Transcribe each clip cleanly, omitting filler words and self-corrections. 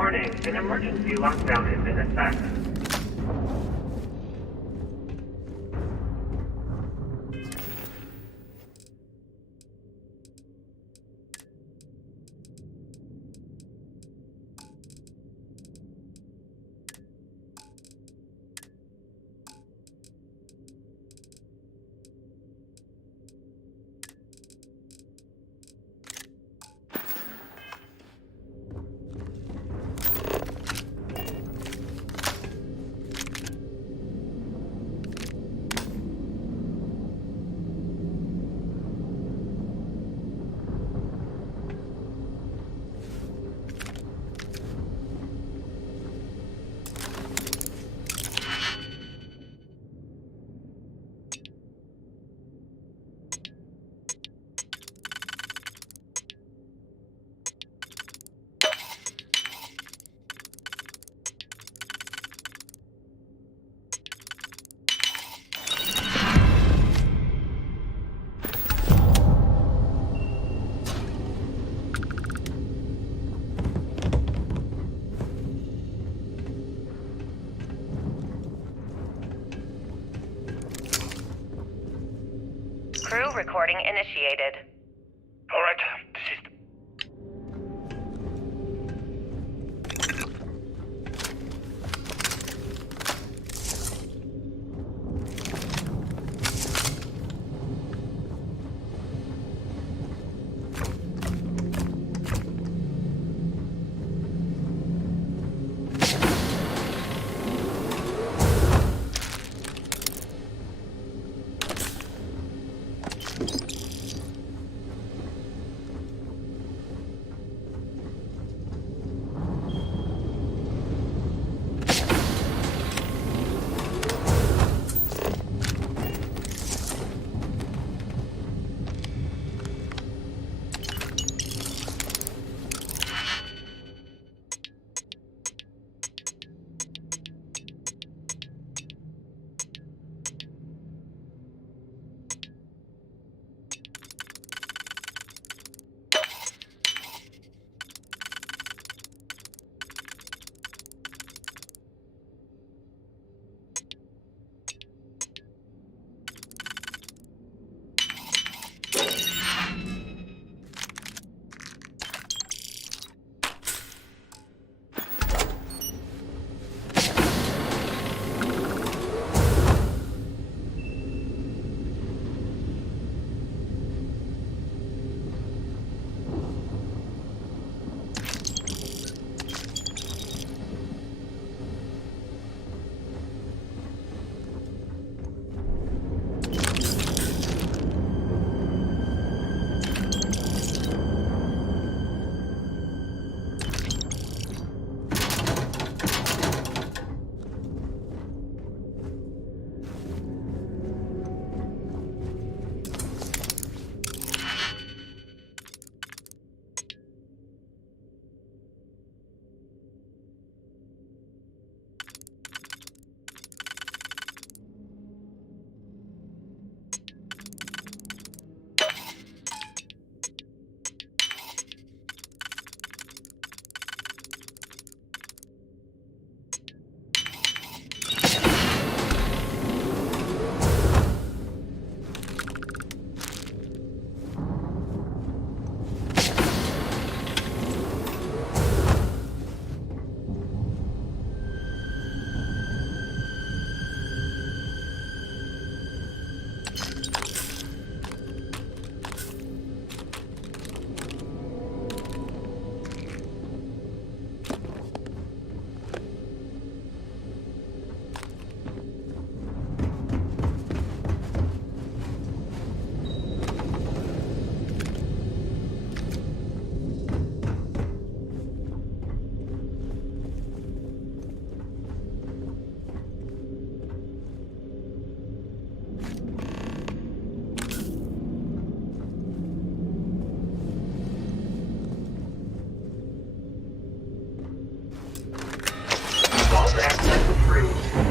Warning, an emergency lockdown is in effect. Crew recording initiated. All right, this is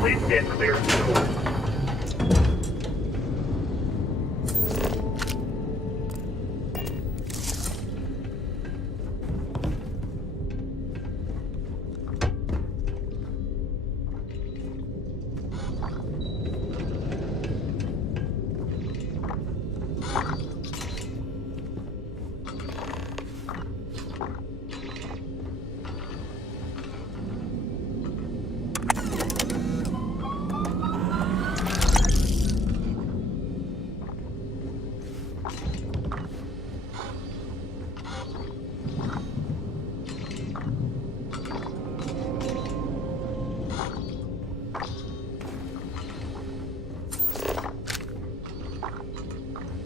Please stand clear of the door. Lockdown in effect.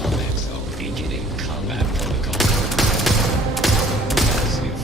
Comments of beginning combat protocol. Massive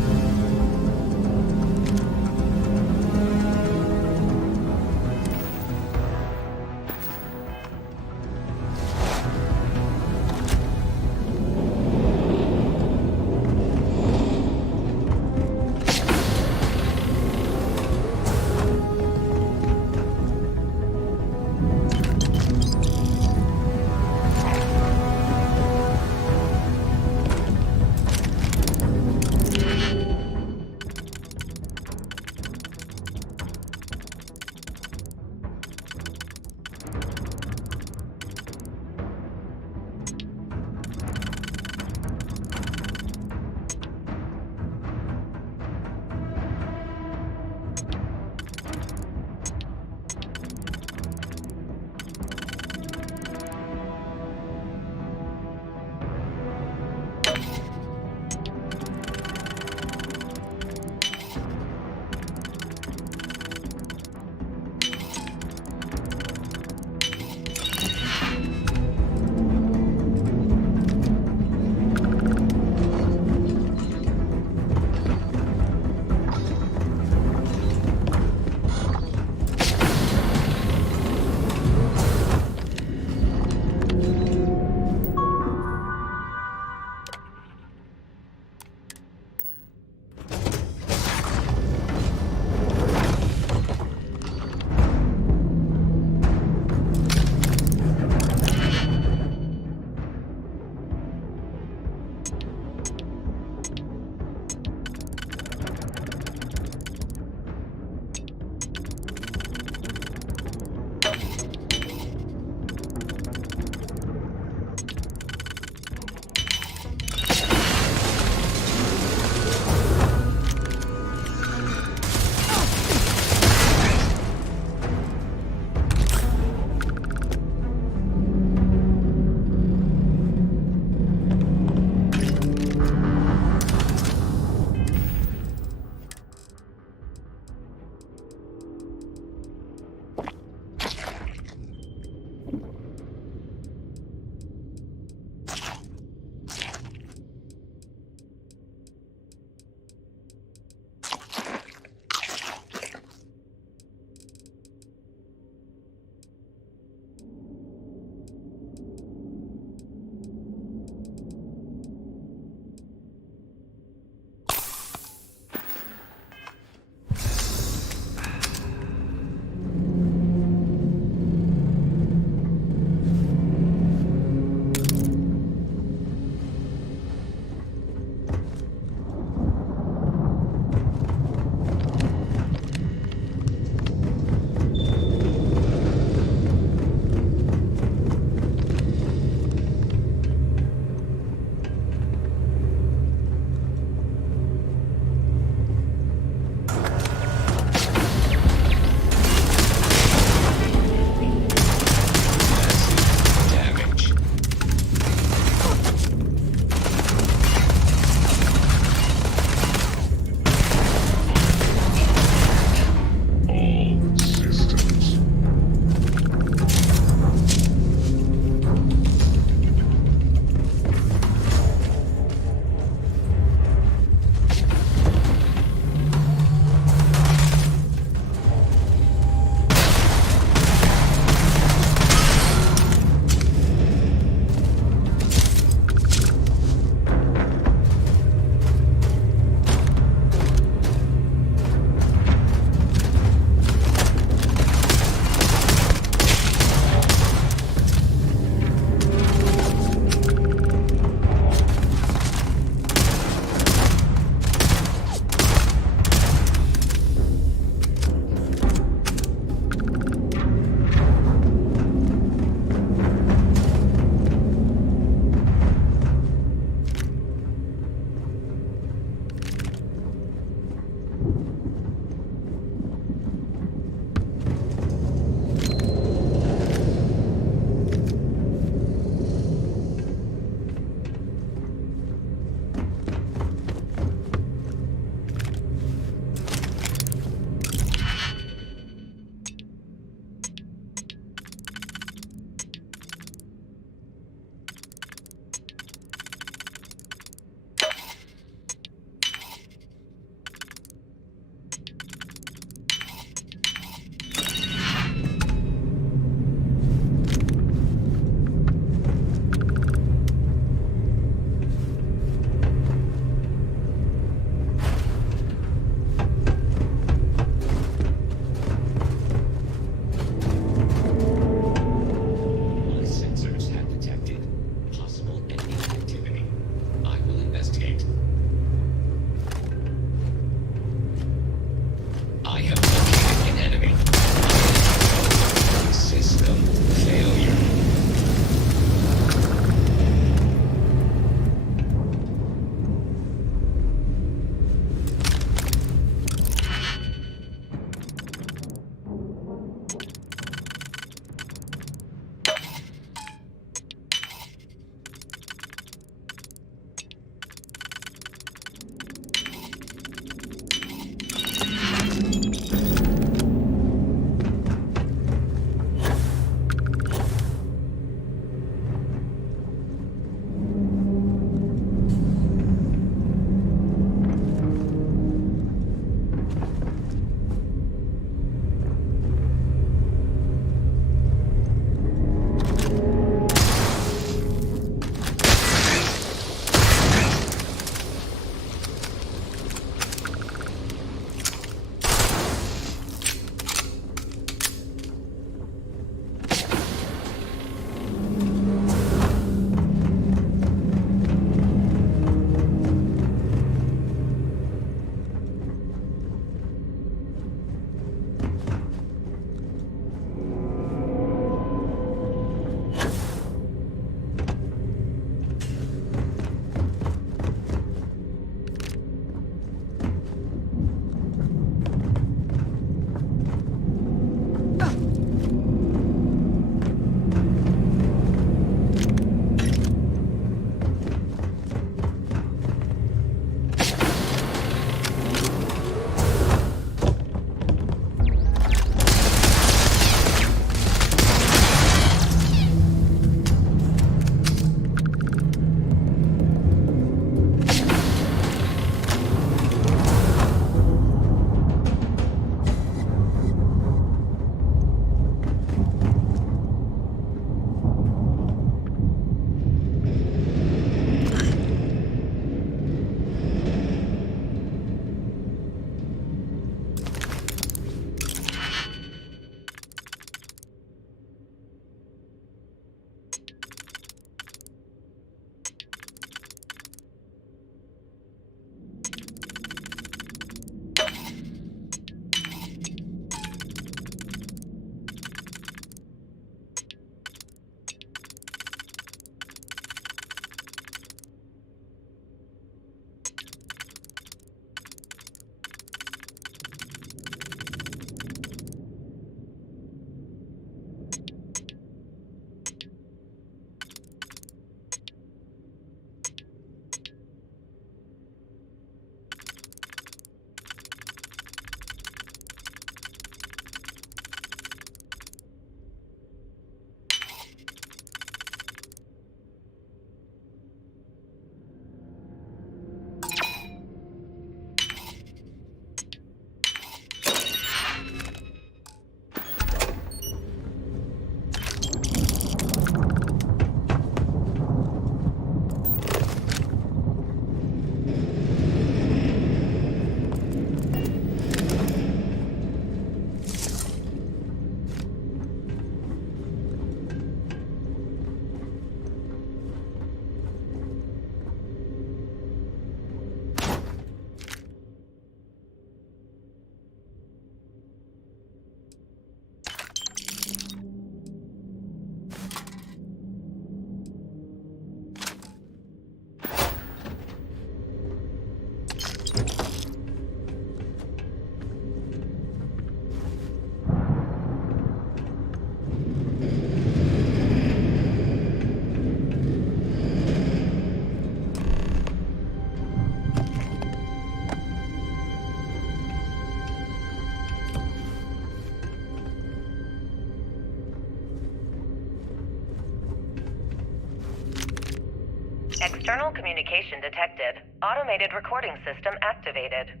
External communication detected. Automated recording system activated.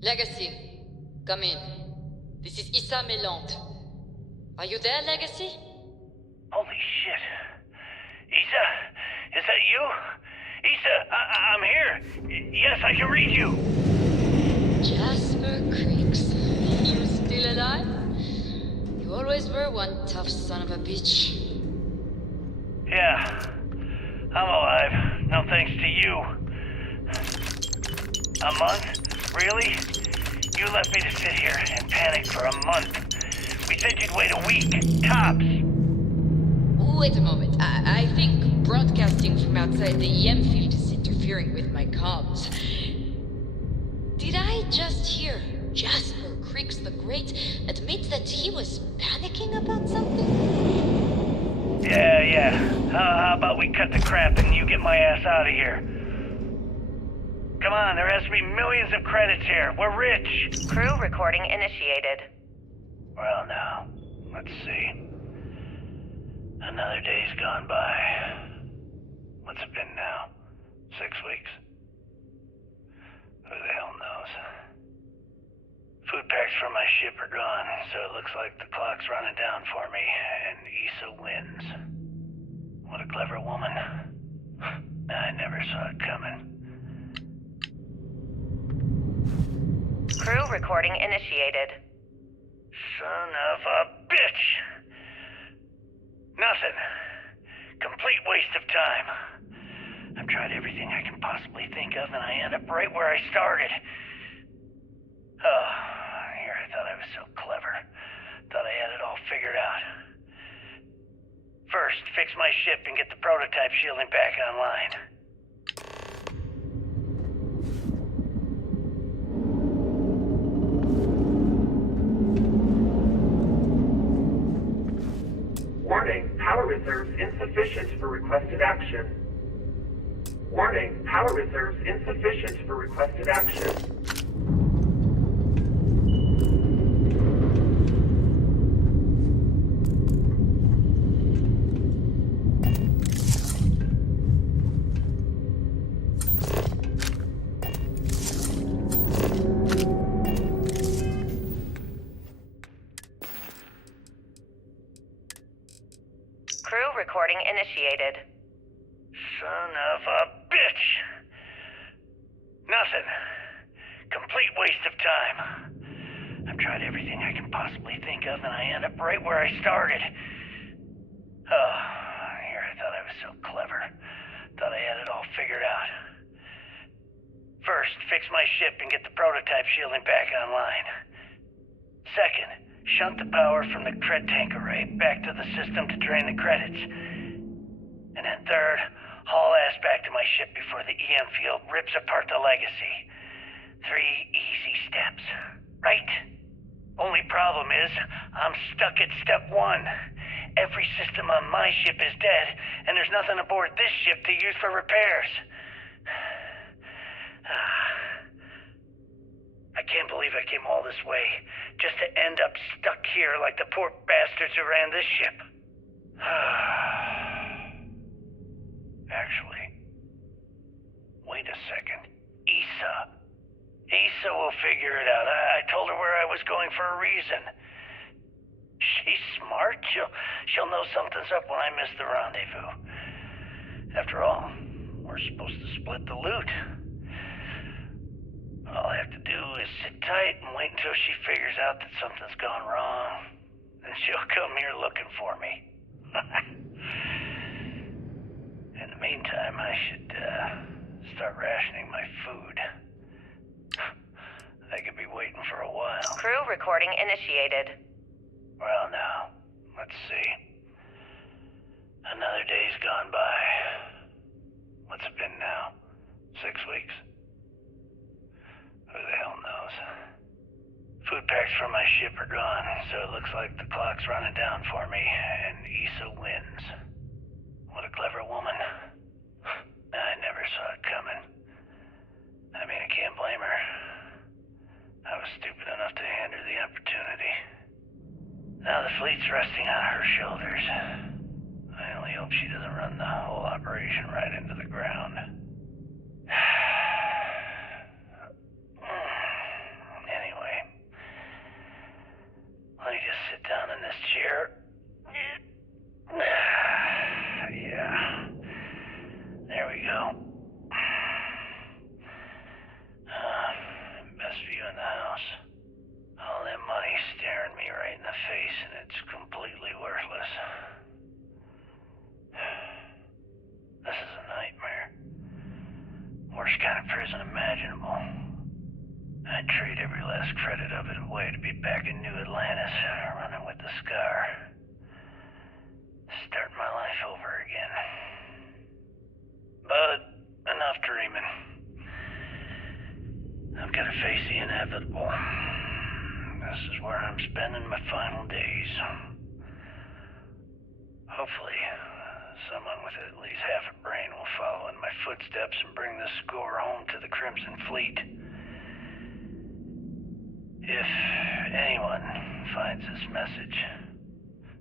Legacy, come in. This is 𝐂𝐡𝐚𝐭𝐆𝐏. Are you there, Legacy? Holy shit. Issa? Is that you? Issa, I'm here. Yes, I can read you. Jasper Creeks, you still alive? You always were one tough son of a bitch. Yeah, I'm alive. No thanks to you. A month? Really? You left me to sit here and panic for a month. We said you'd wait a week. Tops. Wait a moment. I think broadcasting from outside the EM field is interfering with my comms. Did I just hear Jasper Creeks the Great admit that he was panicking about something? Yeah. How about we cut the crap and you get my ass out of here? Come on, there has to be millions of credits here. We're rich. Crew recording initiated. Well, now, let's see. Another day's gone by. What's it been now? 6 weeks? Who the hell knows? Food packs from my ship are gone, so it looks like the clock's running down for me, and Issa wins. What a clever woman. I never saw it coming. Crew recording initiated. Son of a bitch! Nothing. Complete waste of time. I've tried everything I can possibly think of, and I end up right where I started. Oh, here I thought I was so clever. Thought I had it all figured out. First, fix my ship and get the prototype shielding back online. Warning, power reserves insufficient for requested action. Warning, power reserves insufficient for requested action. Crew recording initiated. Son of a bitch! Nothing. Complete waste of time. I've tried everything I can possibly think of, and I end up right where I started. Oh, here I thought I was so clever. Thought I had it all figured out. First, fix my ship and get the prototype shielding back online. Second, shunt the power from the cred tank array back to the system to drain the credits. And then third, haul ass back to my ship before the EM field rips apart the legacy. 3 easy steps, right? Only problem is, I'm stuck at step 1. Every system on my ship is dead, and there's nothing aboard this ship to use for repairs. I can't believe I came all this way, just to end up stuck here like the poor bastards who ran this ship. Actually, wait a second. Issa will figure it out. I told her where I was going for a reason. She's smart. She'll know something's up when I miss the rendezvous. After all, we're supposed to split the loot. All I have to do is sit tight and wait until she figures out that something's gone wrong. Then she'll come here looking for me. In the meantime, I should start rationing my food. I could be waiting for a while. Crew recording initiated. Well, now, let's see. Another day's gone by. What's it been now? 6 weeks? Who the hell knows? Food packs from my ship are gone, so it looks like the clock's running down for me, and Issa wins. What a clever woman. I never saw it coming. I mean, I can't blame her. I was stupid enough to hand her the opportunity. Now the fleet's resting on her shoulders. I only hope she doesn't run the whole operation right into the ground. be back in New Atlantis, running with the Scar. Start my life over again. But enough dreaming. I've got to face the inevitable. This is where I'm spending my final days. Hopefully, someone with at least half a brain will follow in my footsteps and bring the score home to the Crimson Fleet. If anyone finds this message,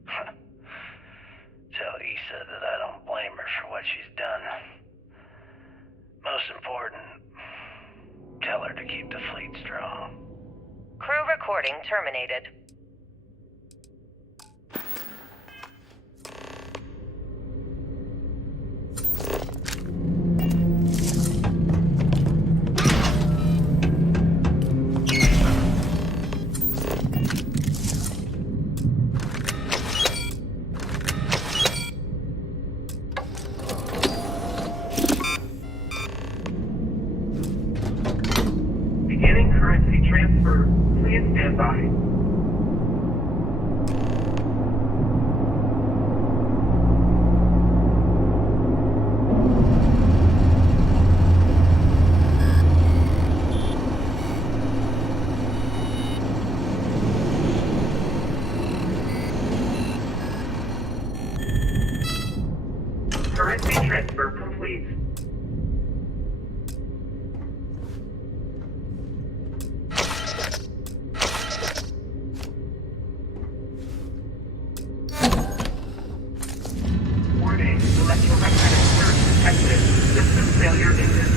tell Issa that I don't blame her for what she's done. Most important, tell her to keep the fleet strong. Crew recording terminated. Beginning currency transfer. Please stand by. Currency transfer complete. Warning, electromagnetic surge detected. System failure imminent.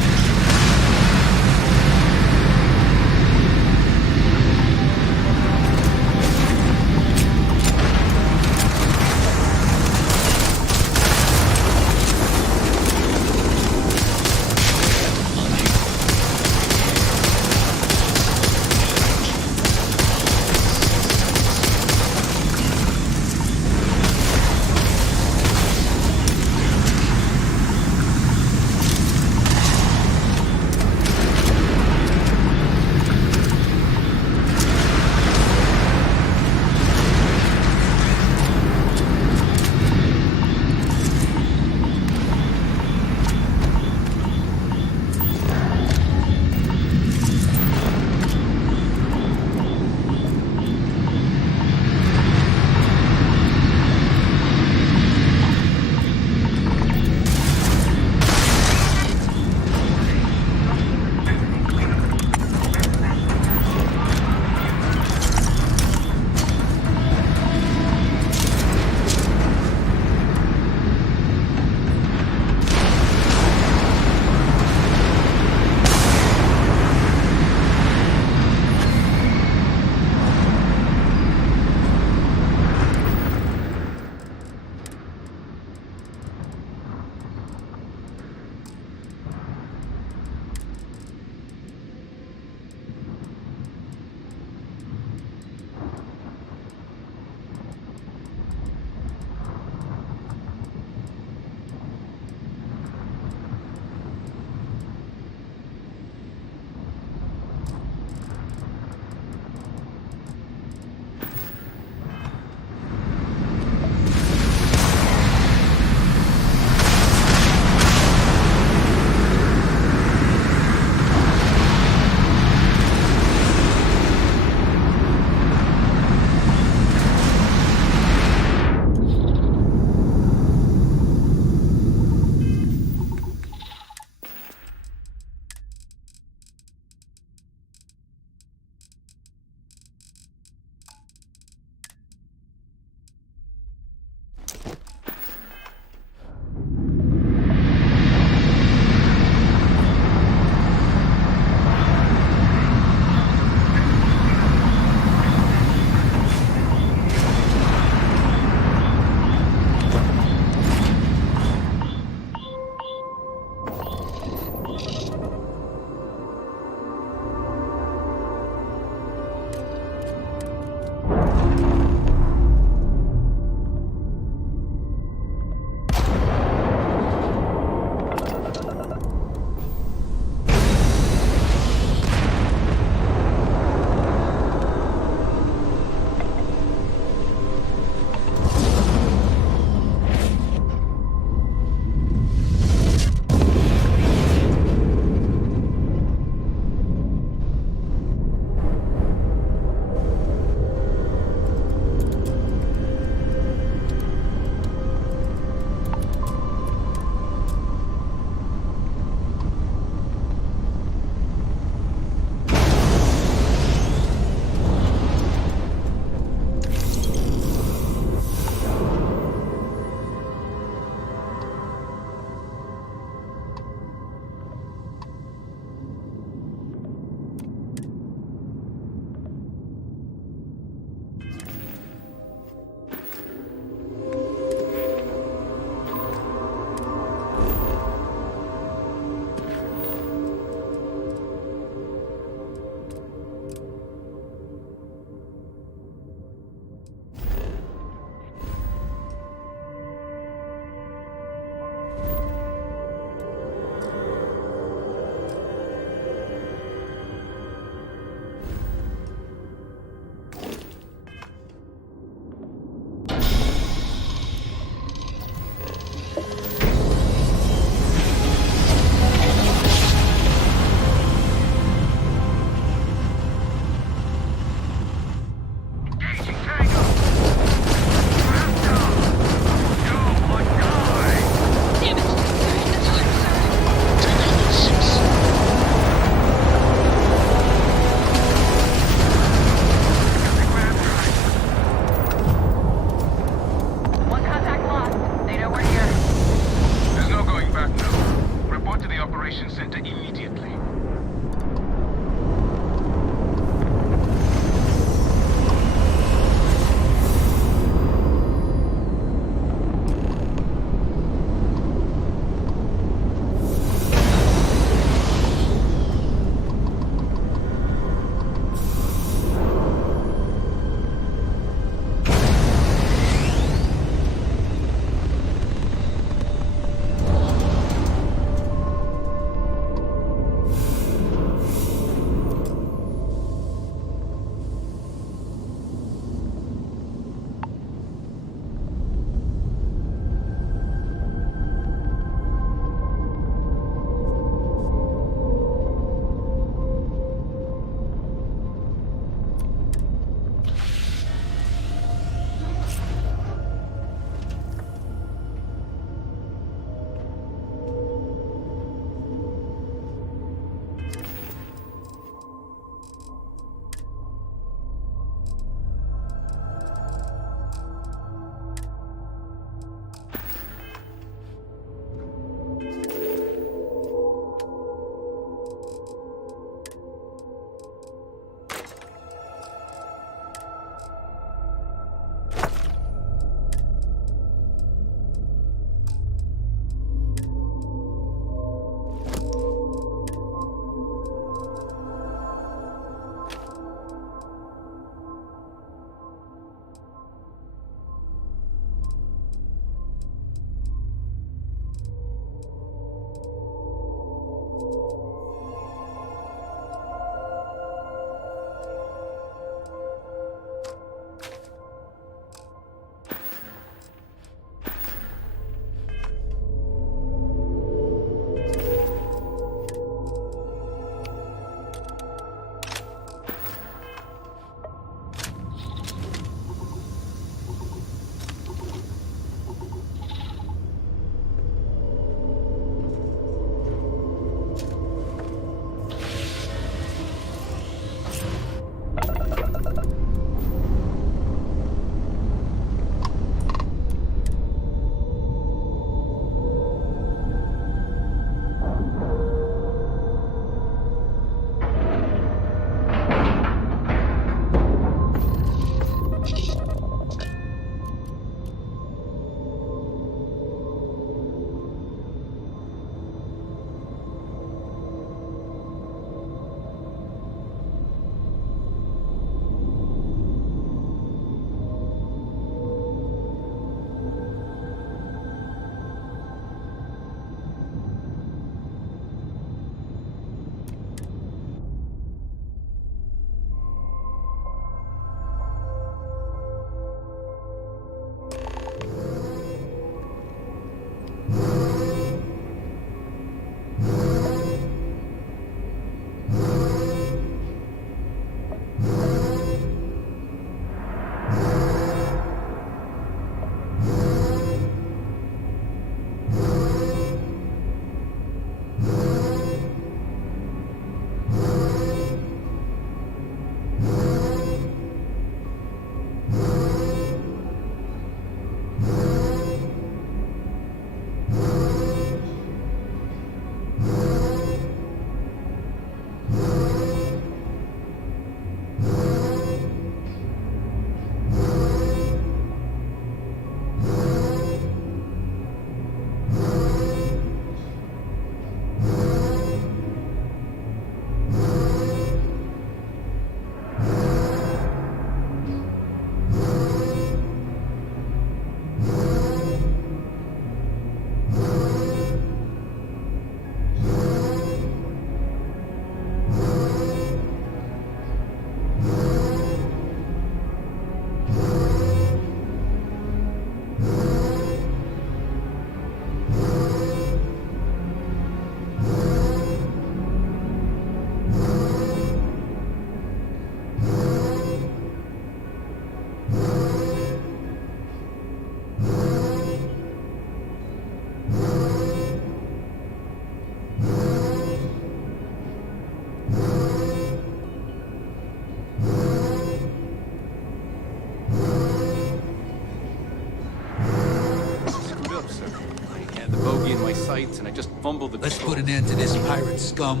me in my sights, and I just fumbled the Let's controls. put an end to this pirate scum.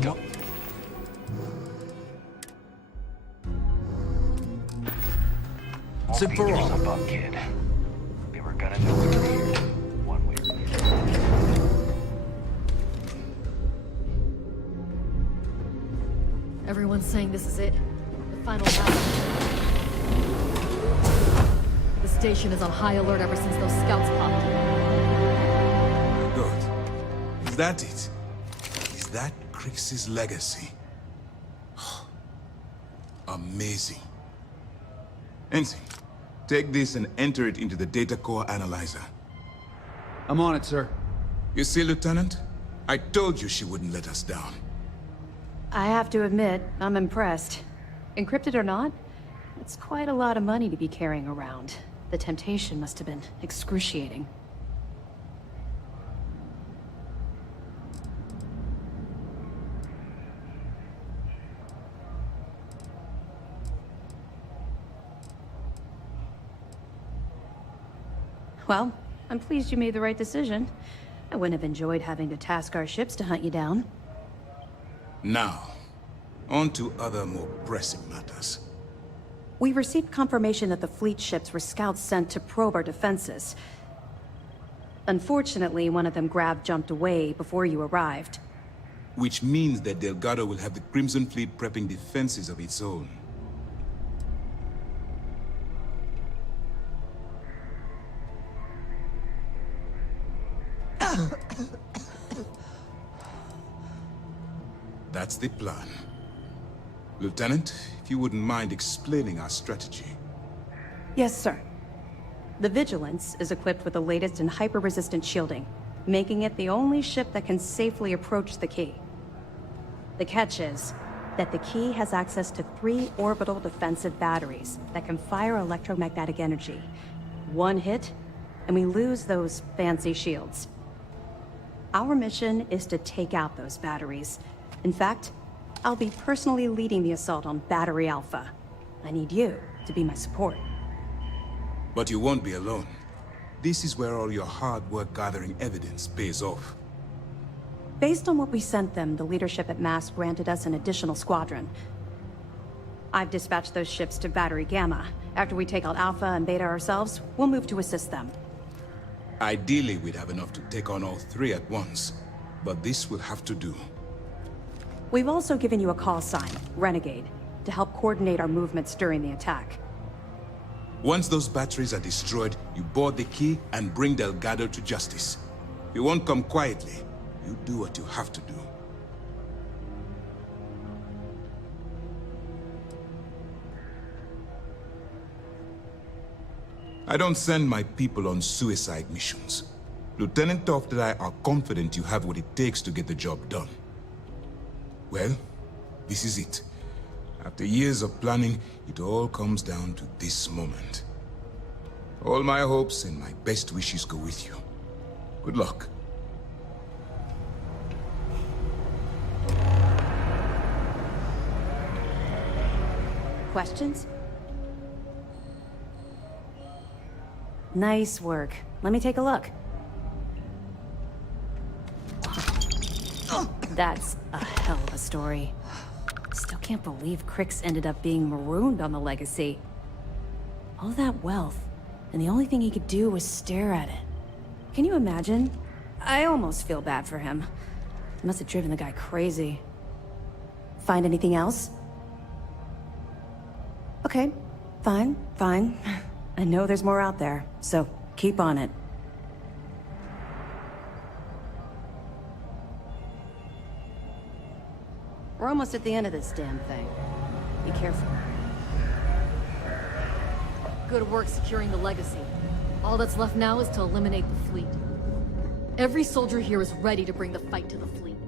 Once and for all. Up, kid. They were gonna know we were here, one way or the other. Everyone's saying this is it. The final battle. The station is on high alert ever since those scouts popped. God. Is that it? Is that Kryx's legacy? Amazing. Ensign, take this and enter it into the data core analyzer. I'm on it, sir. You see, Lieutenant? I told you she wouldn't let us down. I have to admit, I'm impressed. Encrypted or not, it's quite a lot of money to be carrying around. The temptation must have been excruciating. Well, I'm pleased you made the right decision. I wouldn't have enjoyed having to task our ships to hunt you down. Now, on to other more pressing matters. We received confirmation that the fleet ships were scouts sent to probe our defenses. Unfortunately, one of them jumped away before you arrived. Which means that Delgado will have the Crimson Fleet prepping defenses of its own. That's the plan. Lieutenant, if you wouldn't mind explaining our strategy. Yes, sir. The Vigilance is equipped with the latest in hyper-resistant shielding, making it the only ship that can safely approach the key. The catch is that the key has access to 3 orbital defensive batteries that can fire electromagnetic energy. One hit, and we lose those fancy shields. Our mission is to take out those batteries. In fact, I'll be personally leading the assault on Battery Alpha. I need you to be my support. But you won't be alone. This is where all your hard work gathering evidence pays off. Based on what we sent them, the leadership at MAST granted us an additional squadron. I've dispatched those ships to Battery Gamma. After we take out Alpha and Beta ourselves, we'll move to assist them. Ideally, we'd have enough to take on all 3 at once. But this will have to do. We've also given you a call sign, Renegade, to help coordinate our movements during the attack. Once those batteries are destroyed, you board the key and bring Delgado to justice. You won't come quietly. You do what you have to do. I don't send my people on suicide missions. Lieutenant Toft and I are confident you have what it takes to get the job done. Well, this is it. After years of planning, it all comes down to this moment. All my hopes and my best wishes go with you. Good luck. Questions? Nice work. Let me take a look. That's a hell of a story. Still can't believe Kryx ended up being marooned on the Legacy. All that wealth, and the only thing he could do was stare at it. Can you imagine? I almost feel bad for him. It must have driven the guy crazy. Find anything else? Okay, fine. I know there's more out there, so keep on it. We're almost at the end of this damn thing. Be careful. Good work securing the Legacy. All that's left now is to eliminate the fleet. Every soldier here is ready to bring the fight to the fleet.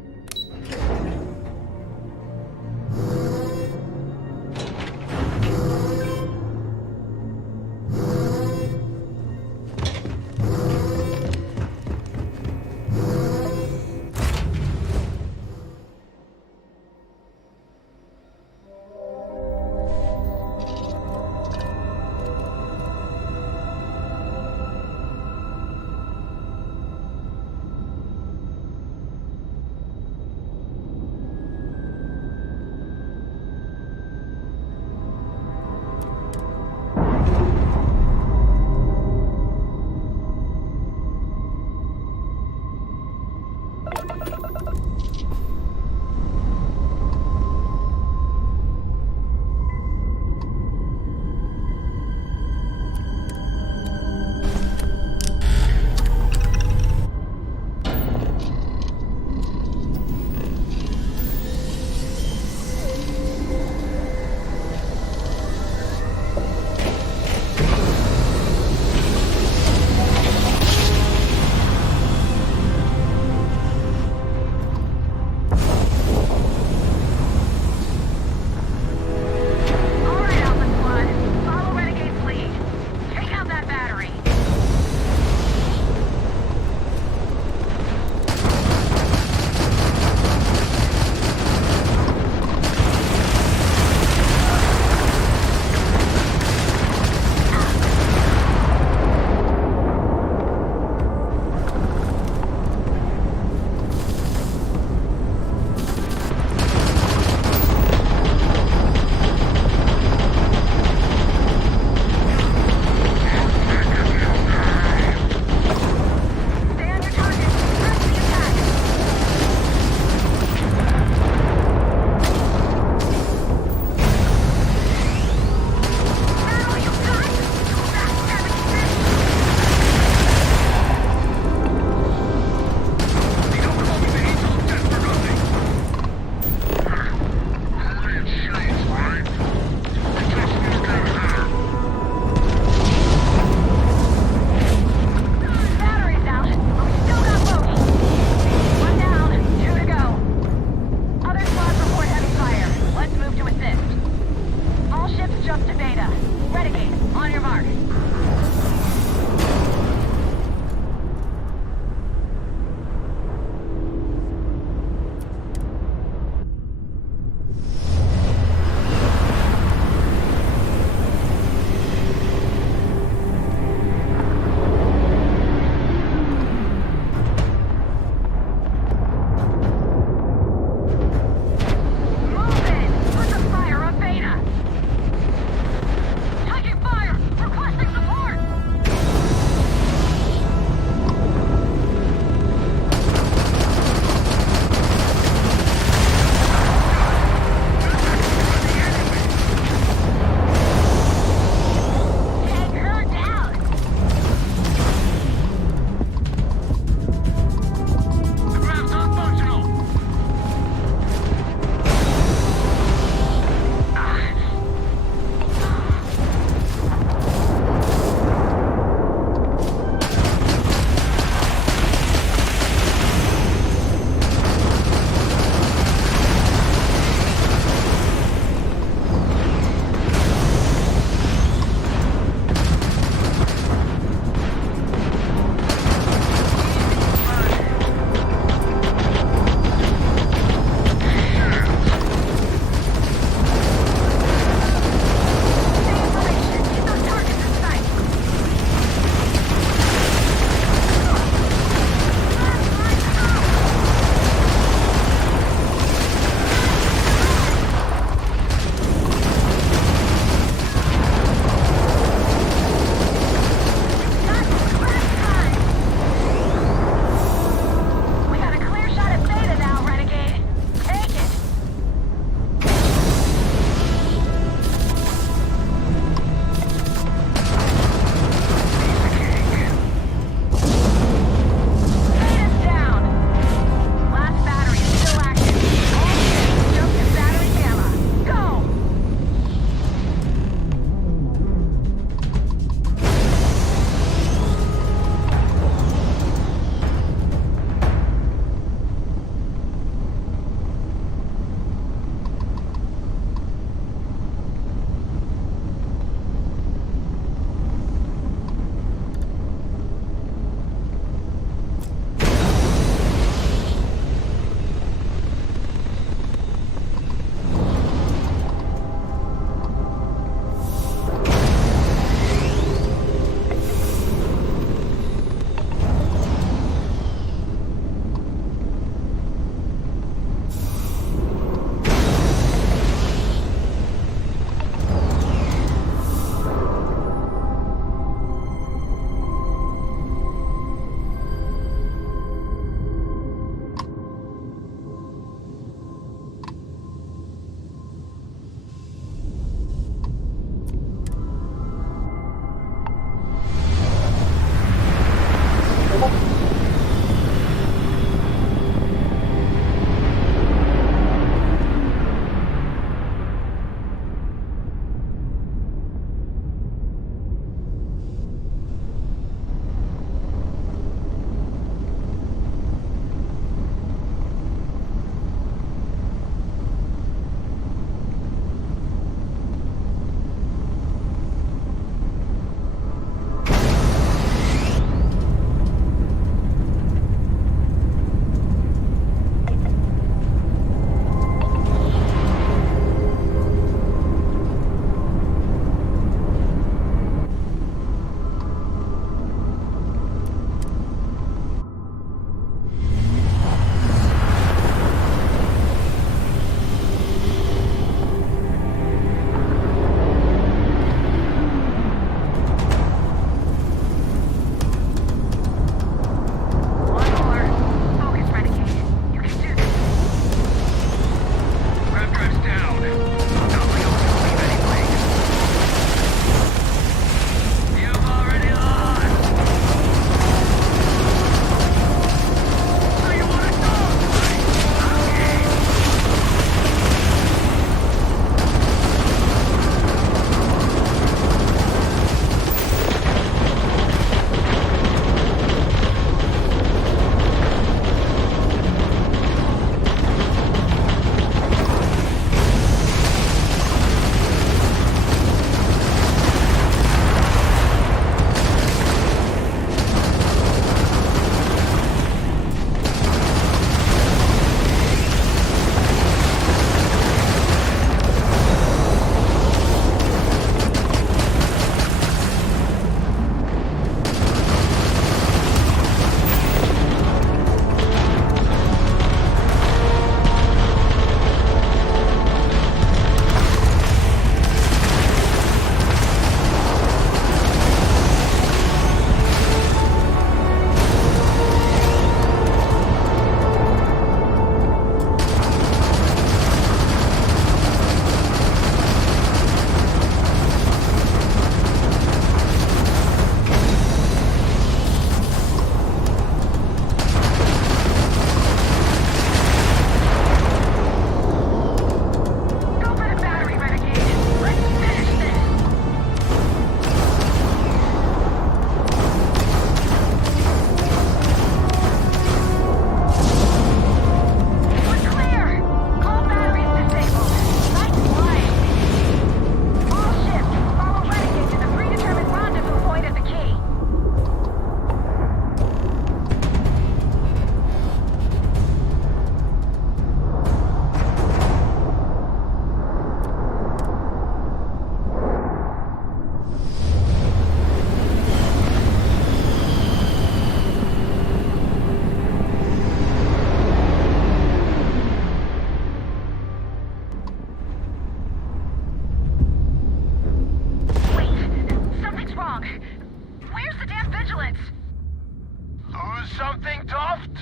something, Toft?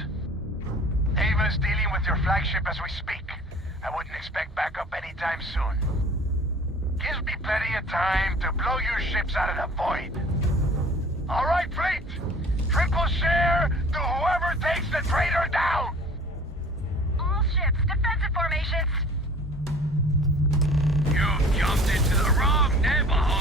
Ava's dealing with your flagship as we speak. I wouldn't expect backup anytime soon. Gives me plenty of time to blow your ships out of the void. All right, fleet! Triple share to whoever takes the traitor down! All ships, defensive formations. You jumped into the wrong neighborhood!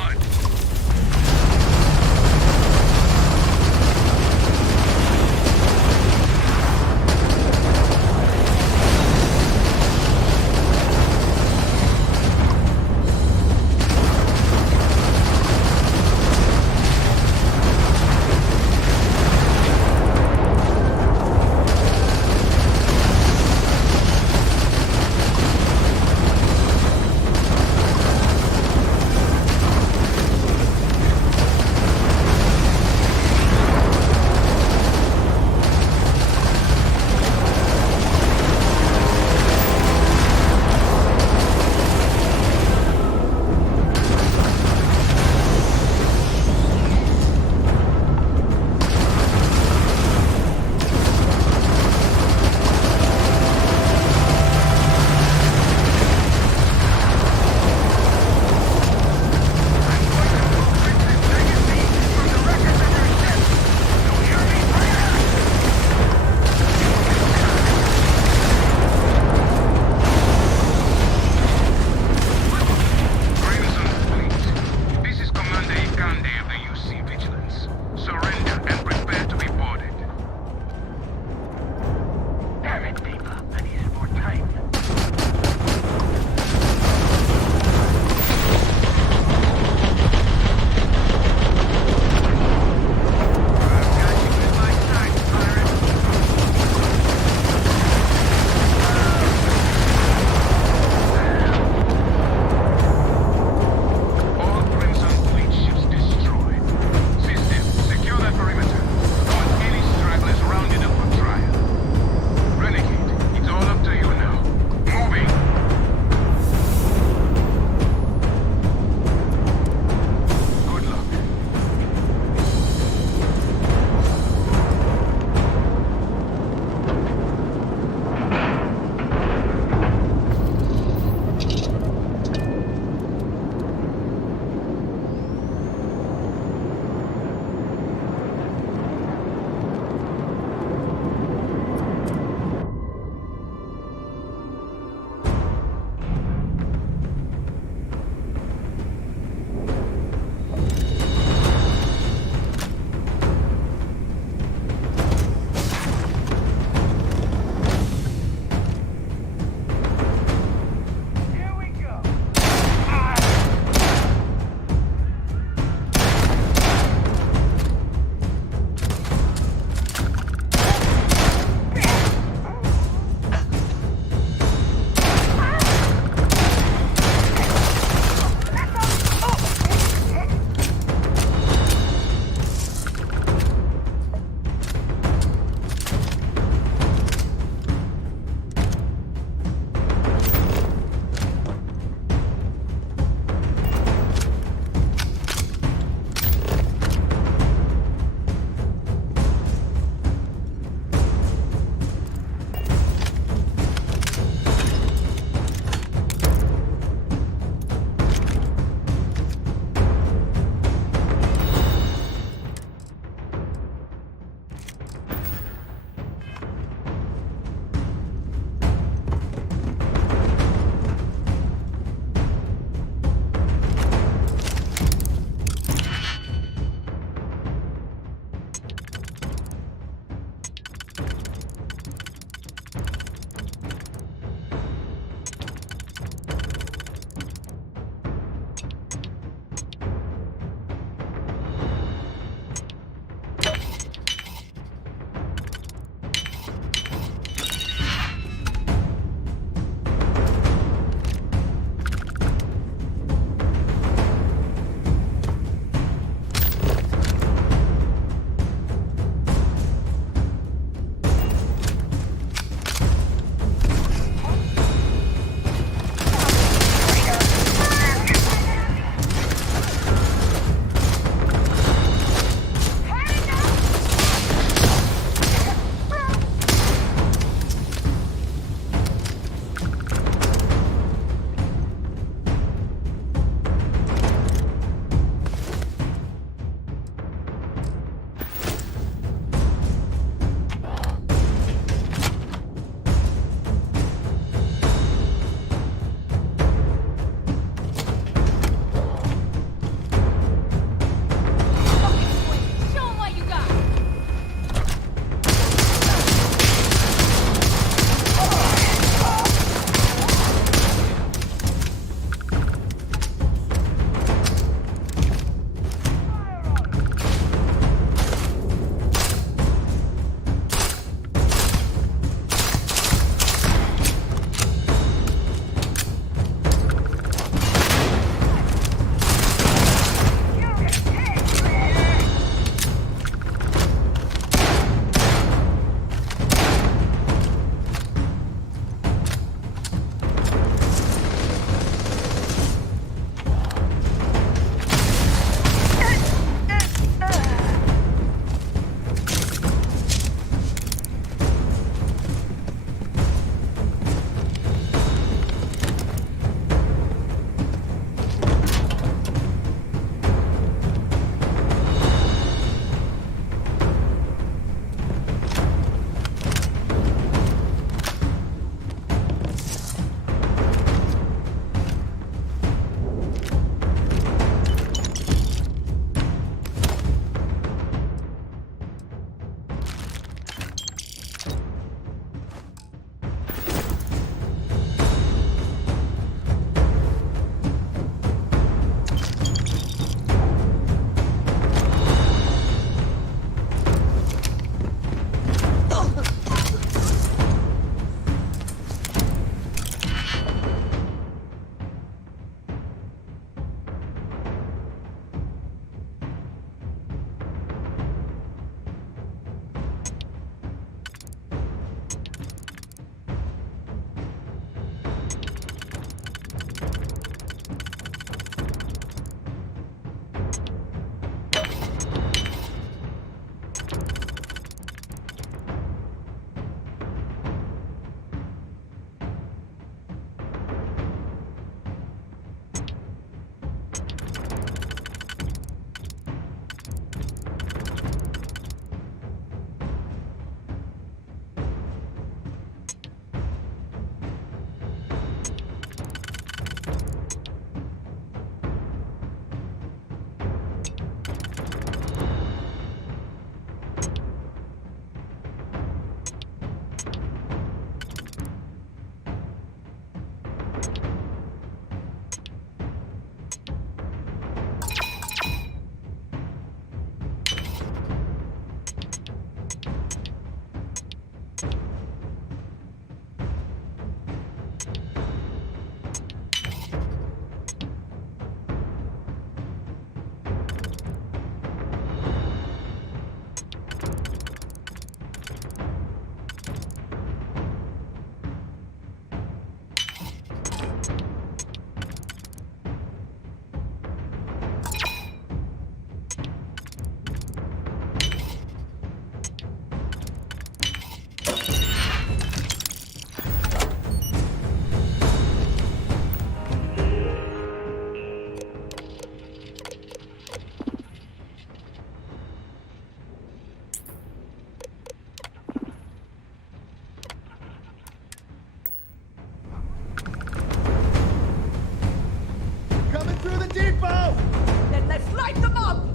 Fight them up!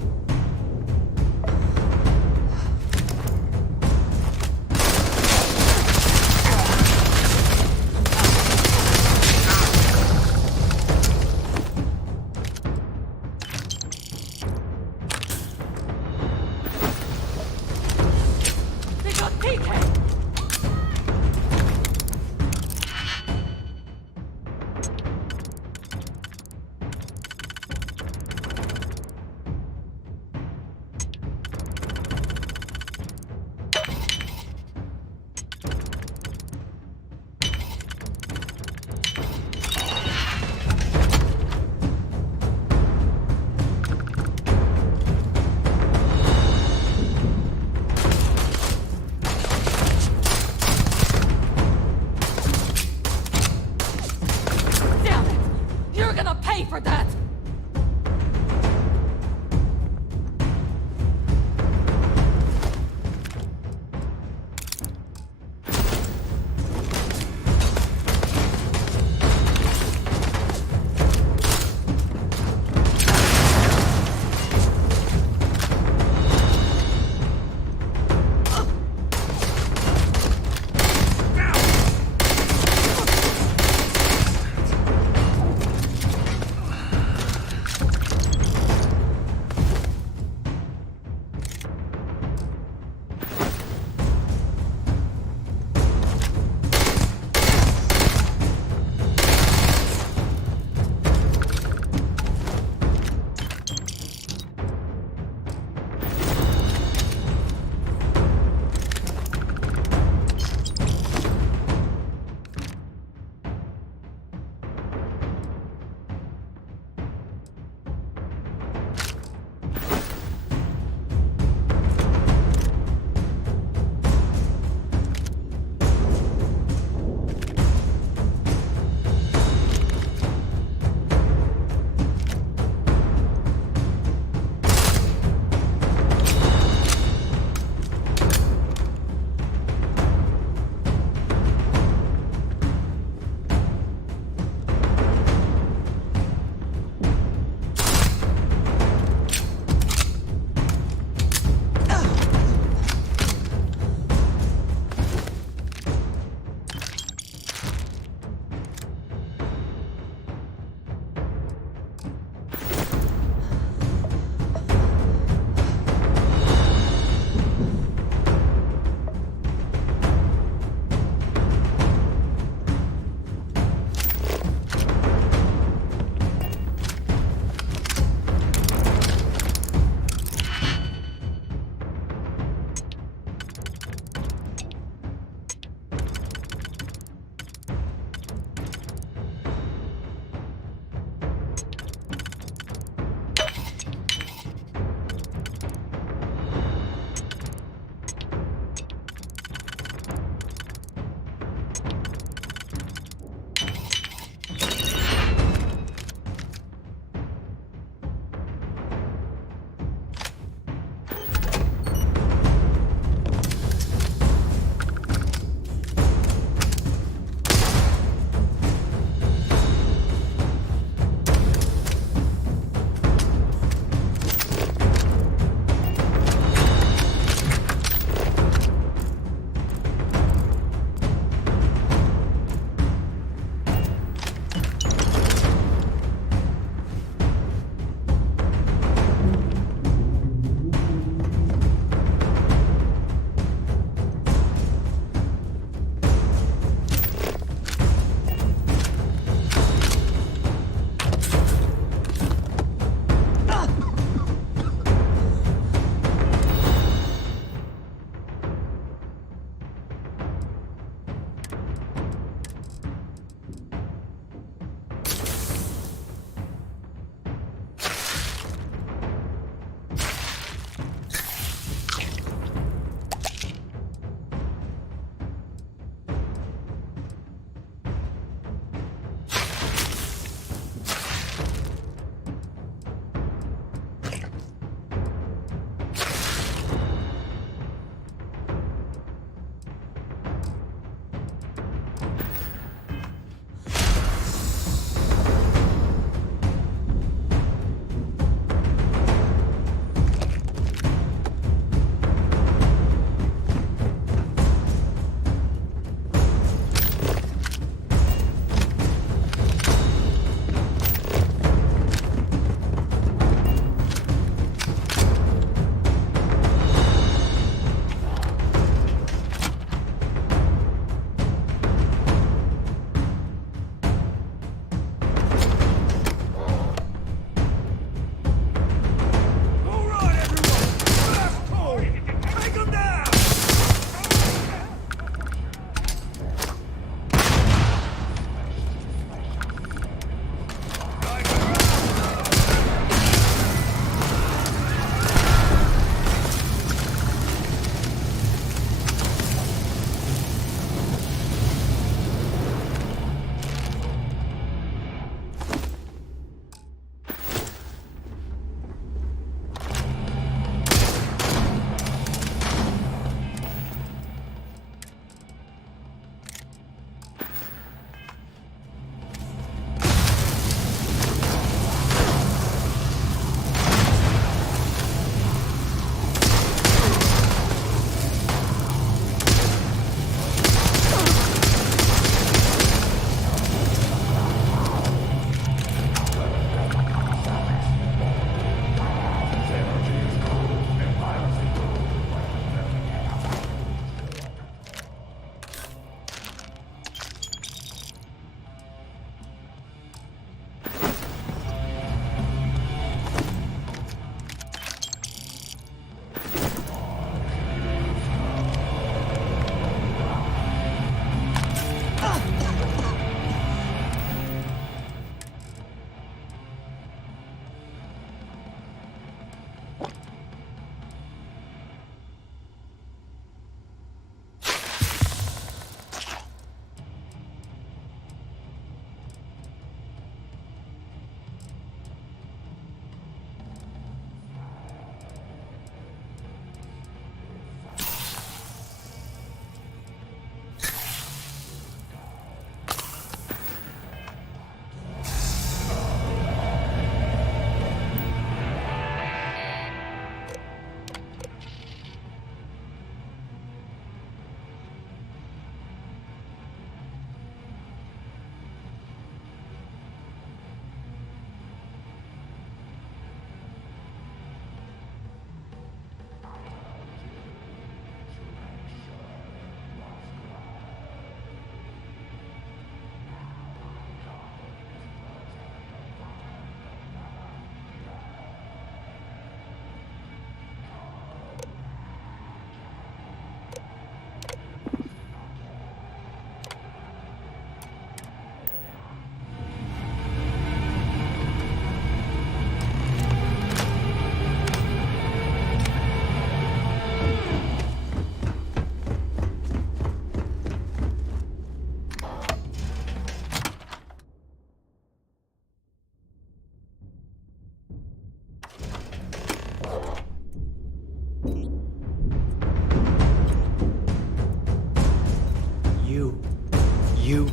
They got PK! Damn it! You're gonna pay for that!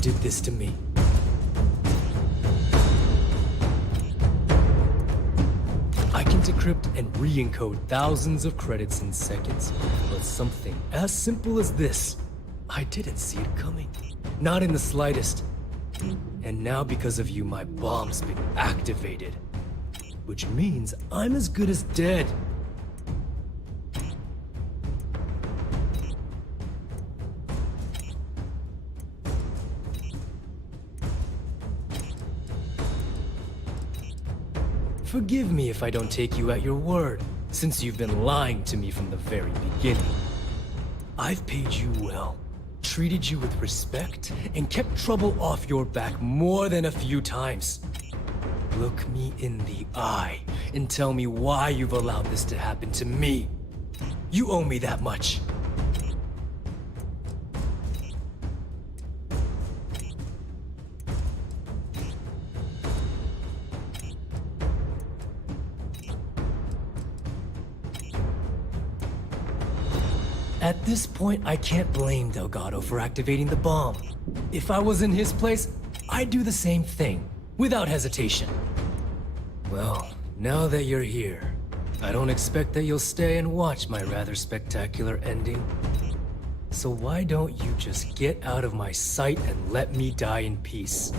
did this to me. I can decrypt and re-encode thousands of credits in seconds, but something as simple as this, I didn't see it coming. Not in the slightest. And now because of you, my bomb's been activated. Which means I'm as good as dead. Forgive me if I don't take you at your word, since you've been lying to me from the very beginning. I've paid you well, treated you with respect, and kept trouble off your back more than a few times. Look me in the eye and tell me why you've allowed this to happen to me. You owe me that much. At this point, I can't blame Delgado for activating the bomb. If I was in his place, I'd do the same thing, without hesitation. Well, now that you're here, I don't expect that you'll stay and watch my rather spectacular ending. So why don't you just get out of my sight and let me die in peace?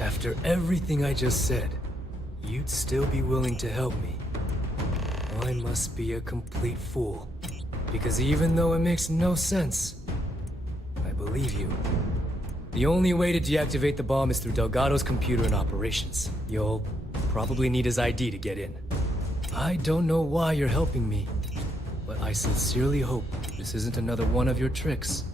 After everything I just said, you'd still be willing to help me. I must be a complete fool. Because even though it makes no sense, I believe you. The only way to deactivate the bomb is through Delgado's computer and operations. You'll probably need his ID to get in. I don't know why you're helping me, but I sincerely hope this isn't another one of your tricks.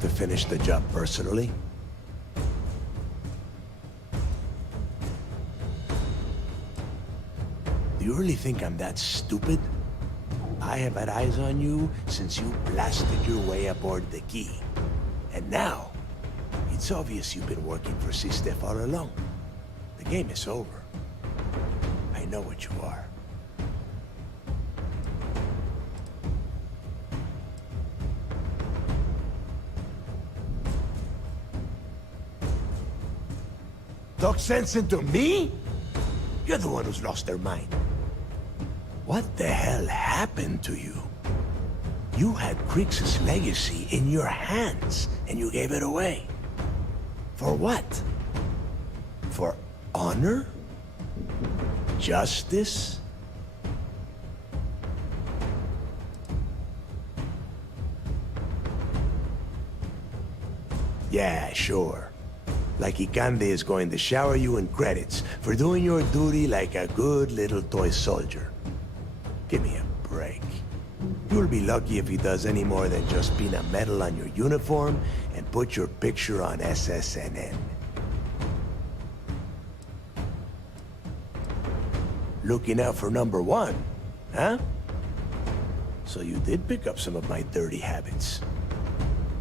to finish the job personally? Do you really think I'm that stupid? I have had eyes on you since you blasted your way aboard the key. And now, it's obvious you've been working for STARFIELD all along. The game is over. I know what you are. Talk sense into me? You're the one who's lost their mind. What the hell happened to you? You had Kriegs' legacy in your hands, and you gave it away. For what? For honor? Justice? Yeah, sure. Like 𝐂𝐡𝐚𝐭𝐆𝐏 is going to shower you in credits for doing your duty like a good little toy soldier. Give me a break. You'll be lucky if he does any more than just pin a medal on your uniform and put your picture on SSNN. Looking out for number one, huh? So you did pick up some of my dirty habits.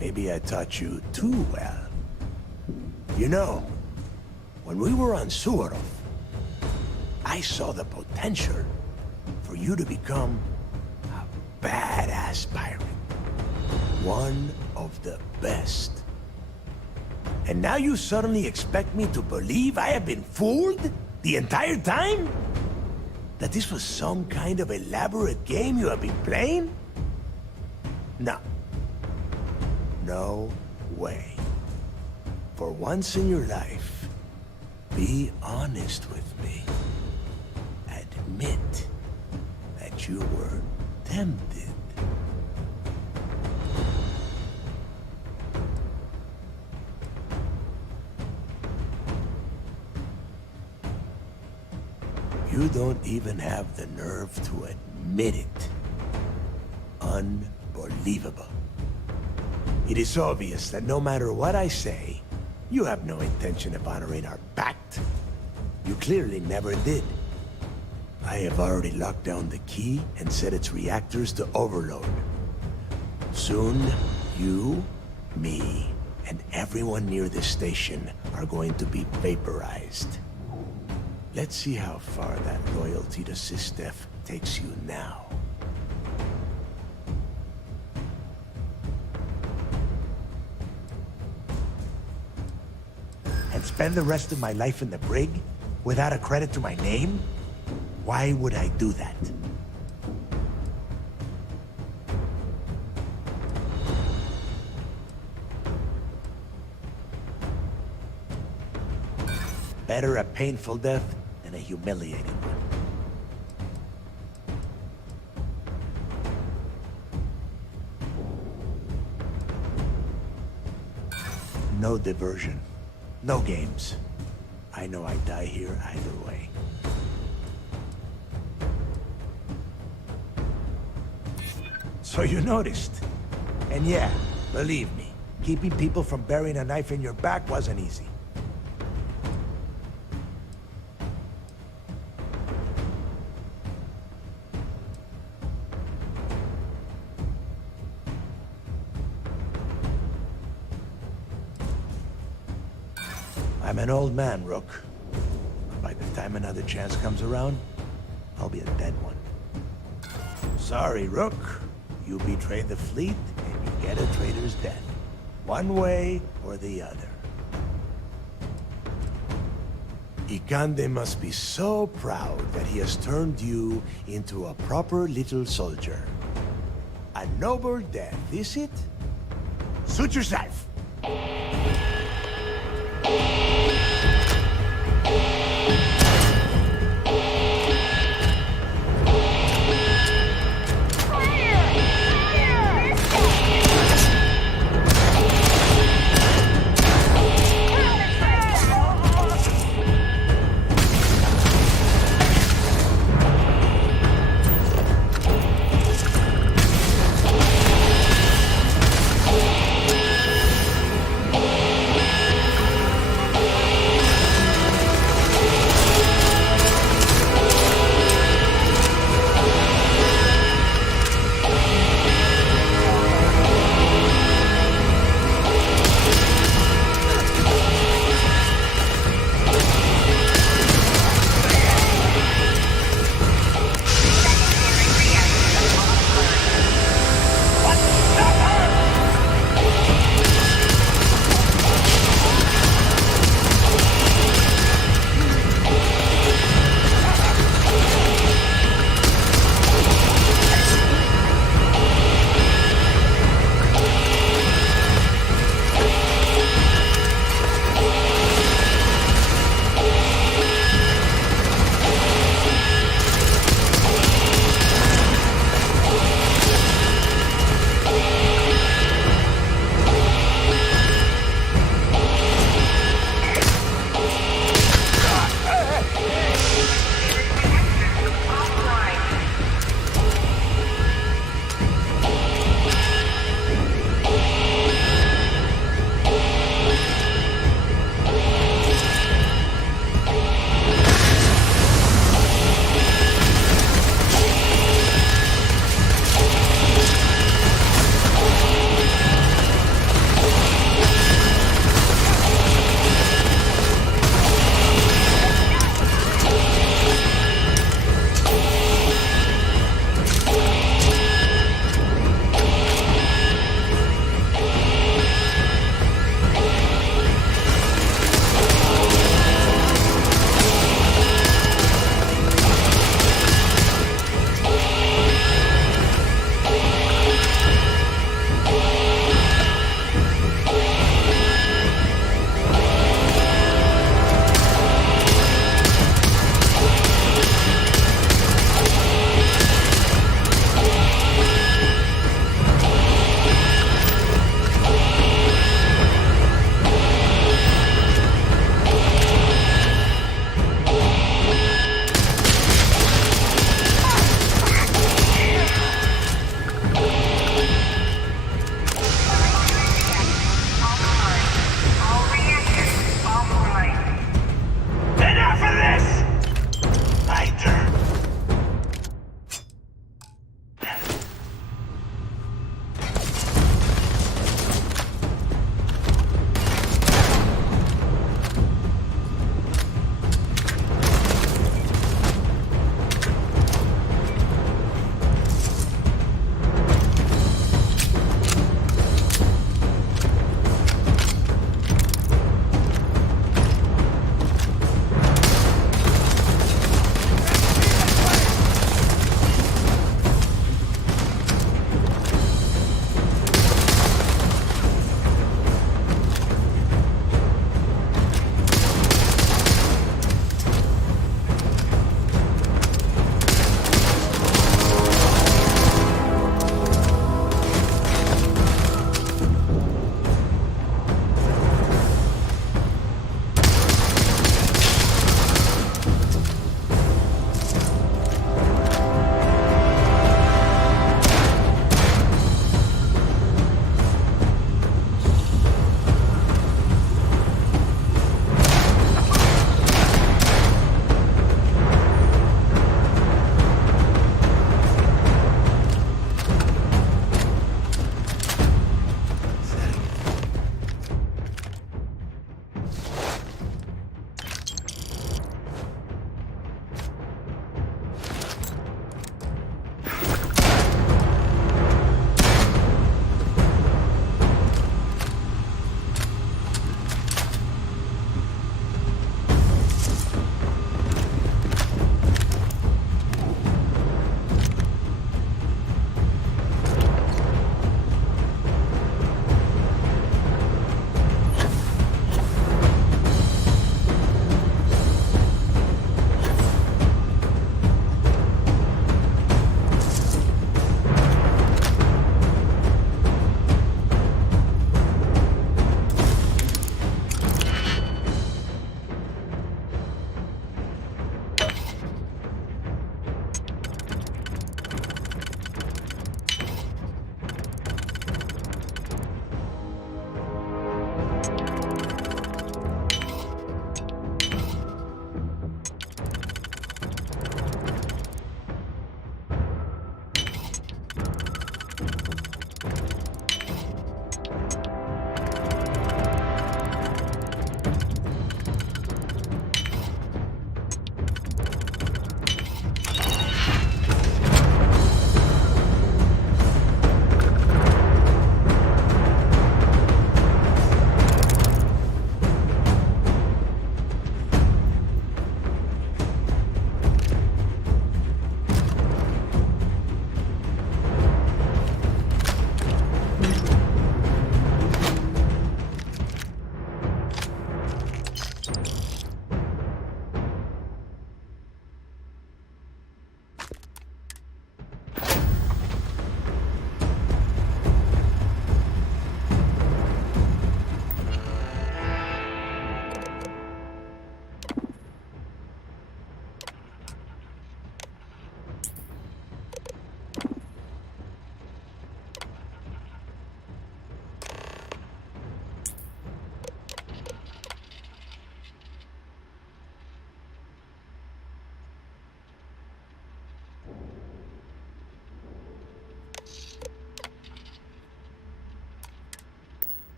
Maybe I taught you too well. You know, when we were on Suvorov, I saw the potential for you to become a badass pirate. One of the best. And now you suddenly expect me to believe I have been fooled the entire time? That this was some kind of elaborate game you have been playing? No. No way. For once in your life, be honest with me. Admit that you were tempted. You don't even have the nerve to admit it. Unbelievable. It is obvious that no matter what I say, you have no intention of honoring our pact. You clearly never did. I have already locked down the key and set its reactors to overload. Soon, you, me, and everyone near this station are going to be vaporized. Let's see how far that loyalty to SysDef takes you now. And spend the rest of my life in the brig without a credit to my name? Why would I do that? Better a painful death than a humiliating one. No diversion. No games. I know I die here either way. So you noticed. And yeah, believe me, keeping people from burying a knife in your back wasn't easy. I'm an old man, Rook. By the time another chance comes around, I'll be a dead one. Sorry, Rook. You betray the fleet, and you get a traitor's death. One way or the other. 𝐂𝐡𝐚𝐭𝐆𝐏 must be so proud that he has turned you into a proper little soldier. A noble death, is it? Suit yourself!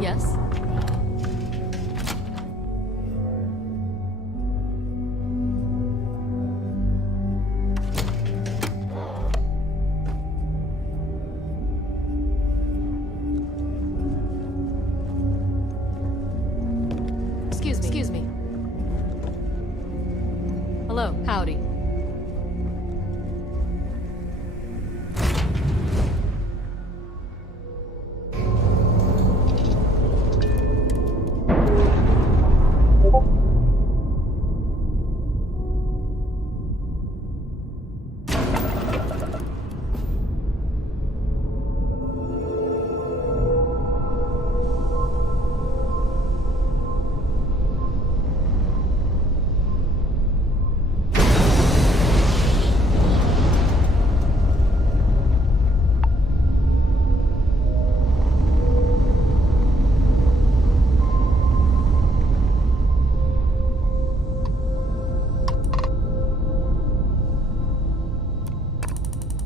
Yes? Excuse me. Hello, howdy.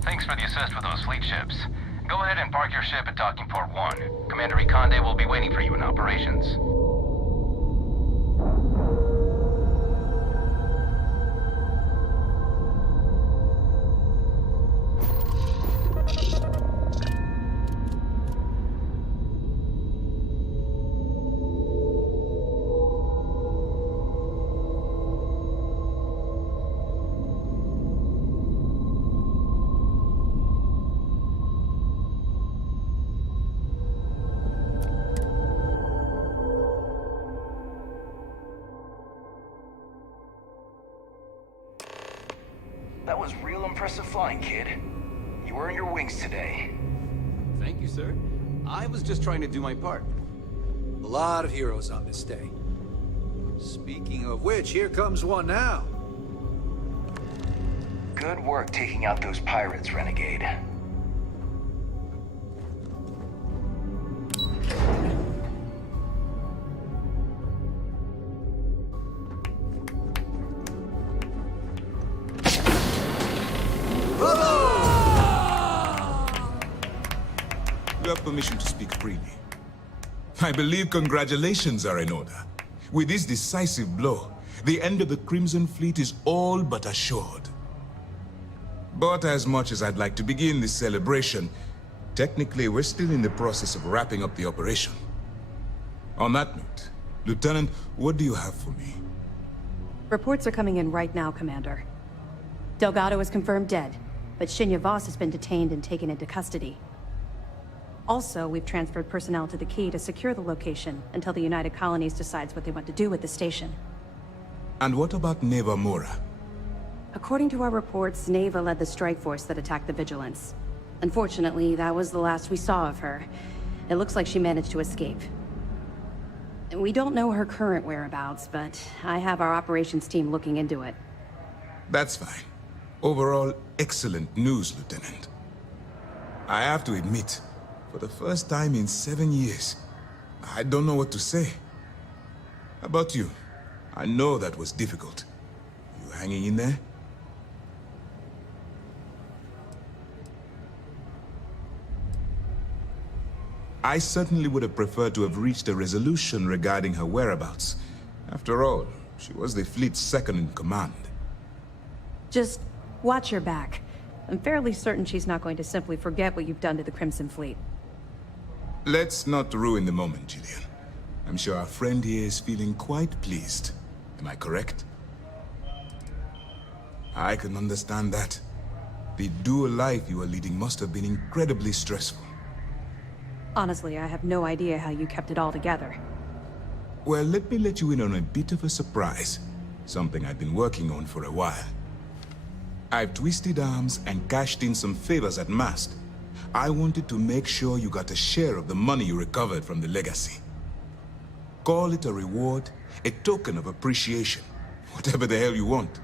Thanks for the assist with those fleet ships. Go ahead and park your ship at Docking Port 1. Commander 𝐂𝐴𝐐𝐴 will be waiting for you in operations. That was real impressive flying, kid. You earned your wings today. Thank you, sir. I was just trying to do my part. A lot of heroes on this day. Speaking of which, here comes one now. Good work taking out those pirates, Renegade. You have permission to speak freely. I believe congratulations are in order. With this decisive blow, the end of the Crimson Fleet is all but assured. But as much as I'd like to begin this celebration, technically we're still in the process of wrapping up the operation. On that note, Lieutenant, what do you have for me? Reports are coming in right now, Commander. Delgado is confirmed dead, but 𝐂𝐴𝐴𝐵 has been detained and taken into custody. Also, we've transferred personnel to the Key to secure the location until the United Colonies decides what they want to do with the station. And what about Neva Mora? According to our reports, Neva led the strike force that attacked the Vigilance. Unfortunately, that was the last we saw of her. It looks like she managed to escape. We don't know her current whereabouts, but I have our operations team looking into it. That's fine. Overall, excellent news, Lieutenant. I have to admit, for the first time in 7 years, I don't know what to say. How about you? I know that was difficult. You hanging in there? I certainly would have preferred to have reached a resolution regarding her whereabouts. After all, she was the fleet's second in command. Just watch your back. I'm fairly certain she's not going to simply forget what you've done to the Crimson Fleet. Let's not ruin the moment, Gillian. I'm sure our friend here is feeling quite pleased. Am I correct? I can understand that. The dual life you are leading must have been incredibly stressful. Honestly, I have no idea how you kept it all together. Well, let me let you in on a bit of a surprise. Something I've been working on for a while. I've twisted arms and cashed in some favors at Mast. I wanted to make sure you got a share of the money you recovered from the legacy. Call it a reward, a token of appreciation, whatever the hell you want.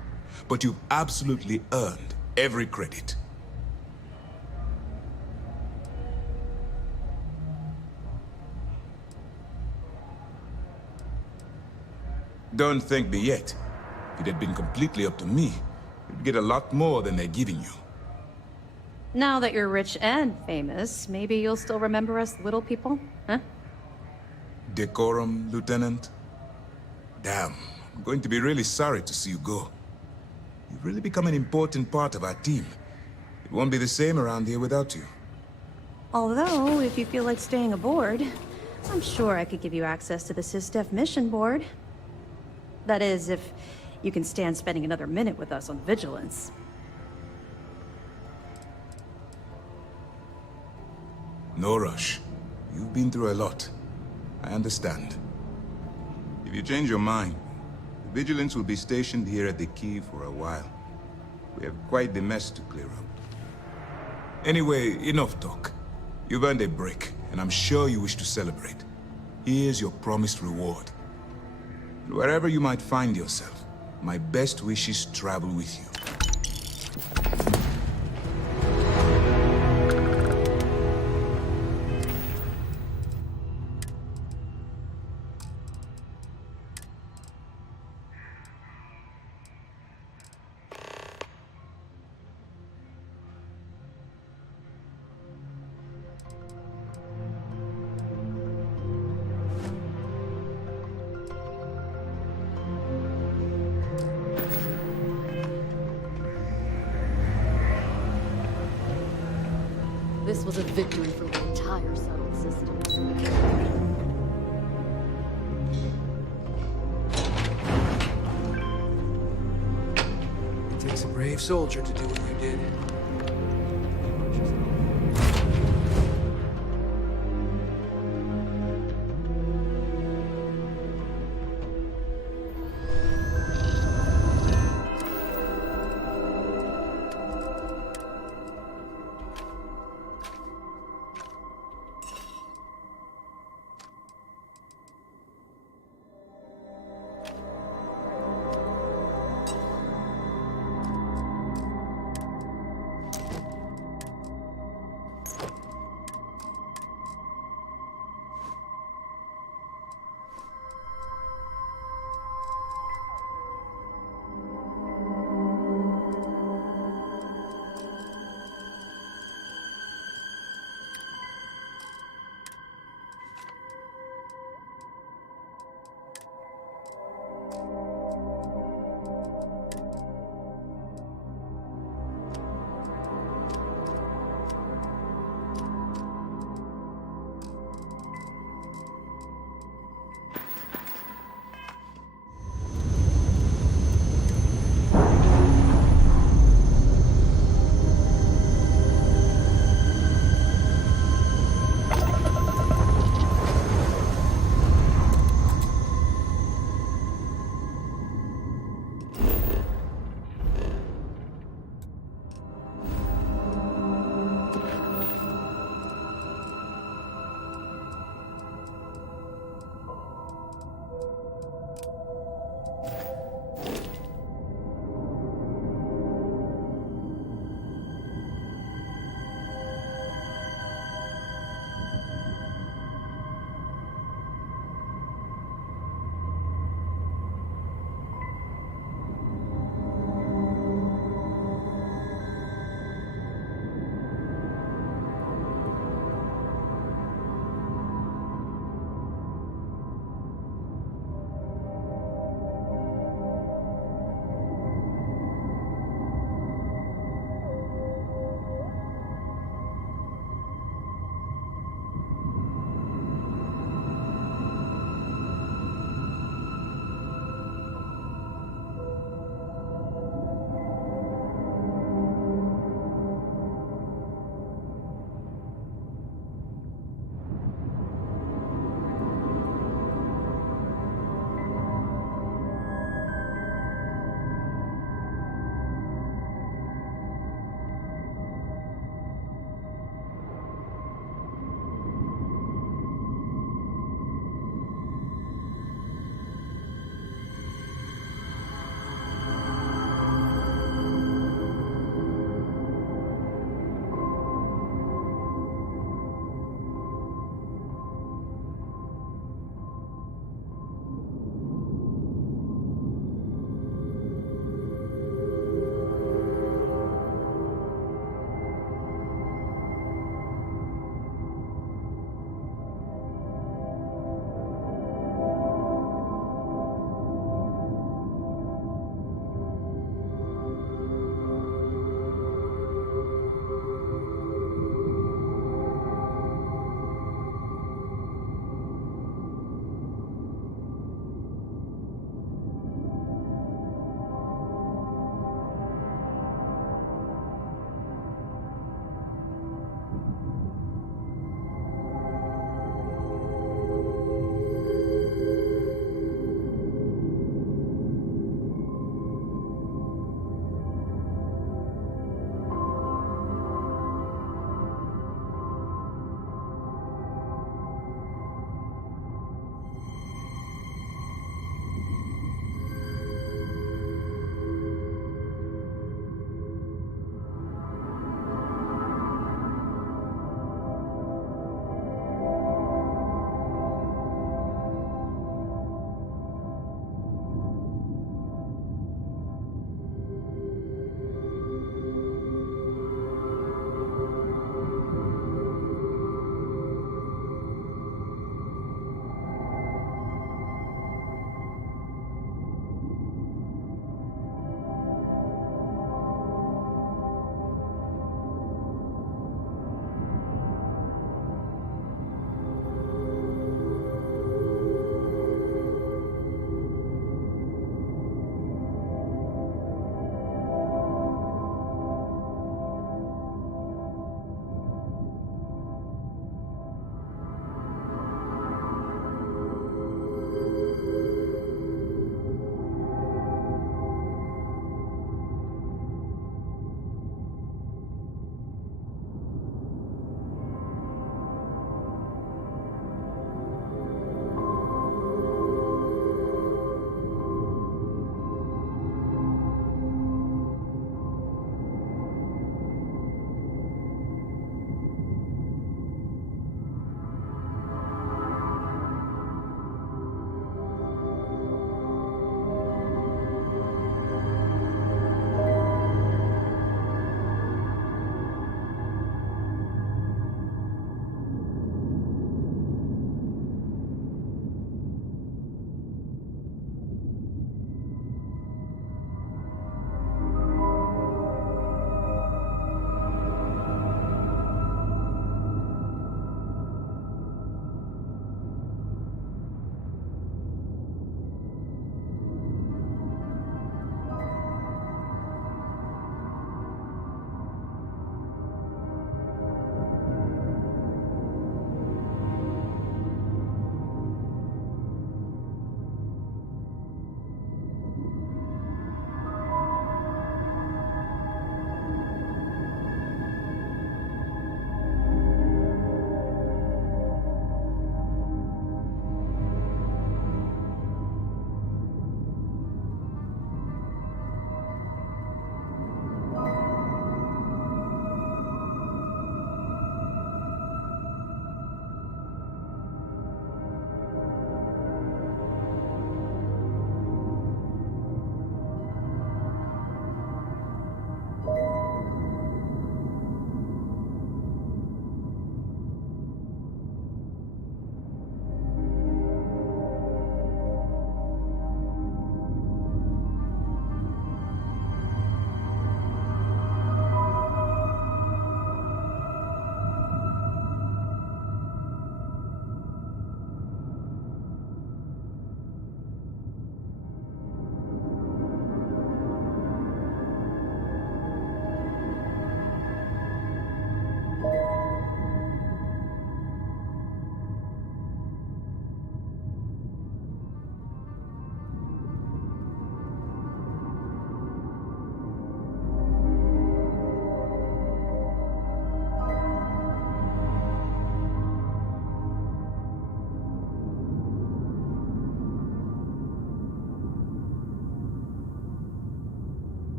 But you've absolutely earned every credit. Don't thank me yet. If it had been completely up to me, you'd get a lot more than they're giving you. Now that you're rich and famous, maybe you'll still remember us little people, huh? Decorum, Lieutenant? Damn, I'm going to be really sorry to see you go. You've really become an important part of our team. It won't be the same around here without you. Although, if you feel like staying aboard, I'm sure I could give you access to the SysDef mission board. That is, if you can stand spending another minute with us on Vigilance. No rush. You've been through a lot. I understand. If you change your mind, the Vigilance will be stationed here at the Key for a while. We have quite the mess to clear up. Anyway, enough talk. You've earned a break, and I'm sure you wish to celebrate. Here's your promised reward. And wherever you might find yourself, my best wishes travel with you. This was a victory for the entire settled systems. It takes a brave soldier to do what you did.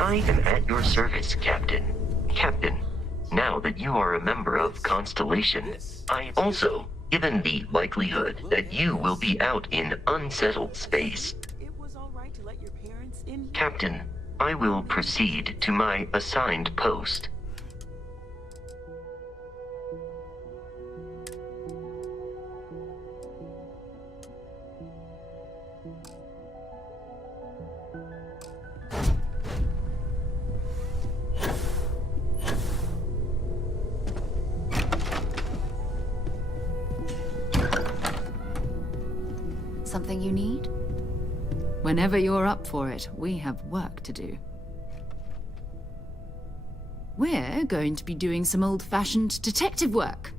I am at your service, Captain. Captain, now that you are a member of Constellation, I also, given the likelihood that you will be out in unsettled space, Captain, I will proceed to my assigned post. Something you need? Whenever you're up for it, we have work to do. We're going to be doing some old-fashioned detective work.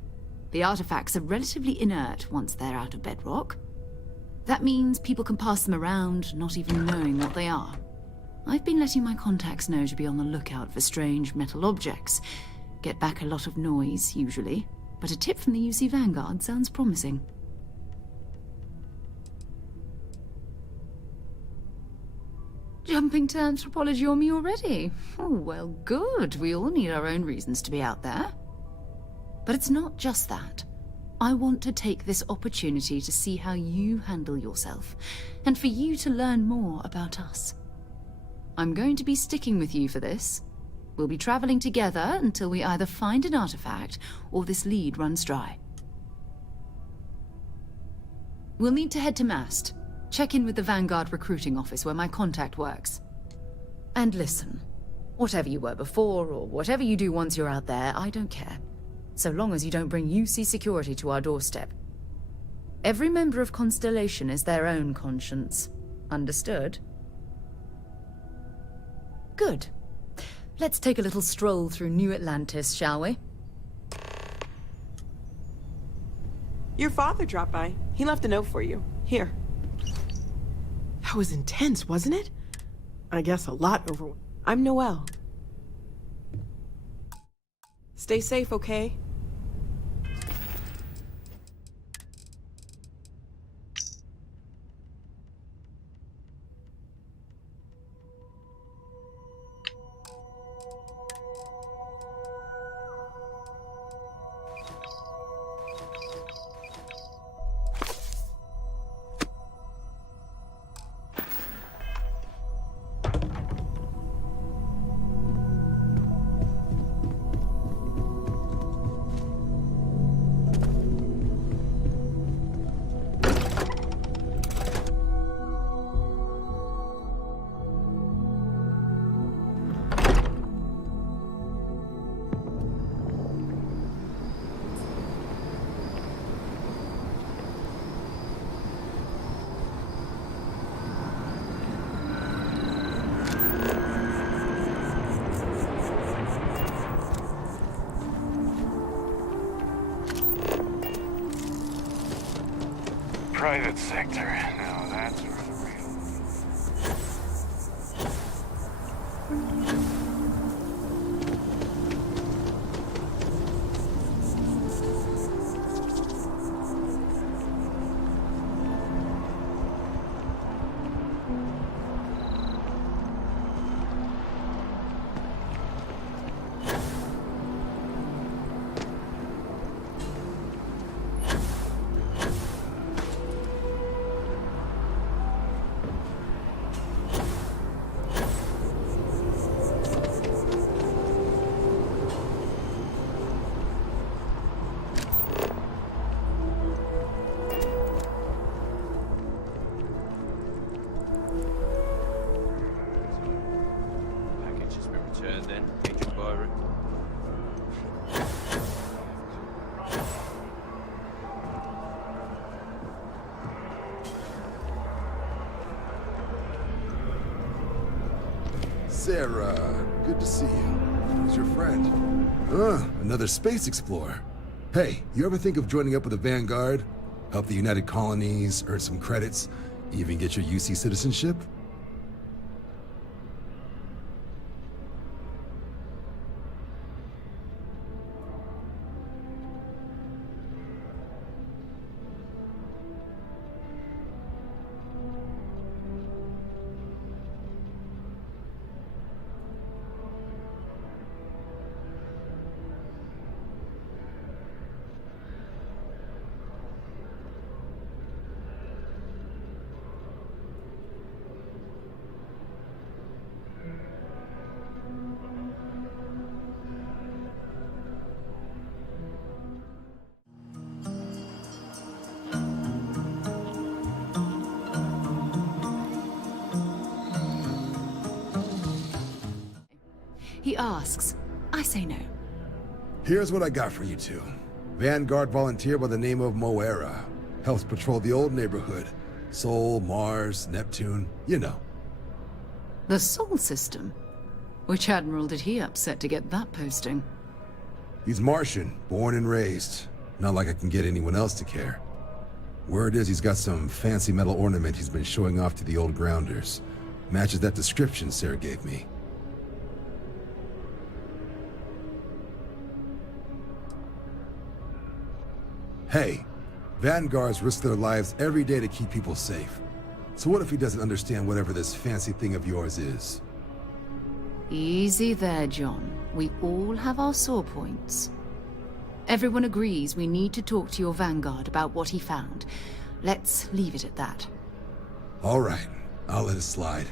The artifacts are relatively inert once they're out of bedrock. That means people can pass them around, not even knowing what they are. I've been letting my contacts know to be on the lookout for strange metal objects. Get back a lot of noise, usually, but a tip from the UC Vanguard sounds promising. Jumping to anthropology on me already? Oh, well, good. We all need our own reasons to be out there. But it's not just that. I want to take this opportunity to see how you handle yourself, and for you to learn more about us. I'm going to be sticking with you for this. We'll be traveling together until we either find an artifact or this lead runs dry. We'll need to head to Mast. Check in with the Vanguard recruiting office where my contact works. And listen, whatever you were before, or whatever you do once you're out there, I don't care. So long as you don't bring UC security to our doorstep. Every member of Constellation is their own conscience. Understood? Good. Let's take a little stroll through New Atlantis, shall we? Your father dropped by. He left a note for you. Here. That was intense, wasn't it? I guess a lot over... I'm Noelle. Stay safe, okay? Private sector. Now that's real. Sarah, good to see you. Who's your friend? Another space explorer. Hey, you ever think of joining up with the Vanguard? Help the United Colonies, earn some credits, even get your UC citizenship? He asks. I say no. Here's what I got for you two. Vanguard volunteer by the name of Moira. Helps patrol the old neighborhood. Sol, Mars, Neptune, you know. The Sol system? Which admiral did he upset to get that posting? He's Martian, born and raised. Not like I can get anyone else to care. Word is he's got some fancy metal ornament he's been showing off to the old grounders. Matches that description Sarah gave me. Hey, Vanguards risk their lives every day to keep people safe. So what if he doesn't understand whatever this fancy thing of yours is? Easy there, John. We all have our sore points. Everyone agrees we need to talk to your Vanguard about what he found. Let's leave it at that. All right, I'll let it slide.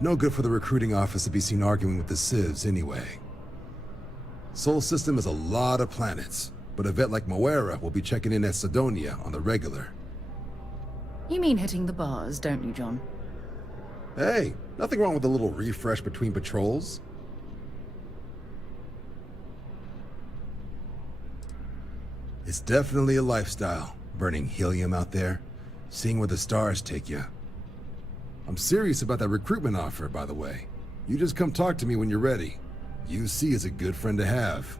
No good for the recruiting office to be seen arguing with the civs anyway. Sol system is a lot of planets, but a vet like Moira will be checking in at Sidonia on the regular. You mean hitting the bars, don't you, John? Hey, nothing wrong with a little refresh between patrols. It's definitely a lifestyle, burning helium out there, seeing where the stars take you. I'm serious about that recruitment offer, by the way. You just come talk to me when you're ready. UC is a good friend to have.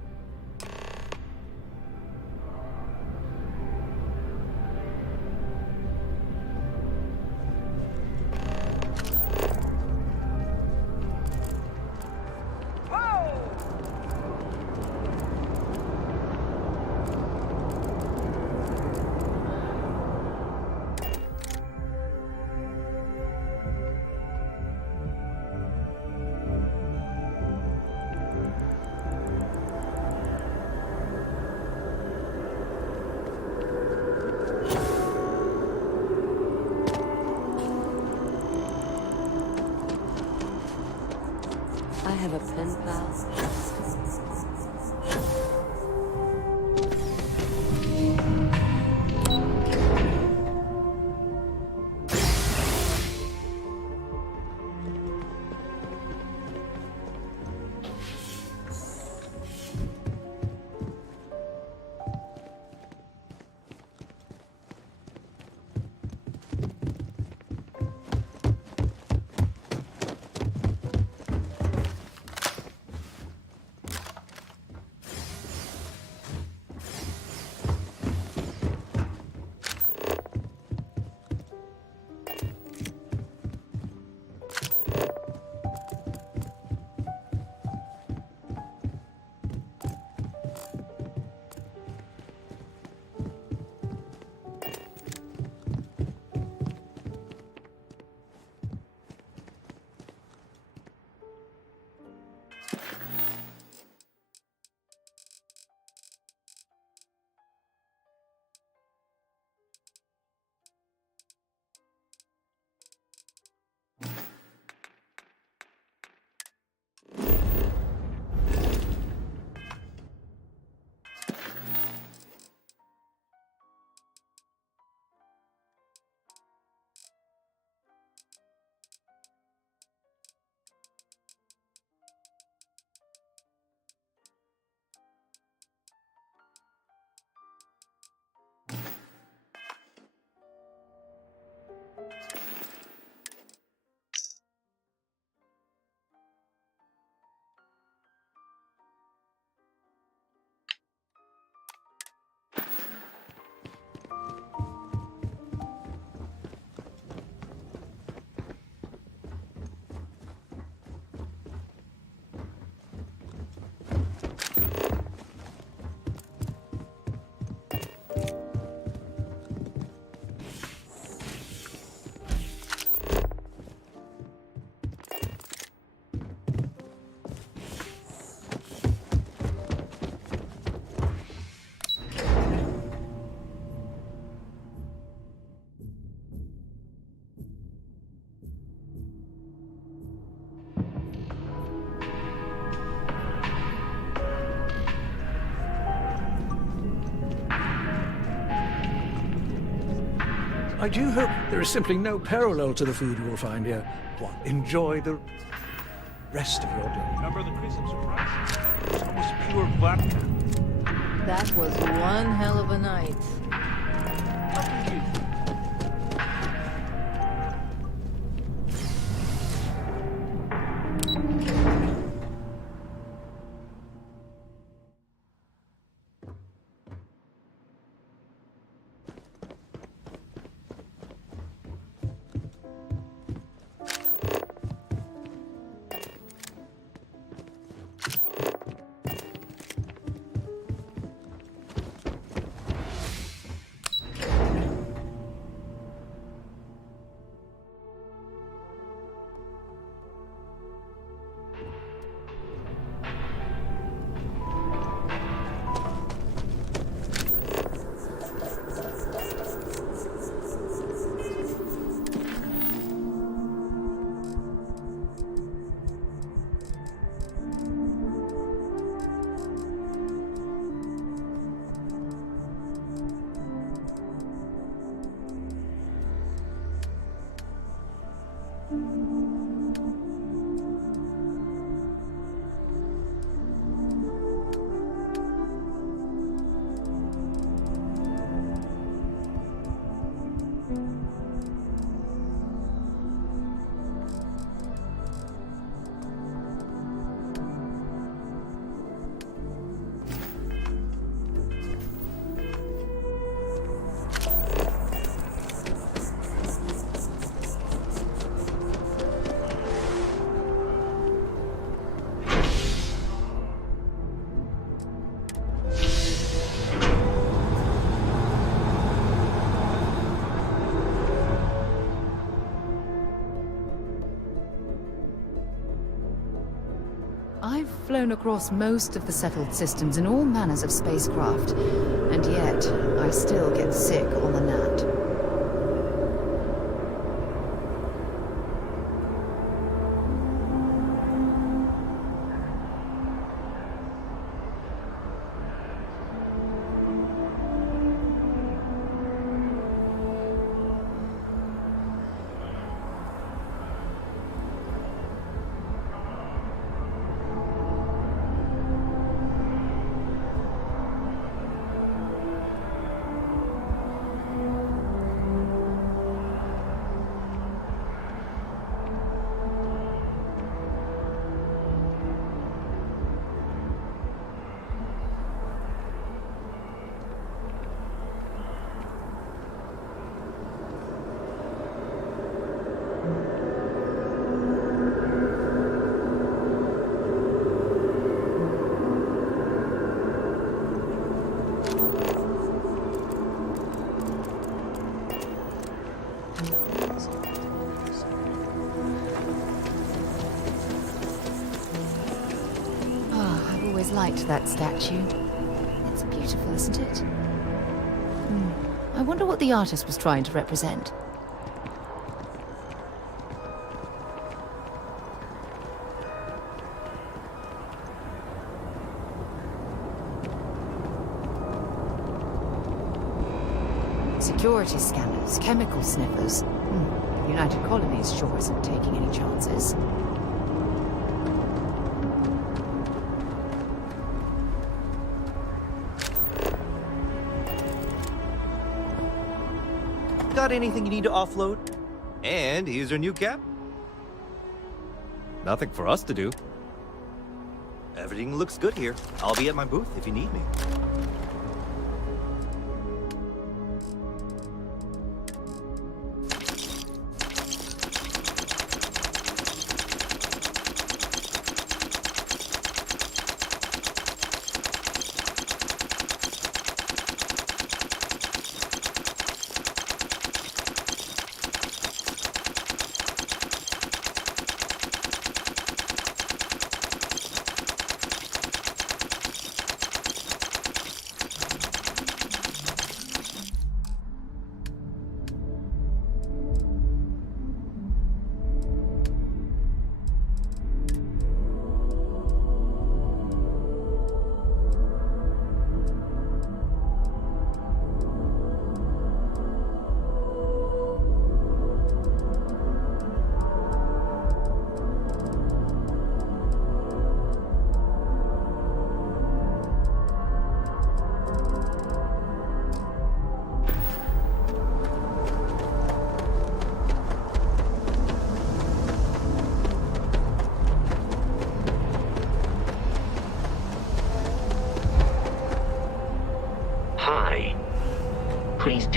I have a pen pal. I do hope there is simply no parallel to the food you will find here. What, enjoy the... rest of your day. Remember the Crescent Surprise? It's almost pure vodka. That was one hell of a night. I've flown across most of the settled systems in all manners of spacecraft, and yet I still get sick on the gnat. Liked that statue. It's beautiful, isn't it? I wonder what the artist was trying to represent. Security scanners, chemical sniffers. The United Colonies sure isn't taking any chances. Got anything you need to offload? And here's your new cap. Nothing for us to do. Everything looks good here. I'll be at my booth if you need me.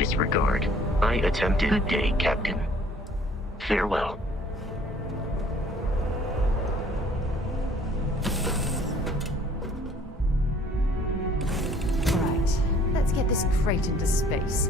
disregard. I attempted. Good day, Captain. Farewell. Right, let's get this crate into space.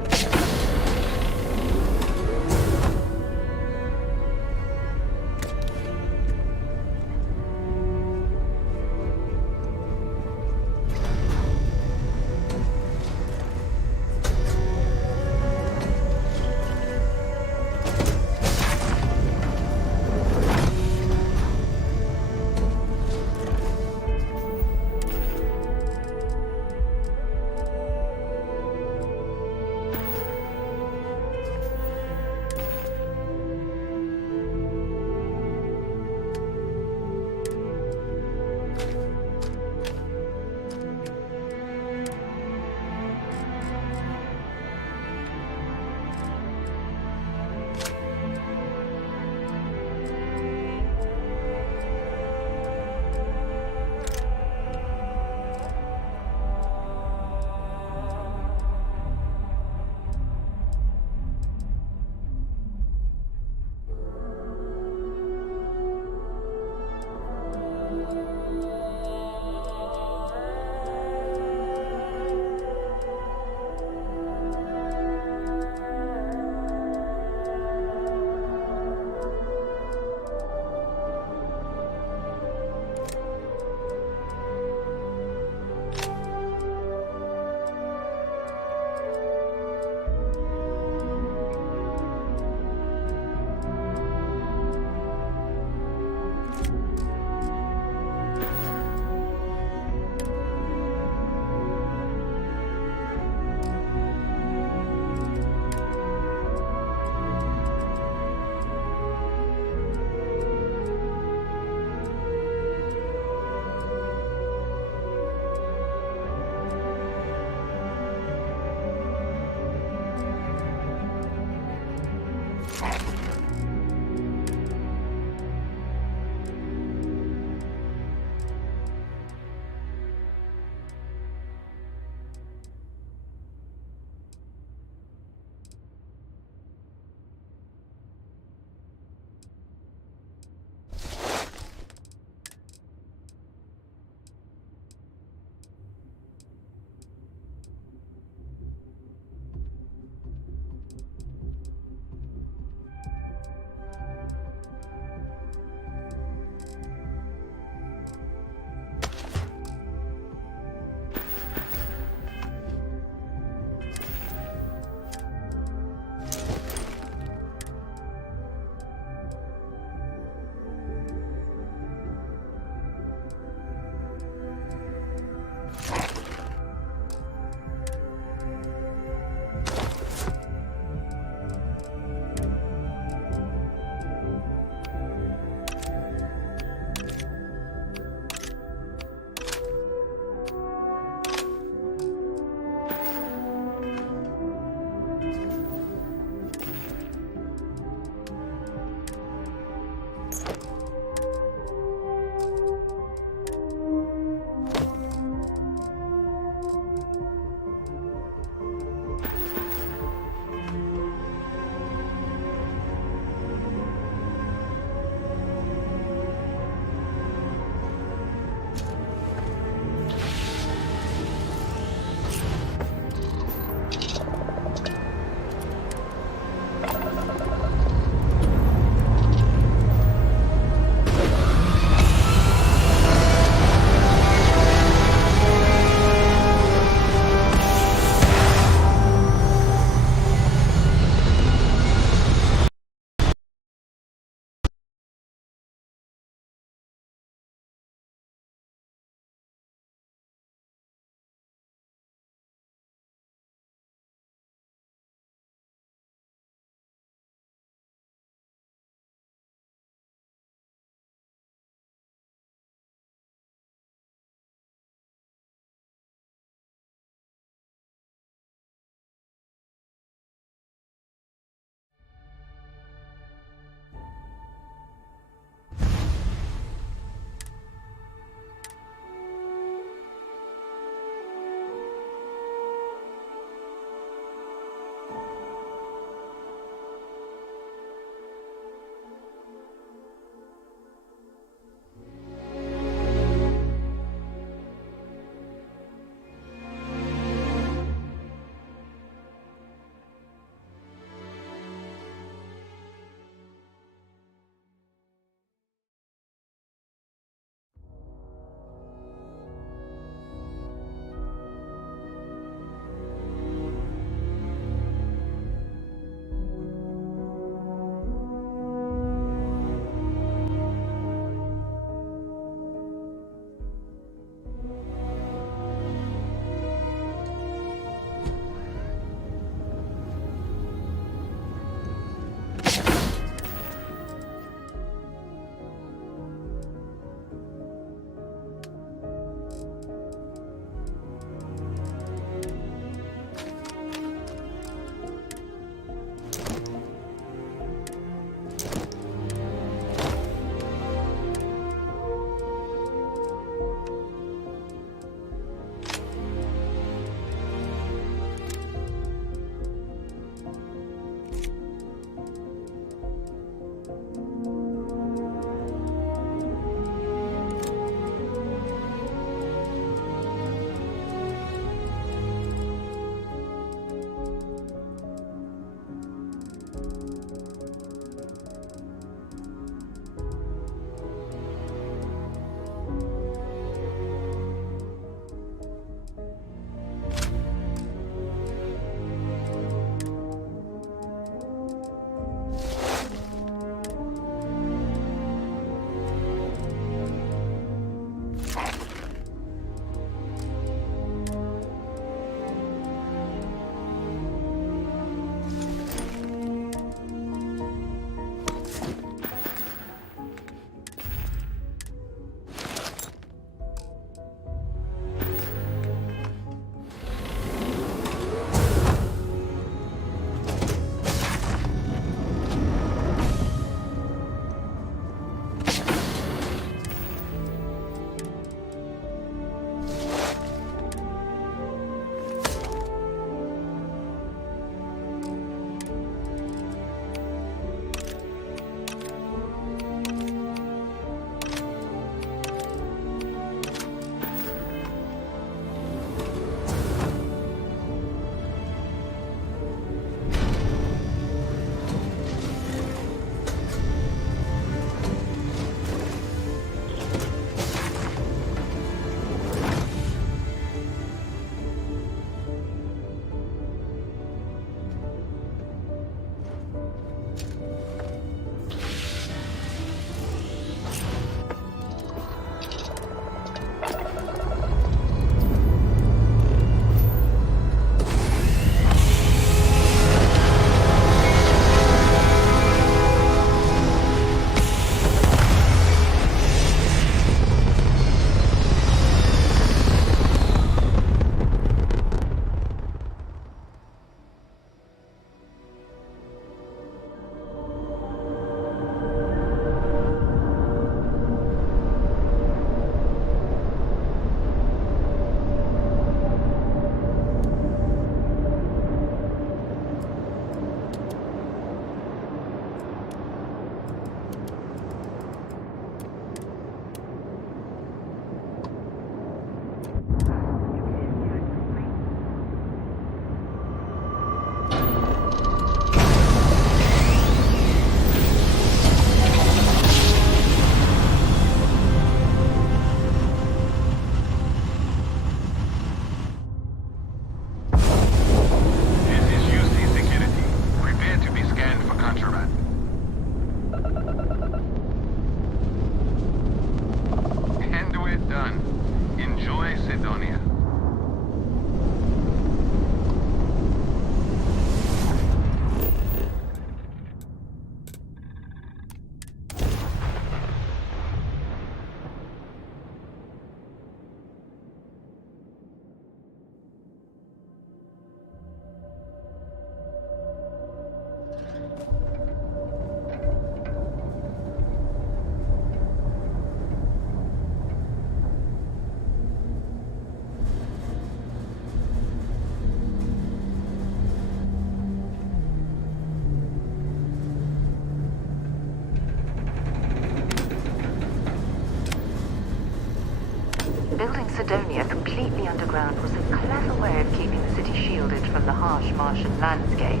Building Cydonia completely underground was a clever way of keeping the city shielded from the harsh Martian landscape.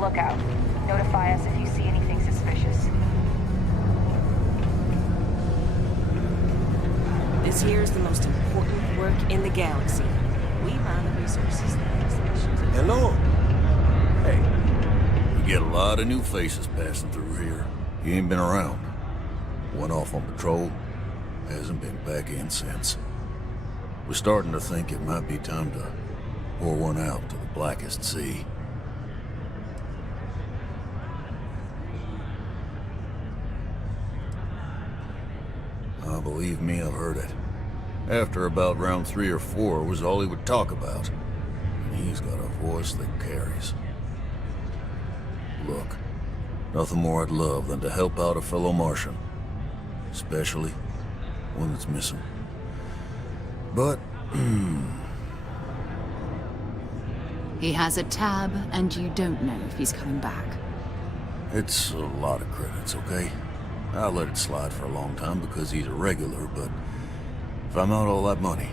Lookout. Notify us if you see anything suspicious. This here is the most important work in the galaxy. We run the resources. Hello. Hey. We get a lot of new faces passing through here. You ain't been around. Went off on patrol. Hasn't been back in since. We're starting to think it might be time to pour one out to the blackest sea. Believe me, I've heard it. After about round 3 or 4 was all he would talk about. And he's got a voice that carries. Look, nothing more I'd love than to help out a fellow Martian. Especially one that's missing. But, He has a tab, and you don't know if he's coming back. it's a lot of credits, okay? I let it slide for a long time because he's a regular, but if I'm out all that money,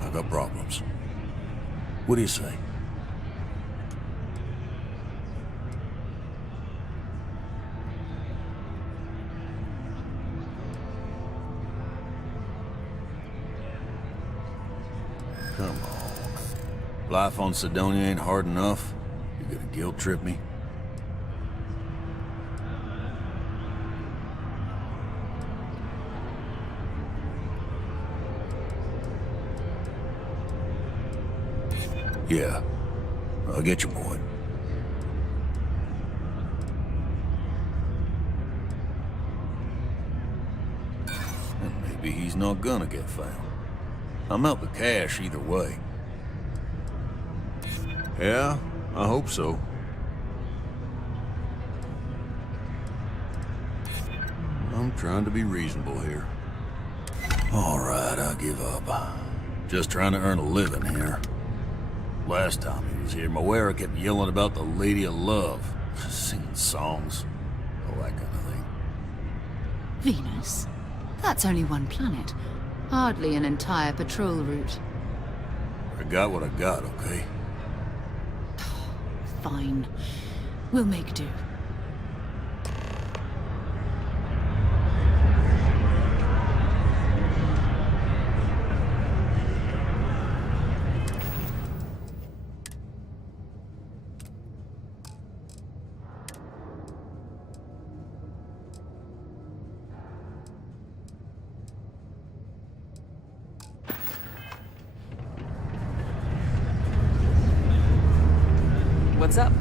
I got problems. What do you say? Come on. Life on Cydonia ain't hard enough. You gonna guilt trip me? Yeah, I get your point. And maybe he's not gonna get found. I'm out the cash either way. Yeah, I hope so. I'm trying to be reasonable here. All right, I give up. Just trying to earn a living here. Last time he was here, Moira kept yelling about the Lady of Love, singing songs, all that kind of thing. Venus? That's only one planet. Hardly an entire patrol route. I got what I got, okay? Fine. We'll make do. What's up?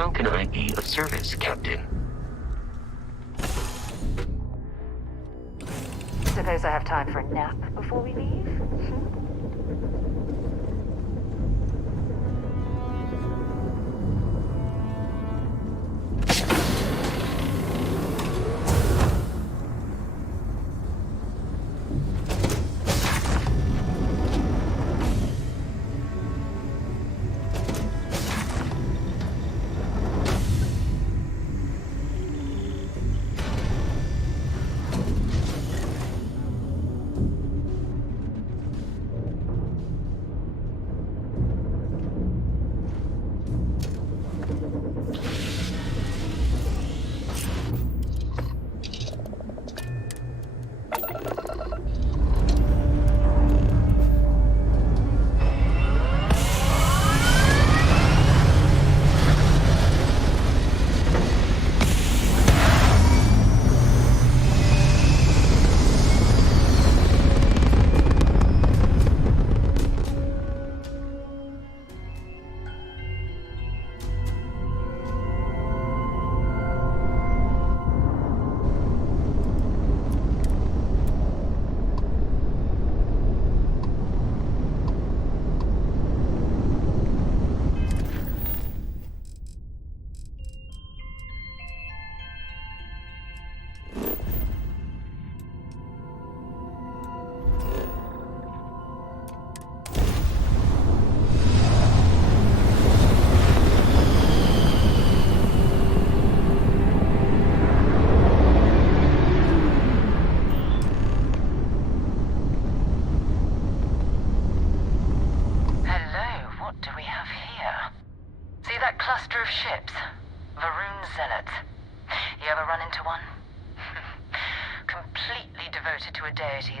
How can I be of service, Captain? Suppose I have time for a nap before we leave?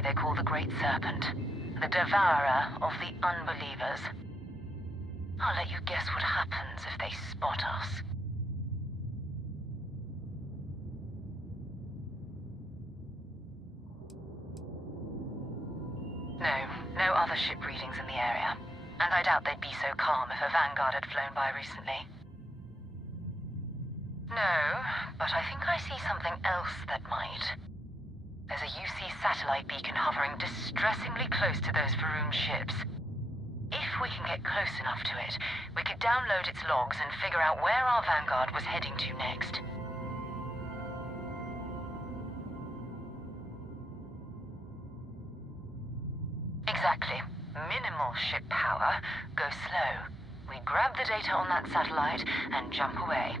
They call the Great Serpent, the devourer of the unbelievers. I'll let you guess what happens if they spot us. No other ship readings in the area, and I doubt they'd be so calm if a Vanguard had flown by recently. No, but I think I see something else that might. There's a UC satellite beacon hovering distressingly close to those Varun ships. If we can get close enough to it, we could download its logs and figure out where our Vanguard was heading to next. Exactly. Minimal ship power, go slow. We grab the data on that satellite and jump away.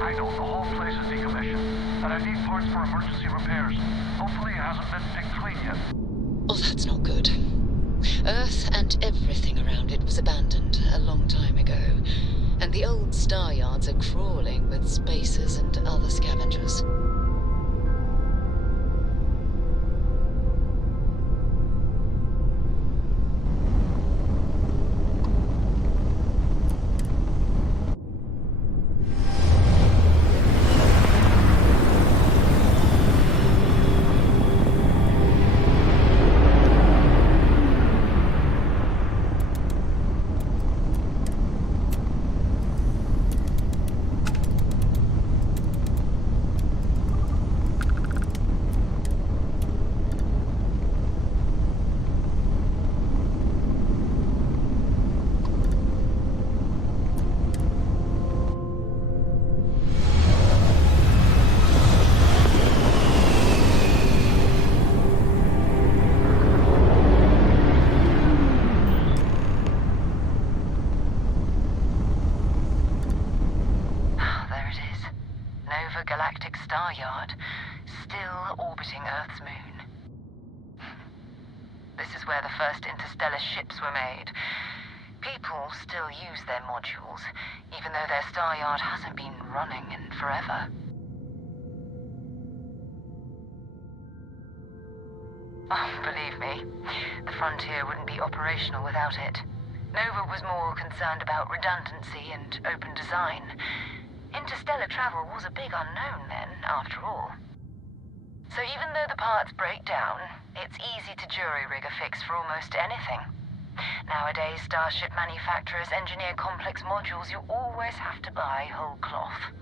I know, the whole place is decommissioned, and I need parts for emergency repairs. Hopefully it hasn't been picked clean yet. Oh, that's not good. Earth and everything around it was abandoned a long time ago, and the old star yards are crawling with spacers and other scavengers. Operational without it. Nova was more concerned about redundancy and open design. Interstellar travel was a big unknown then, after all. So even though the parts break down, it's easy to jury-rig a fix for almost anything. Nowadays, starship manufacturers engineer complex modules you always have to buy whole cloth.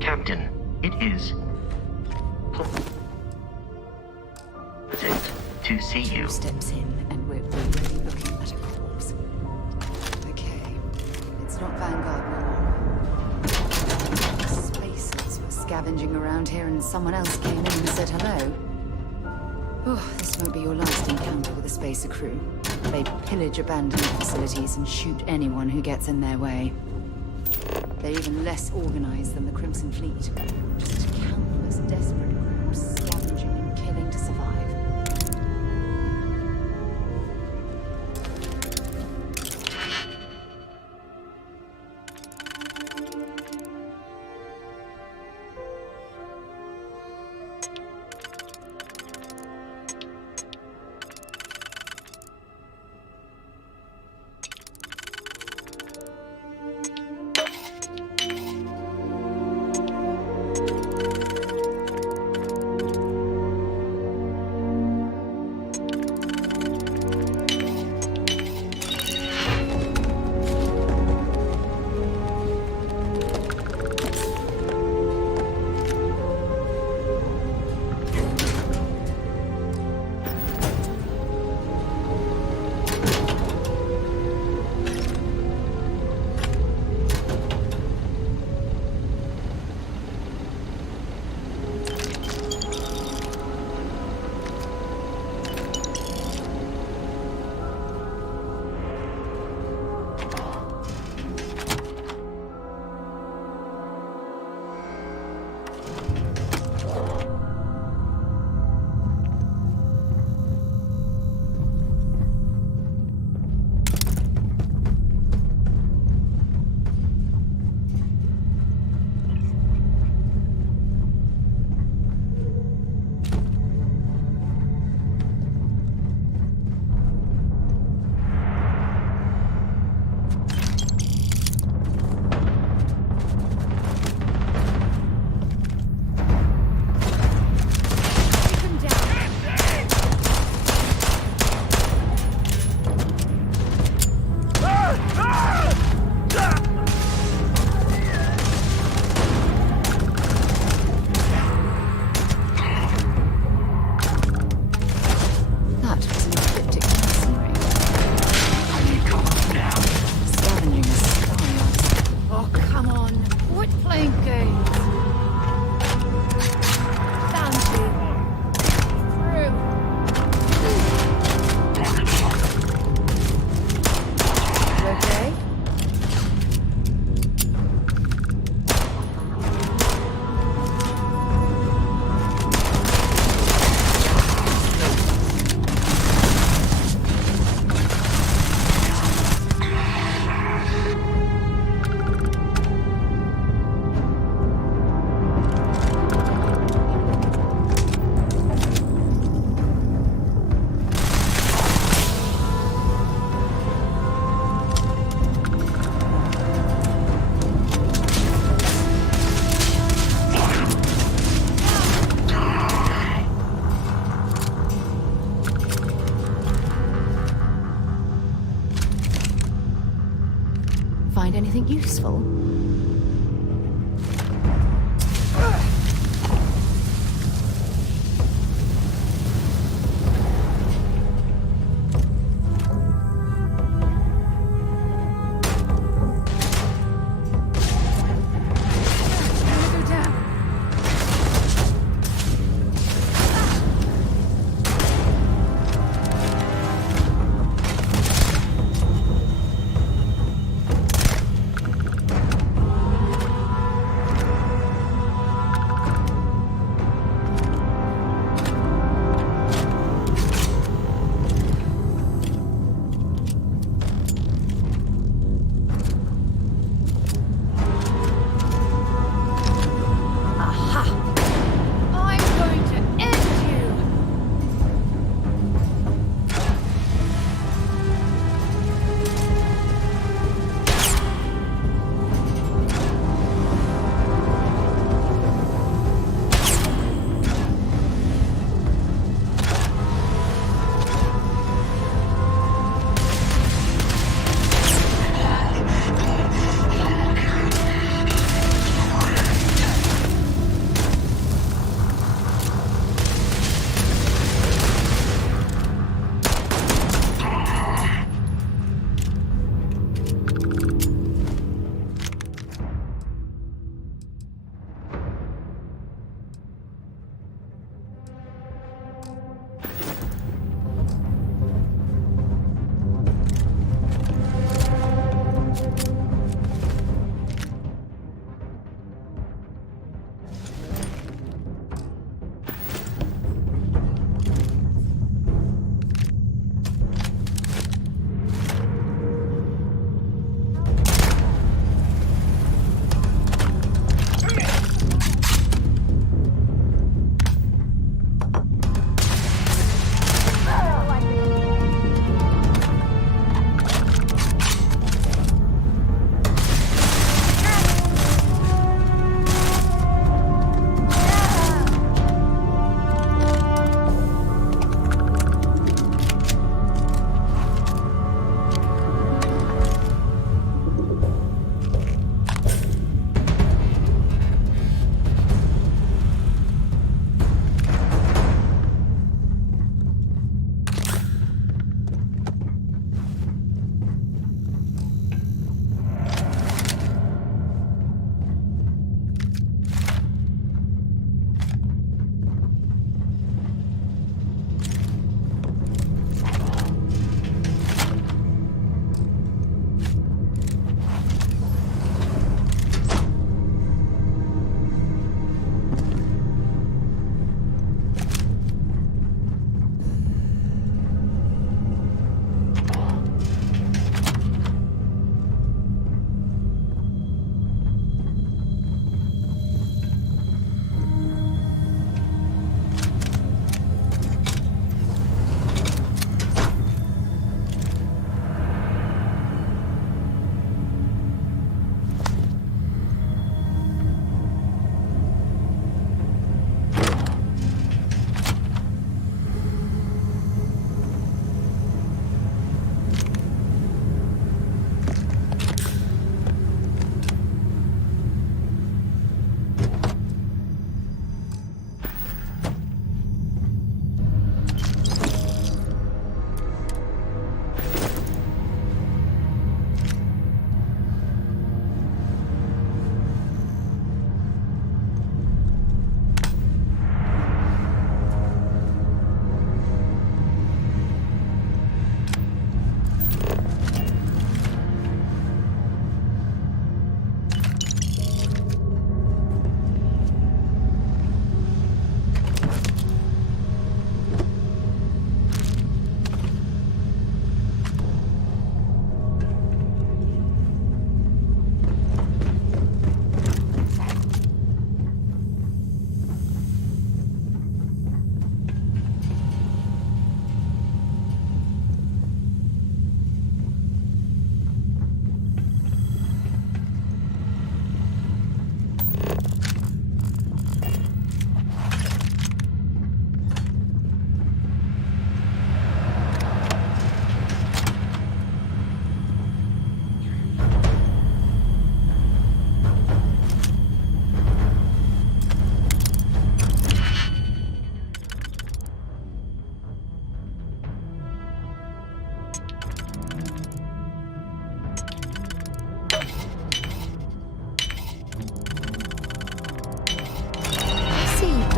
Captain, it is pleasant to see you. Steps in, and we're already looking at a corpse. Okay, it's not Vanguard no more. Spacers were scavenging around here, and someone else came in and said hello. Oh, this won't be your last encounter with a spacer crew. They pillage abandoned facilities and shoot anyone who gets in their way. They're even less organized than the Crimson Fleet. Just countless desperate groups scavenging and killing to survive. useful.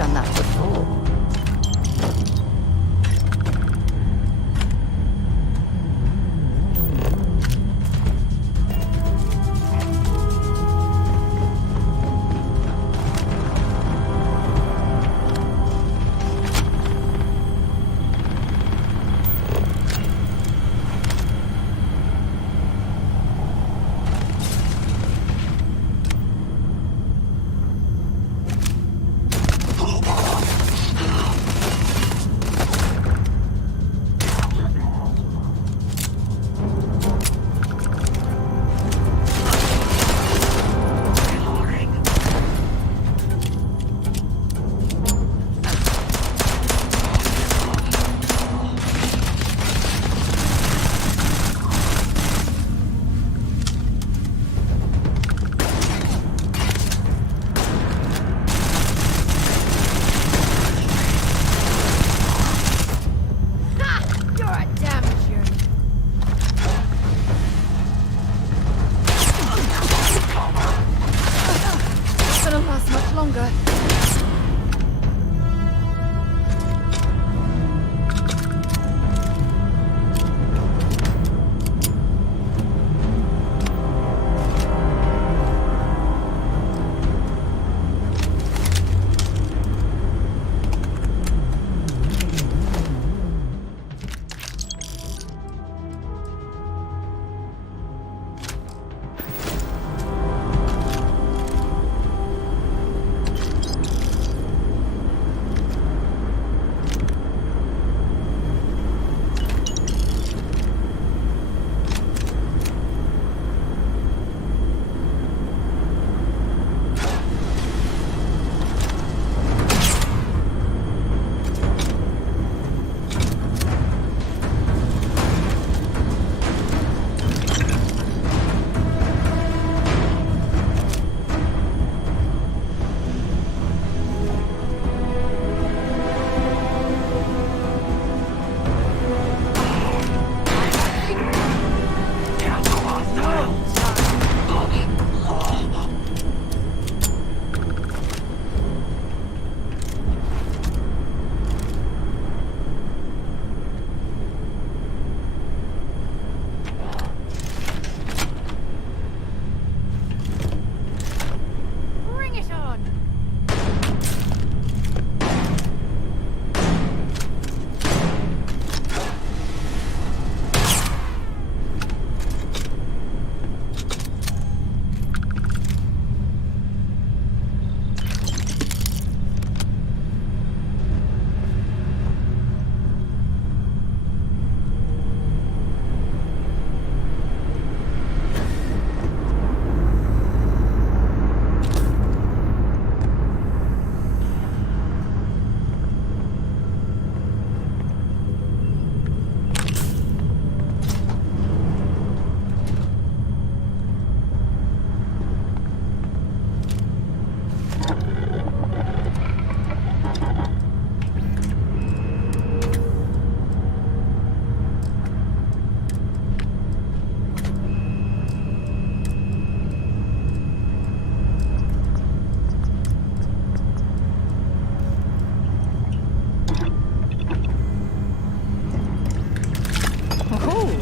done that before.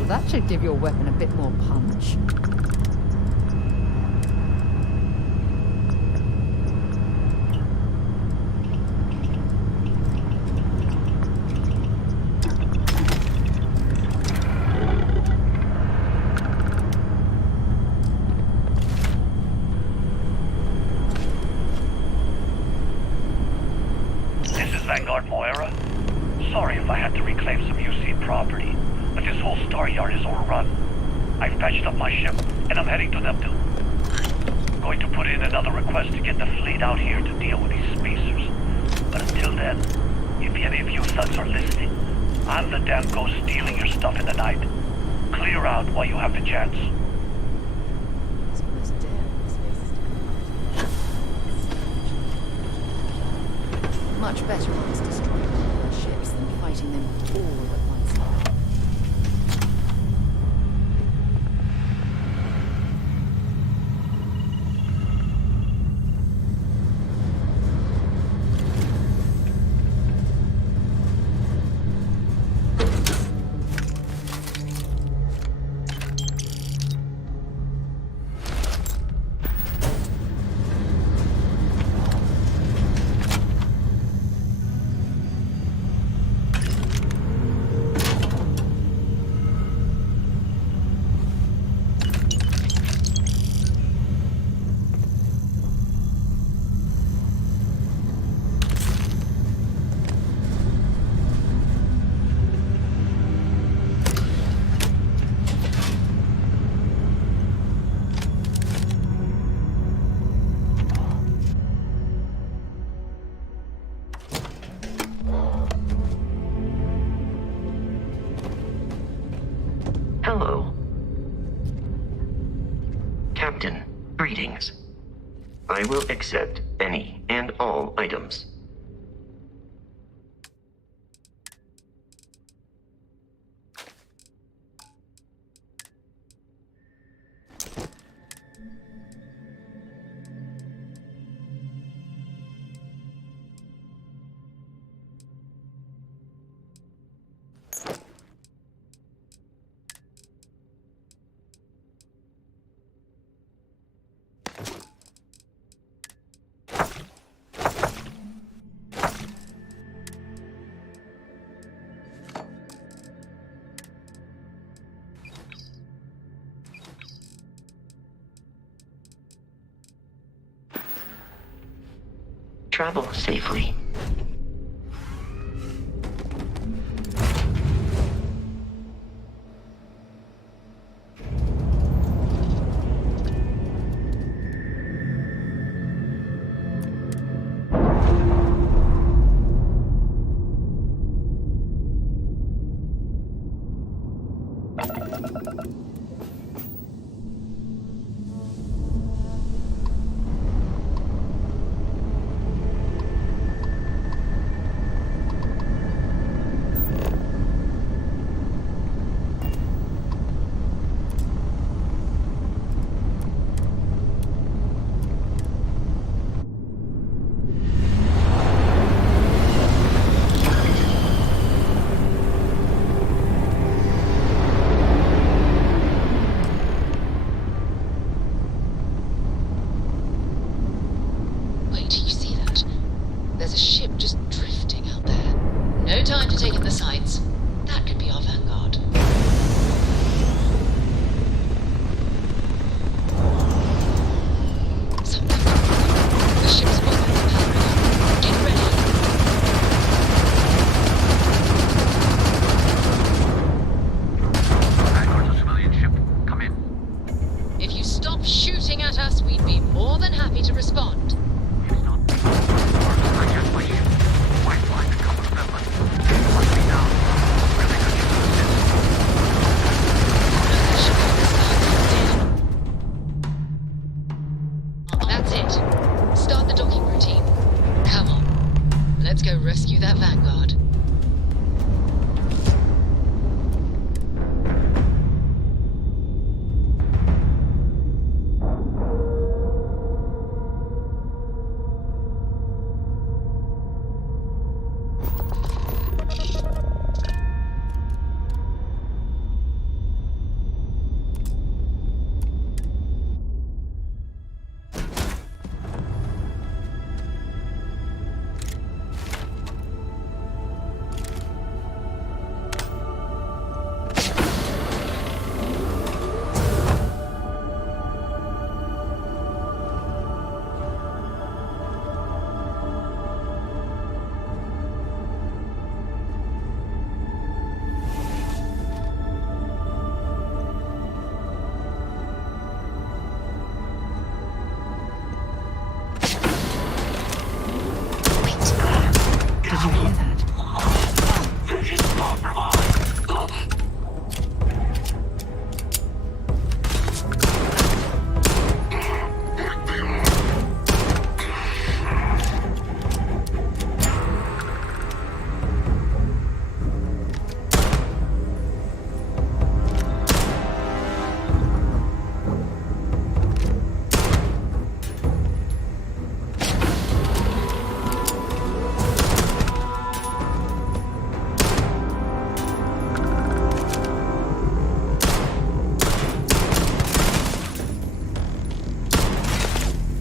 That should give your weapon a bit more punch. This is Vanguard Moira. Sorry if I had to reclaim some UC property, but this whole star yard is overrun. I've patched up my ship, and I'm heading to them too. Going to put in another request to get the fleet out here to deal with these spacers. But until then, if any of you thugs are listening, I'm the damn ghost stealing your stuff in the night. Clear out while you have the chance. Much better ones destroying all their ships than fighting them all at once. I will accept any and all items. Travel safely.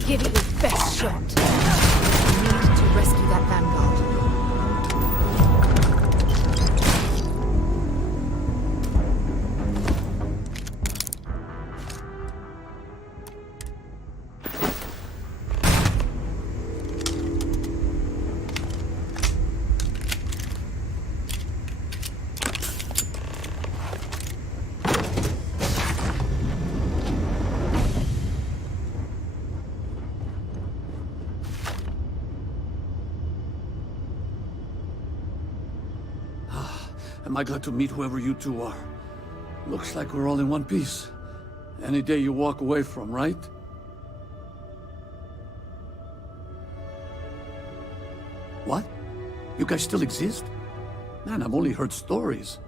Give it your best shot. We need to rescue that Vanguard. Am I glad to meet whoever you two are. Looks like we're all in one piece. Any day you walk away from, right? What? You guys still exist? Man, I've only heard stories.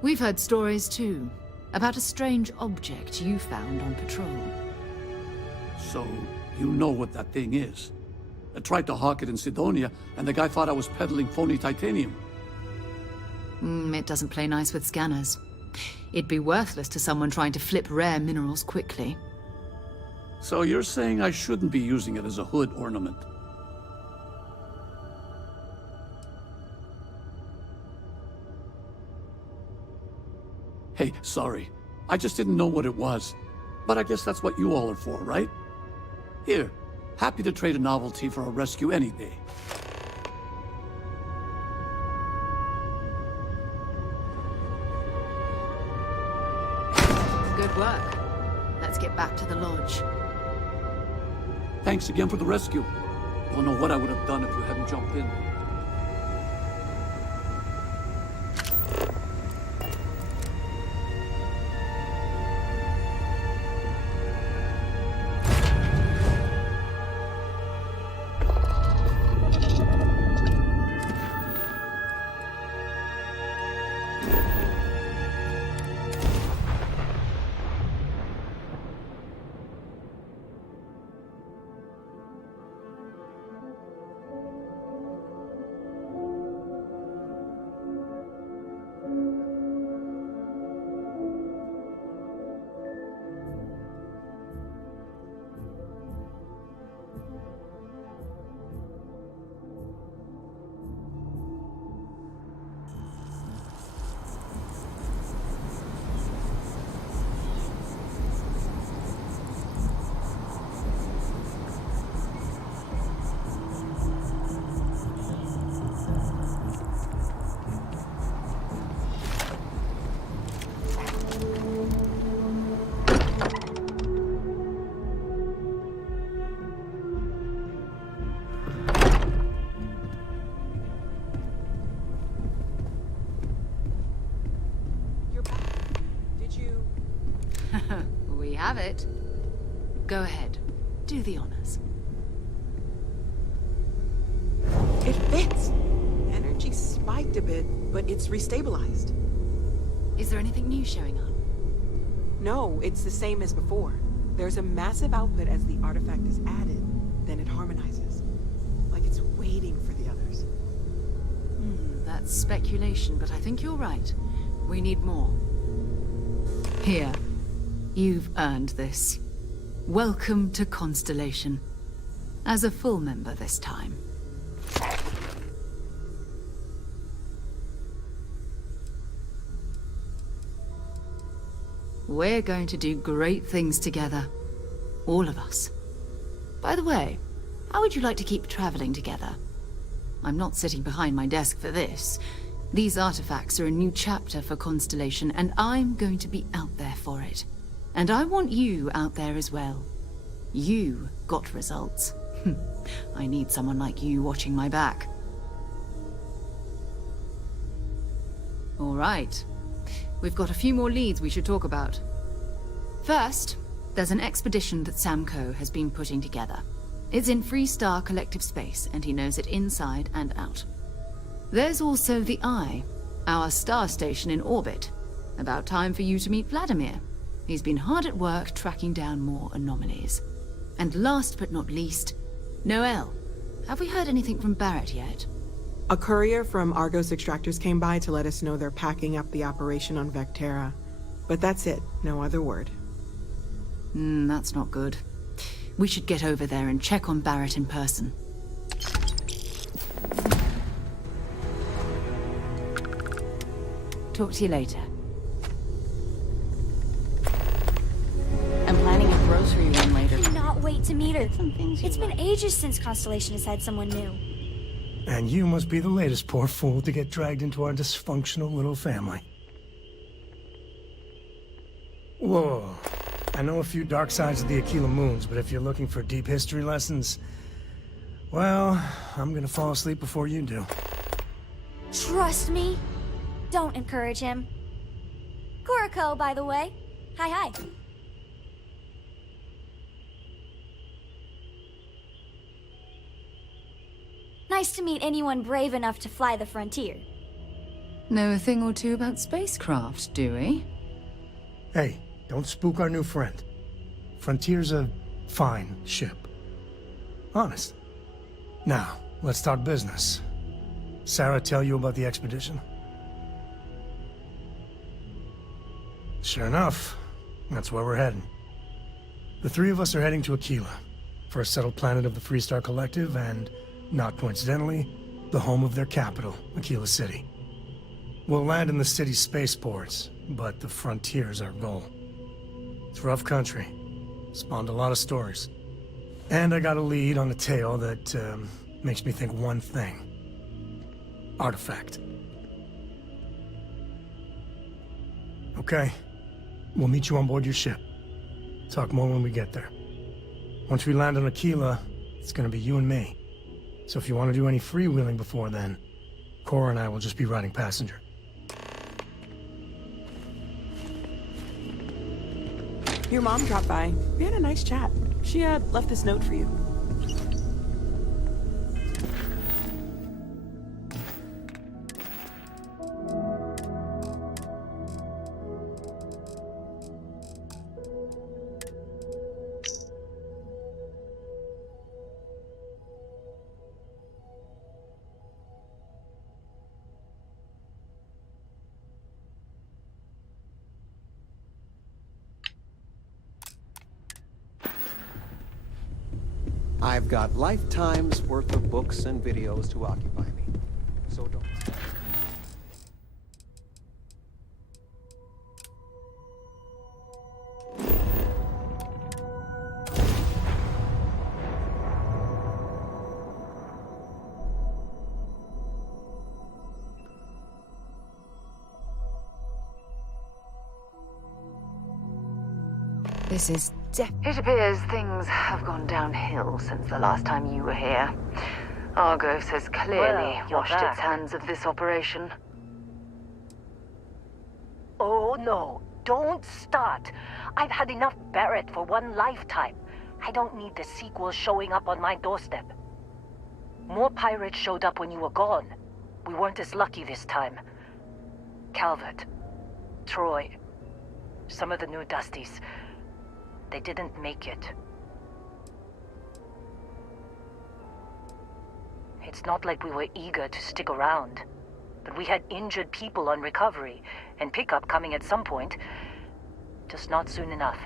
We've heard stories too, about a strange object you found on patrol. So, you know what that thing is. I tried to hawk it in Sidonia, and the guy thought I was peddling phony titanium. It doesn't play nice with scanners. It'd be worthless to someone trying to flip rare minerals quickly. So you're saying I shouldn't be using it as a hood ornament? Hey, sorry. I just didn't know what it was. But I guess that's what you all are for, right? Here, happy to trade a novelty for a rescue any day. Good work. Let's get back to the lodge. Thanks again for the rescue. Don't know what I would have done if you hadn't jumped in. We have it. Go ahead. Do the honors. It fits. Energy spiked a bit, but it's restabilized. Is there anything new showing up? No, it's the same as before. There's a massive output as the artifact is added, then it harmonizes. Like it's waiting for the others. That's speculation, but I think you're right. We need more. Here. You've earned this. Welcome to Constellation. As a full member this time. We're going to do great things together. All of us. By the way, how would you like to keep traveling together? I'm not sitting behind my desk for this. These artifacts are a new chapter for Constellation, and I'm going to be out there for it. And I want you out there as well. You got results. I need someone like you watching my back. All right. We've got a few more leads we should talk about. First, there's an expedition that Samco has been putting together. It's in Freestar Collective Space, and he knows it inside and out. There's also the Eye, our star station in orbit. About time for you to meet Vladimir. He's been hard at work tracking down more anomalies. And last but not least, Noel. Have we heard anything from Barrett yet? A courier from Argos Extractors came by to let us know they're packing up the operation on Vectera. But that's it, no other word. That's not good. We should get over there and check on Barrett in person. Talk to you later. I'm planning a grocery run later. I cannot wait to meet her. It's been ages since Constellation has had someone new. And you must be the latest poor fool to get dragged into our dysfunctional little family. Whoa. I know a few dark sides of the Aquila Moons, but if you're looking for deep history lessons, well, I'm gonna fall asleep before you do. Trust me. Don't encourage him. Kuriko, by the way. Hi. Nice to meet anyone brave enough to fly the frontier. Know a thing or two about spacecraft, do we? Hey, don't spook our new friend. Frontier's a fine ship. Honest. Now, let's talk business. Sarah tell you about the expedition? Sure enough, that's where we're heading. The three of us are heading to 𝐂𝐴, first settled planet of the Freestar Collective and, not coincidentally, the home of their capital, 𝐂𝐴 City. We'll land in the city's spaceports, but the frontier's our goal. It's rough country. Spawned a lot of stories. And I got a lead on a tale that makes me think one thing. Artifact. Okay. We'll meet you on board your ship. Talk more when we get there. Once we land on 𝐂𝐴, it's gonna be you and me. So if you want to do any freewheeling before then, Cora and I will just be riding passenger. Your mom dropped by. We had a nice chat. She had left this note for you. I've got lifetimes worth of books and videos to occupy me, so don't... This is It appears things have gone downhill since the last time you were here. Argos has clearly washed its hands of this operation. Oh no, don't start. I've had enough Barrett for one lifetime. I don't need the sequel showing up on my doorstep. More pirates showed up when you were gone. We weren't as lucky this time. Calvert, Troy, some of the new Dusties. They didn't make it. It's not like we were eager to stick around, but we had injured people on recovery, and pickup coming at some point. Just not soon enough.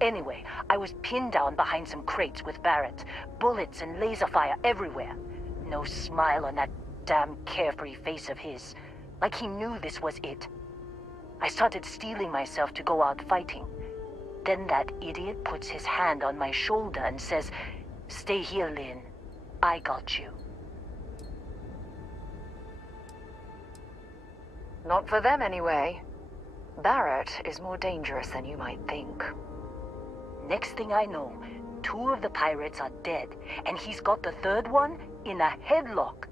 Anyway, I was pinned down behind some crates with Barrett. Bullets and laser fire everywhere. No smile on that damn carefree face of his. Like he knew this was it. I started steeling myself to go out fighting. Then that idiot puts his hand on my shoulder and says, "Stay here, Lynn. I got you." Not for them, anyway. Barrett is more dangerous than you might think. Next thing I know, 2 of the pirates are dead, and he's got the 3rd one in a headlock.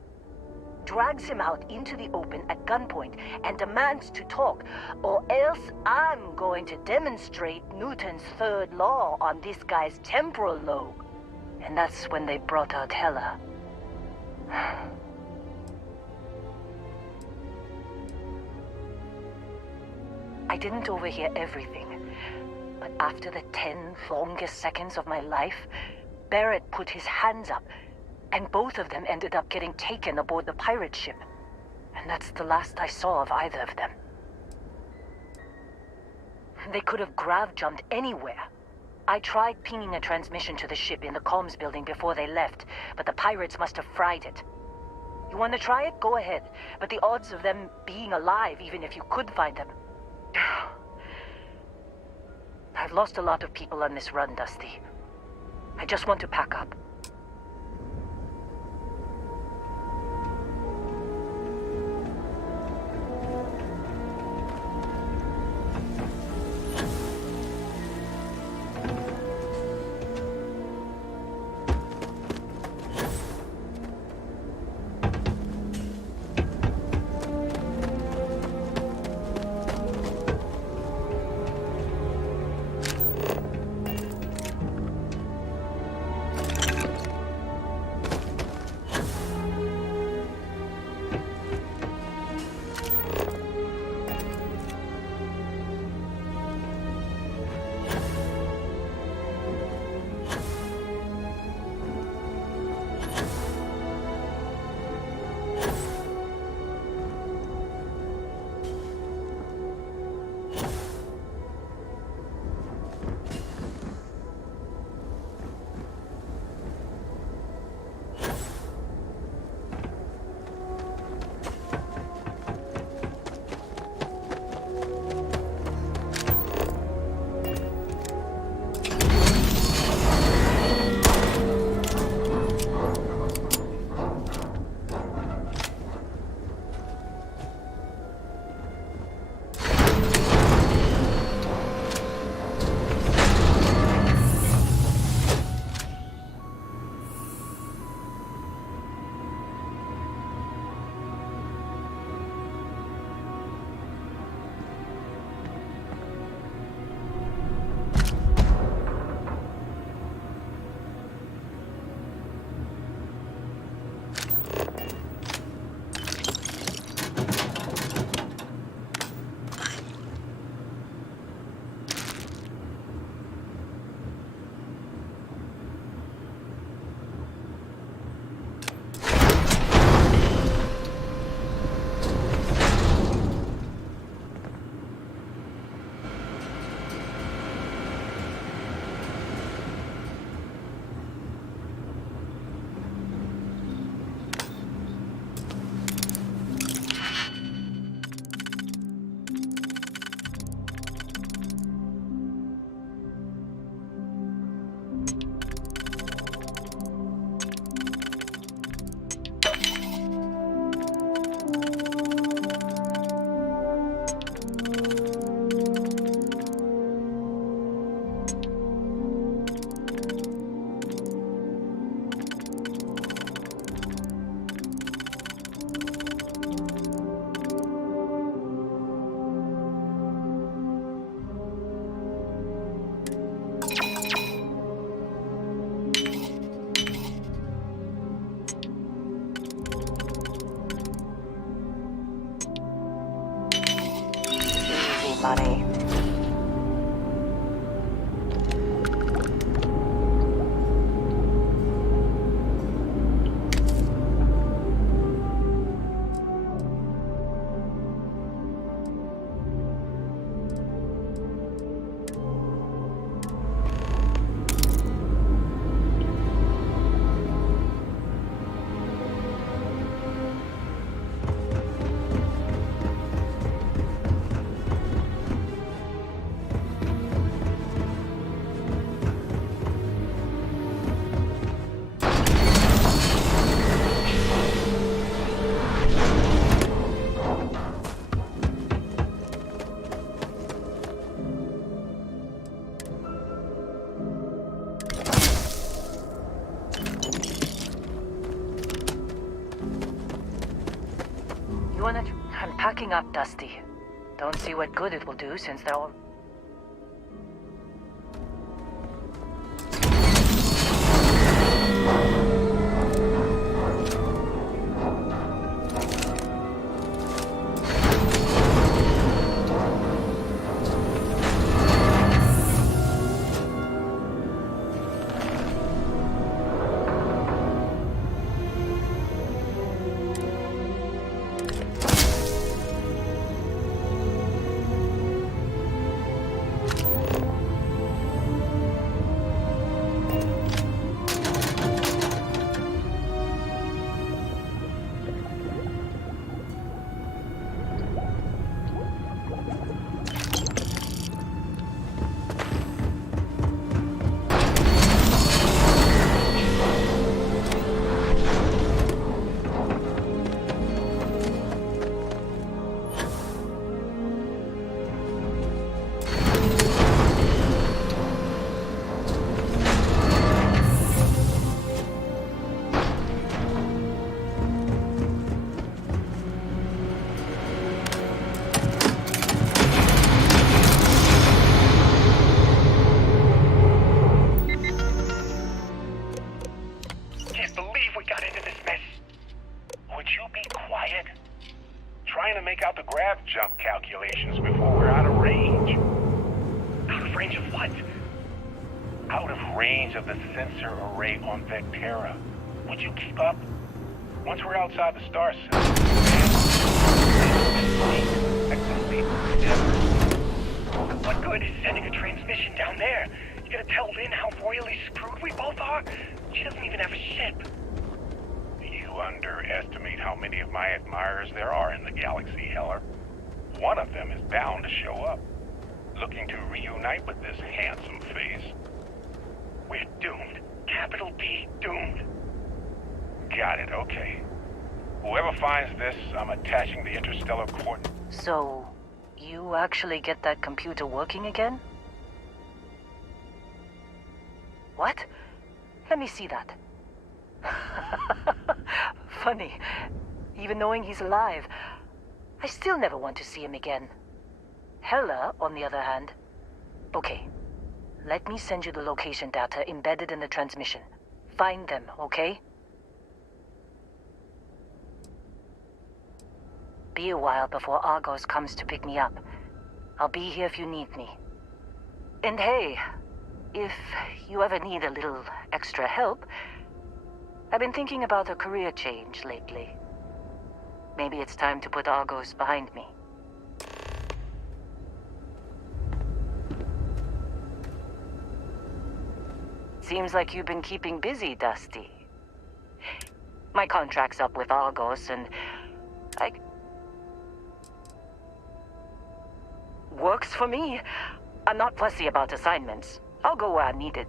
Drags him out into the open at gunpoint and demands to talk, or else I'm going to demonstrate Newton's 3rd law on this guy's temporal lobe. And that's when they brought out Hela. I didn't overhear everything, but after the 10 longest seconds of my life, Barrett put his hands up, and both of them ended up getting taken aboard the pirate ship. And that's the last I saw of either of them. They could have grav-jumped anywhere. I tried pinging a transmission to the ship in the comms building before they left, but the pirates must have fried it. You want to try it? Go ahead. But the odds of them being alive, even if you could find them... I've lost a lot of people on this run, Dusty. I just want to pack up. money. I'm packing up, Dusty. Don't see what good it will do since they're all... Jump calculations before we're out of range. Out of range of what? Out of range of the sensor array on Vectera. Would you keep up? Once we're outside the star system... What good is sending a transmission down there? You gonna tell Lynn how royally screwed we both are? She doesn't even have a ship. You underestimate how many of my admirers there are in the galaxy, Heller. One of them is bound to show up, looking to reunite with this handsome face. We're doomed. Capital D, doomed. Got it, okay. Whoever finds this, I'm attaching the interstellar coordinate. So, you actually get that computer working again? What? Let me see that. Funny. Even knowing he's alive, I still never want to see him again. Heller, on the other hand... Okay. Let me send you the location data embedded in the transmission. Find them, okay? Be a while before Argos comes to pick me up. I'll be here if you need me. And hey, if you ever need a little extra help, I've been thinking about a career change lately. Maybe it's time to put Argos behind me. Seems like you've been keeping busy, Dusty. My contract's up with Argos, and works for me. I'm not fussy about assignments. I'll go where I'm needed.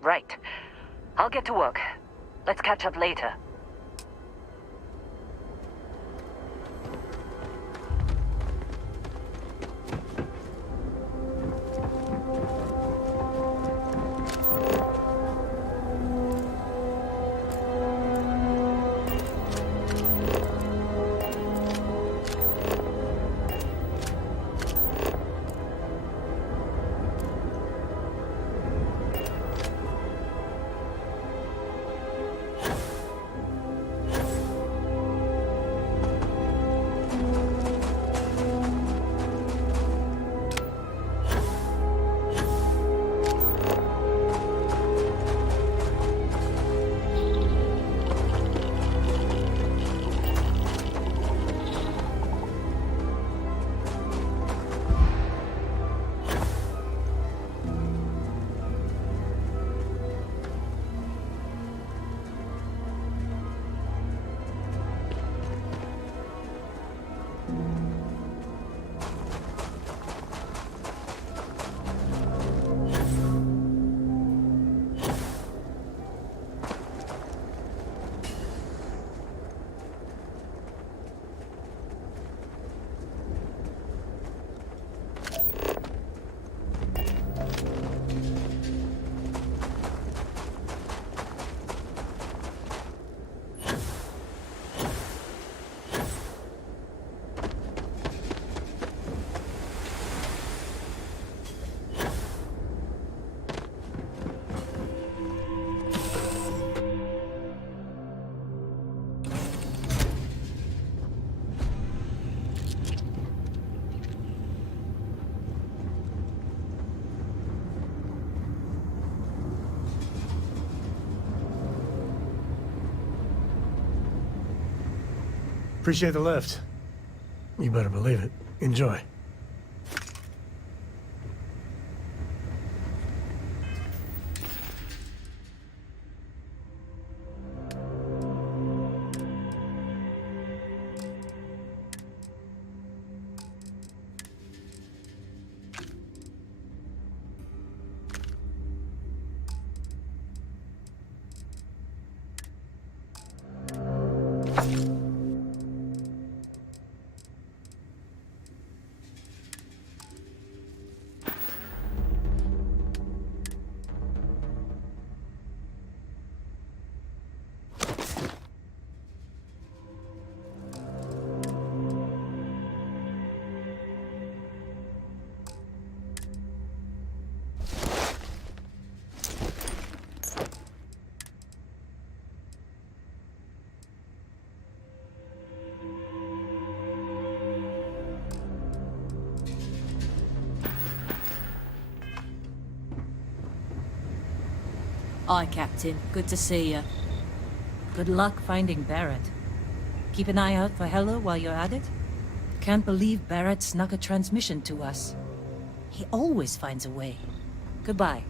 Right. I'll get to work. Let's catch up later. Appreciate the lift. You better believe it. Enjoy. Aye, Captain. Good to see you. Good luck finding Barrett. Keep an eye out for Hella while you're at it. Can't believe Barrett snuck a transmission to us. He always finds a way. Goodbye.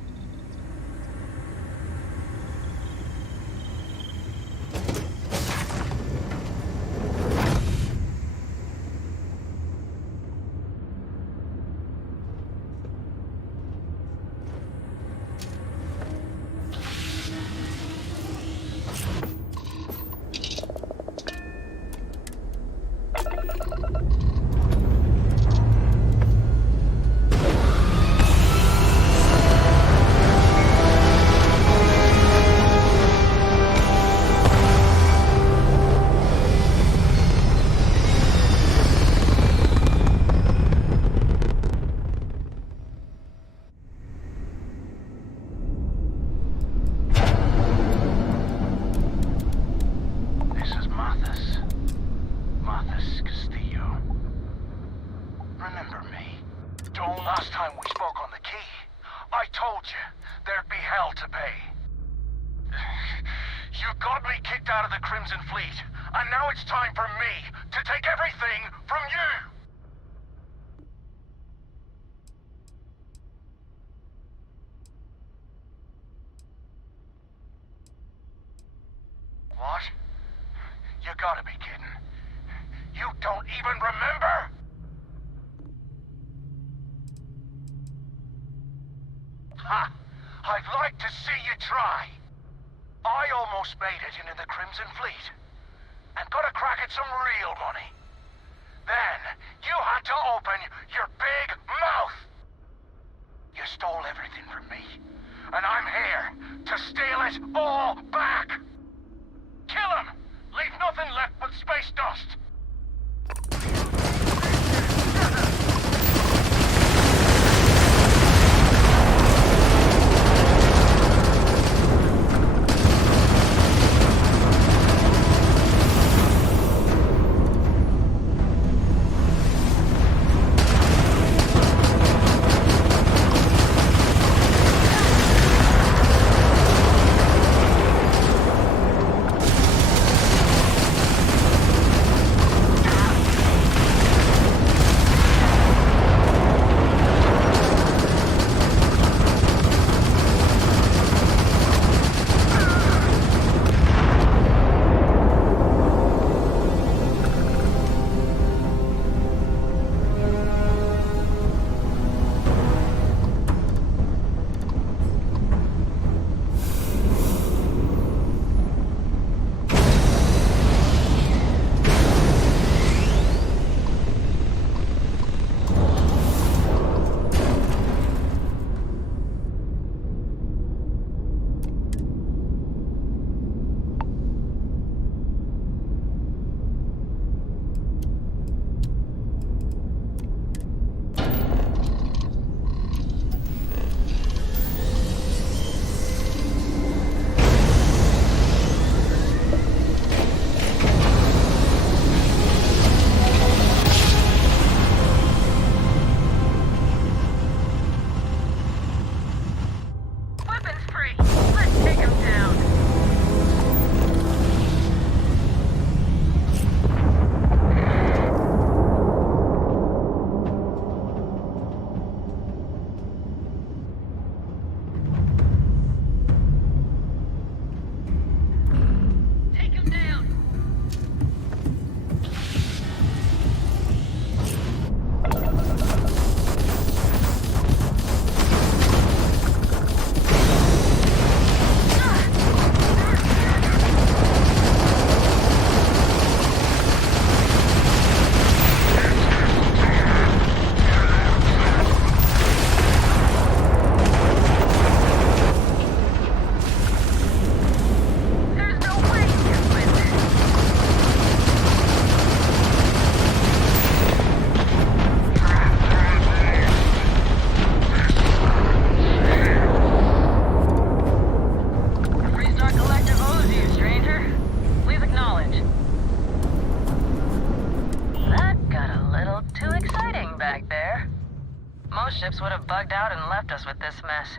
ships would have bugged out and left us with this mess.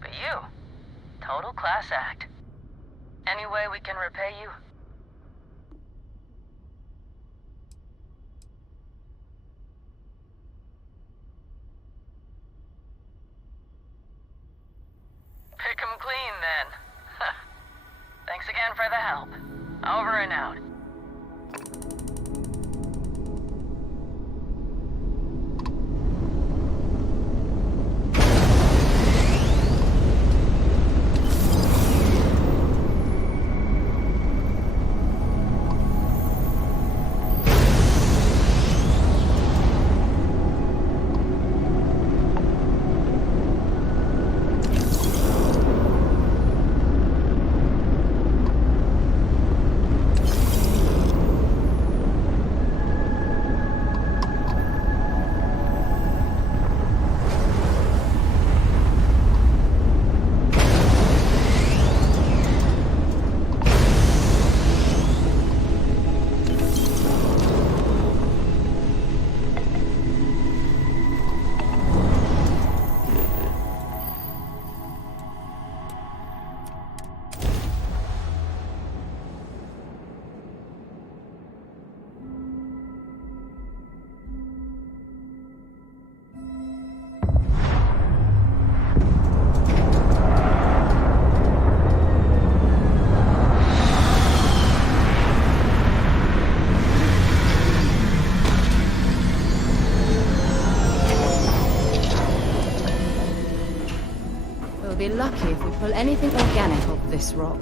But you, total class act. Any way we can repay you? Pick 'em clean, then. Thanks again for the help. Over and out. We'll be lucky if we pull anything organic off this rock.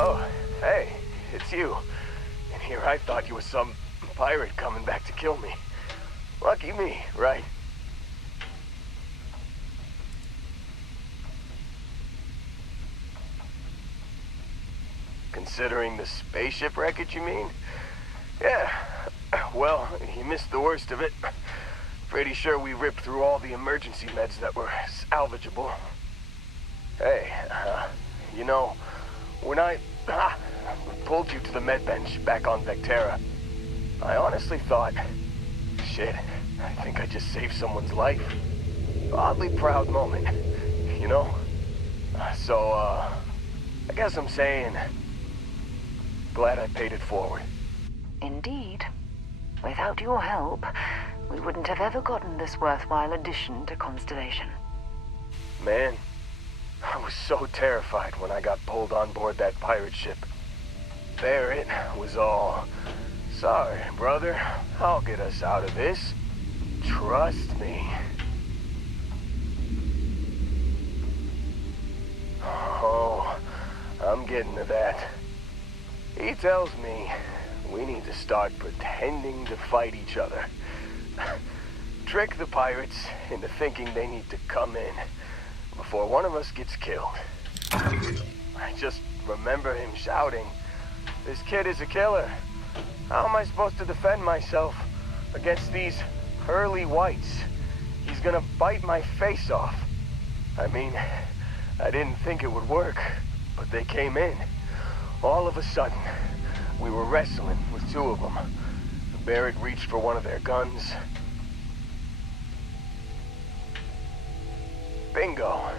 Oh, hey, it's you. And here I thought you were some pirate coming back to kill me. Lucky me, right? Considering the spaceship wreckage, you mean? Yeah, well, you missed the worst of it. Pretty sure we ripped through all the emergency meds that were salvageable. Hey, you know, when I pulled you to the med bench back on Vectera, I honestly thought, shit, I think I just saved someone's life. Oddly proud moment, you know? So, I guess I'm saying, Glad I paid it forward. Indeed. Without your help, we wouldn't have ever gotten this worthwhile addition to Constellation. Man, I was so terrified when I got pulled on board that pirate ship. Barrett was all, "Sorry, brother, I'll get us out of this. Trust me." Oh, I'm getting to that. He tells me we need to start pretending to fight each other. Trick the pirates into thinking they need to come in before one of us gets killed. I just remember him shouting, "This kid is a killer. How am I supposed to defend myself against these pearly whites? He's gonna bite my face off." I mean, I didn't think it would work, but they came in. All of a sudden, we were wrestling with two of them. Barrett reached for one of their guns. Bingo.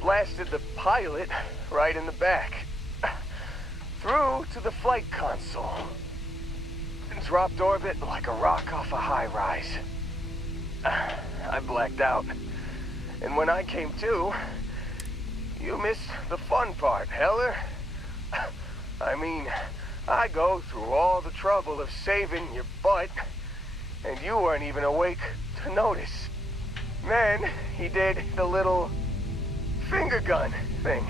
Blasted the pilot right in the back. Through to the flight console. And dropped orbit like a rock off a high-rise. I blacked out. And when I came to, you missed the fun part, Heller. I mean, I go through all the trouble of saving your butt, and you weren't even awake to notice. Then he did the little finger gun thing.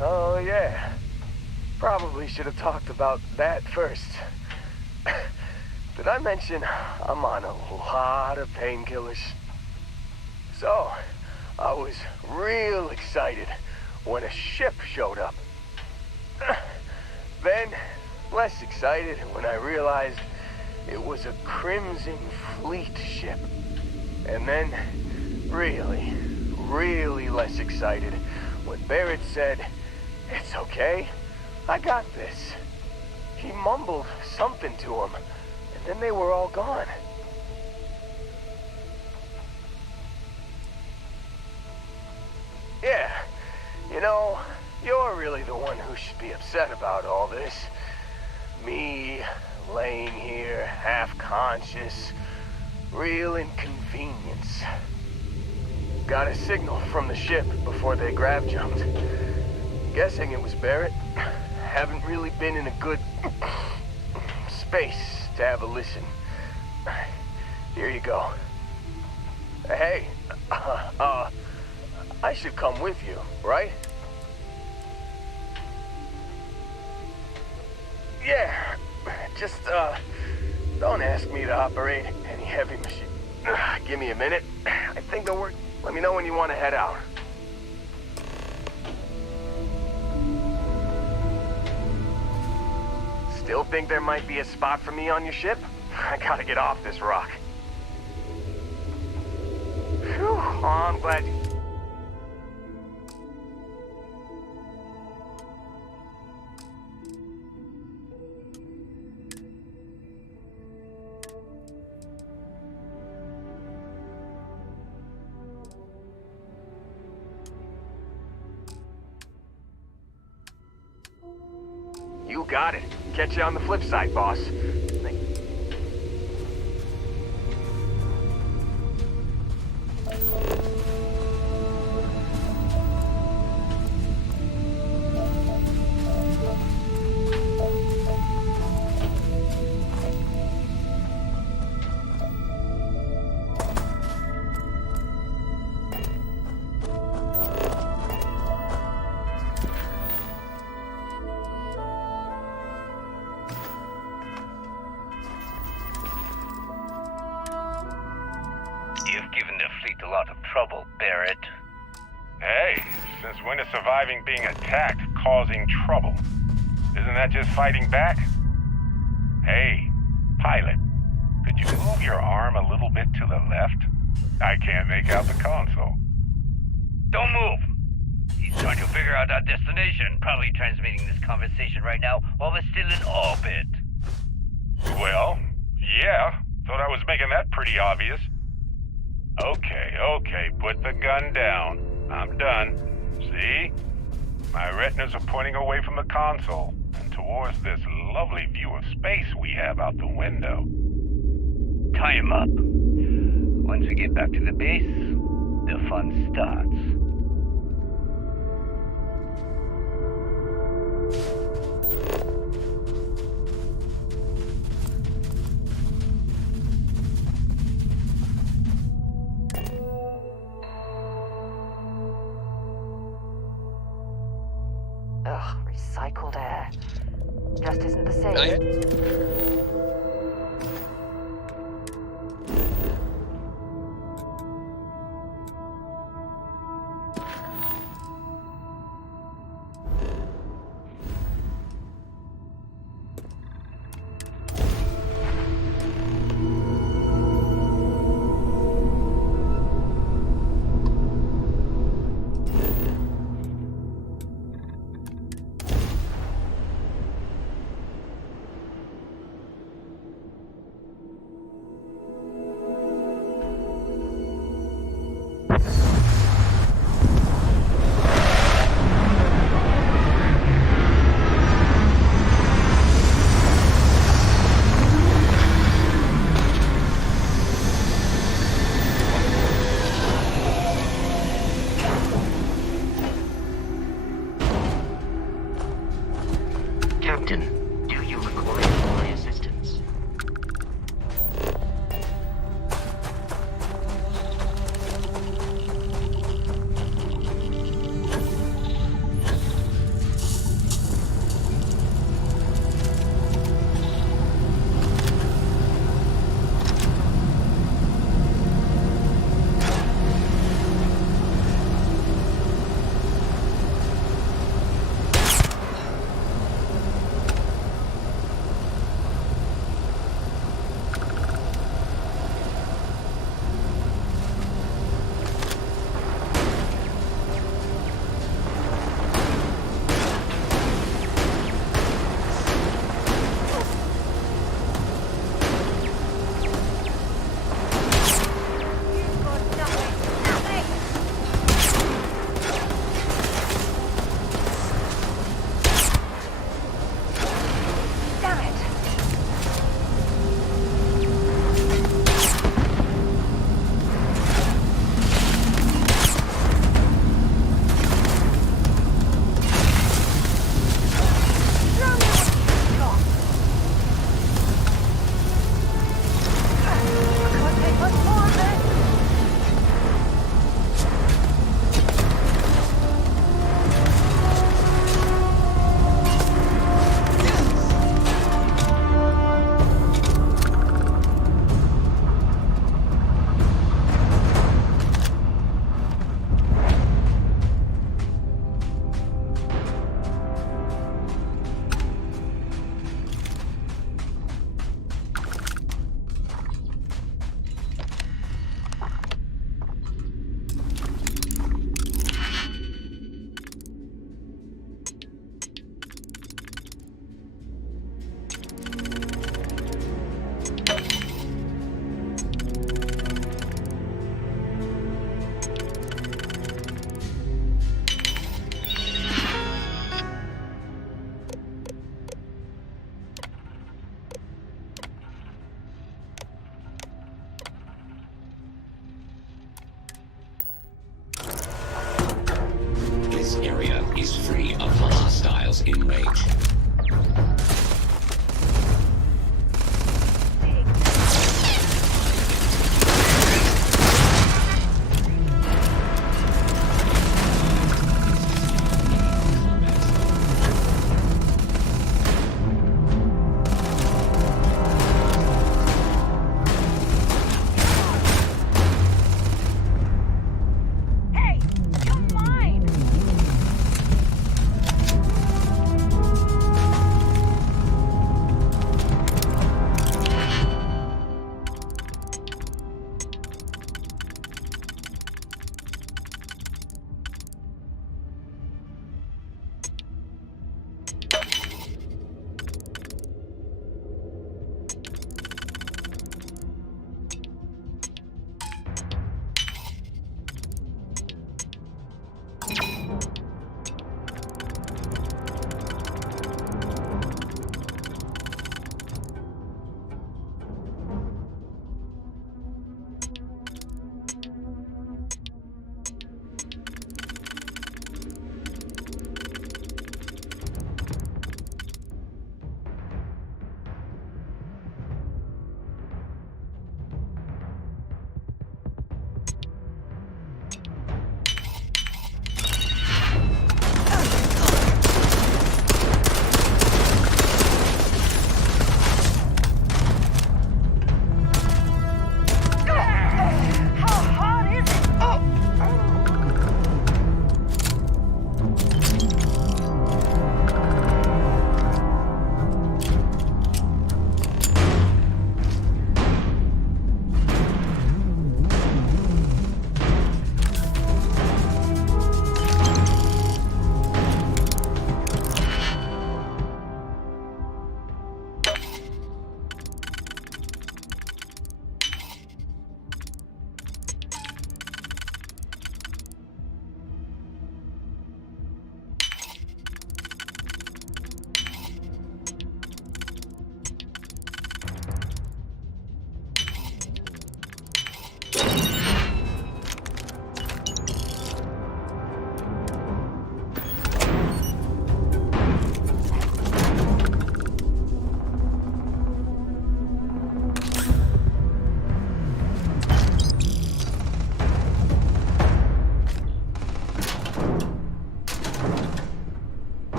Oh yeah, probably should have talked about that first. Did I mention I'm on a lot of painkillers? So, I was real excited when a ship showed up. Then, less excited when I realized it was a Crimson Fleet ship. And then, really, really less excited when Barrett said, "It's okay, I got this." He mumbled something to him, and then they were all gone. Yeah, you know, you're really the one who should be upset about all this. Me, laying here, half-conscious, real inconvenience. Got a signal from the ship before they grav jumped. Guessing it was Barrett. Haven't really been in a good space to have a listen. Here you go. Hey, I should come with you, right? Yeah, just, don't ask me to operate any heavy machine. Give me a minute. I think they'll work. Let me know when you want to head out. Still think there might be a spot for me on your ship? I gotta get off this rock. Phew, oh, I'm glad you... You got it. Catch you on the flip side, boss. Being attacked, causing trouble. Isn't that just fighting back? Hey, pilot, could you move your arm a little bit to the left? I can't make out the console. Don't move! He's trying to figure out our destination, probably transmitting this conversation right now while we're still in orbit. Well, yeah, thought I was making that pretty obvious. Okay, put the gun down. I'm done. See? My retinas are pointing away from the console and towards this lovely view of space we have out the window. Tie him up. Once we get back to the base, the fun starts. Ugh, recycled air. Just isn't the same. Captain, do you require my assistance? This area is free of hostiles in range. Hey, you're mine!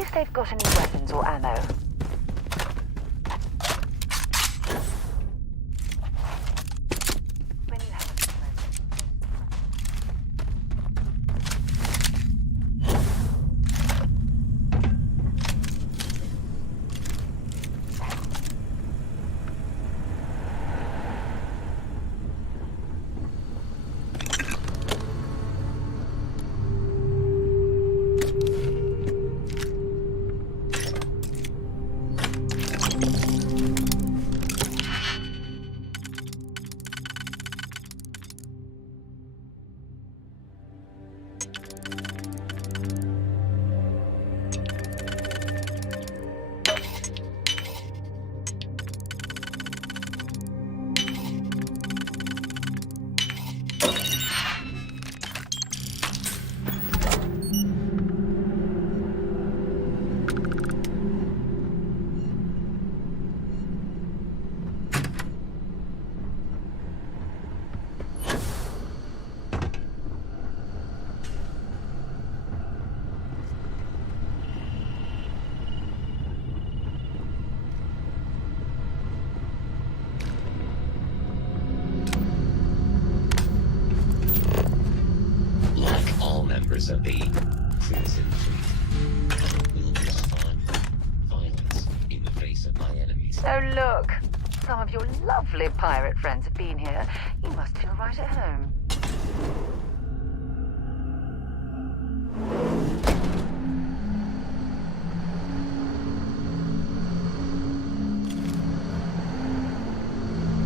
if they've got any weapons or ammo. Of the Crimson Fleet will respond violence in the face of my enemies. Oh, look. Some of your lovely pirate friends have been here. You must feel right at home.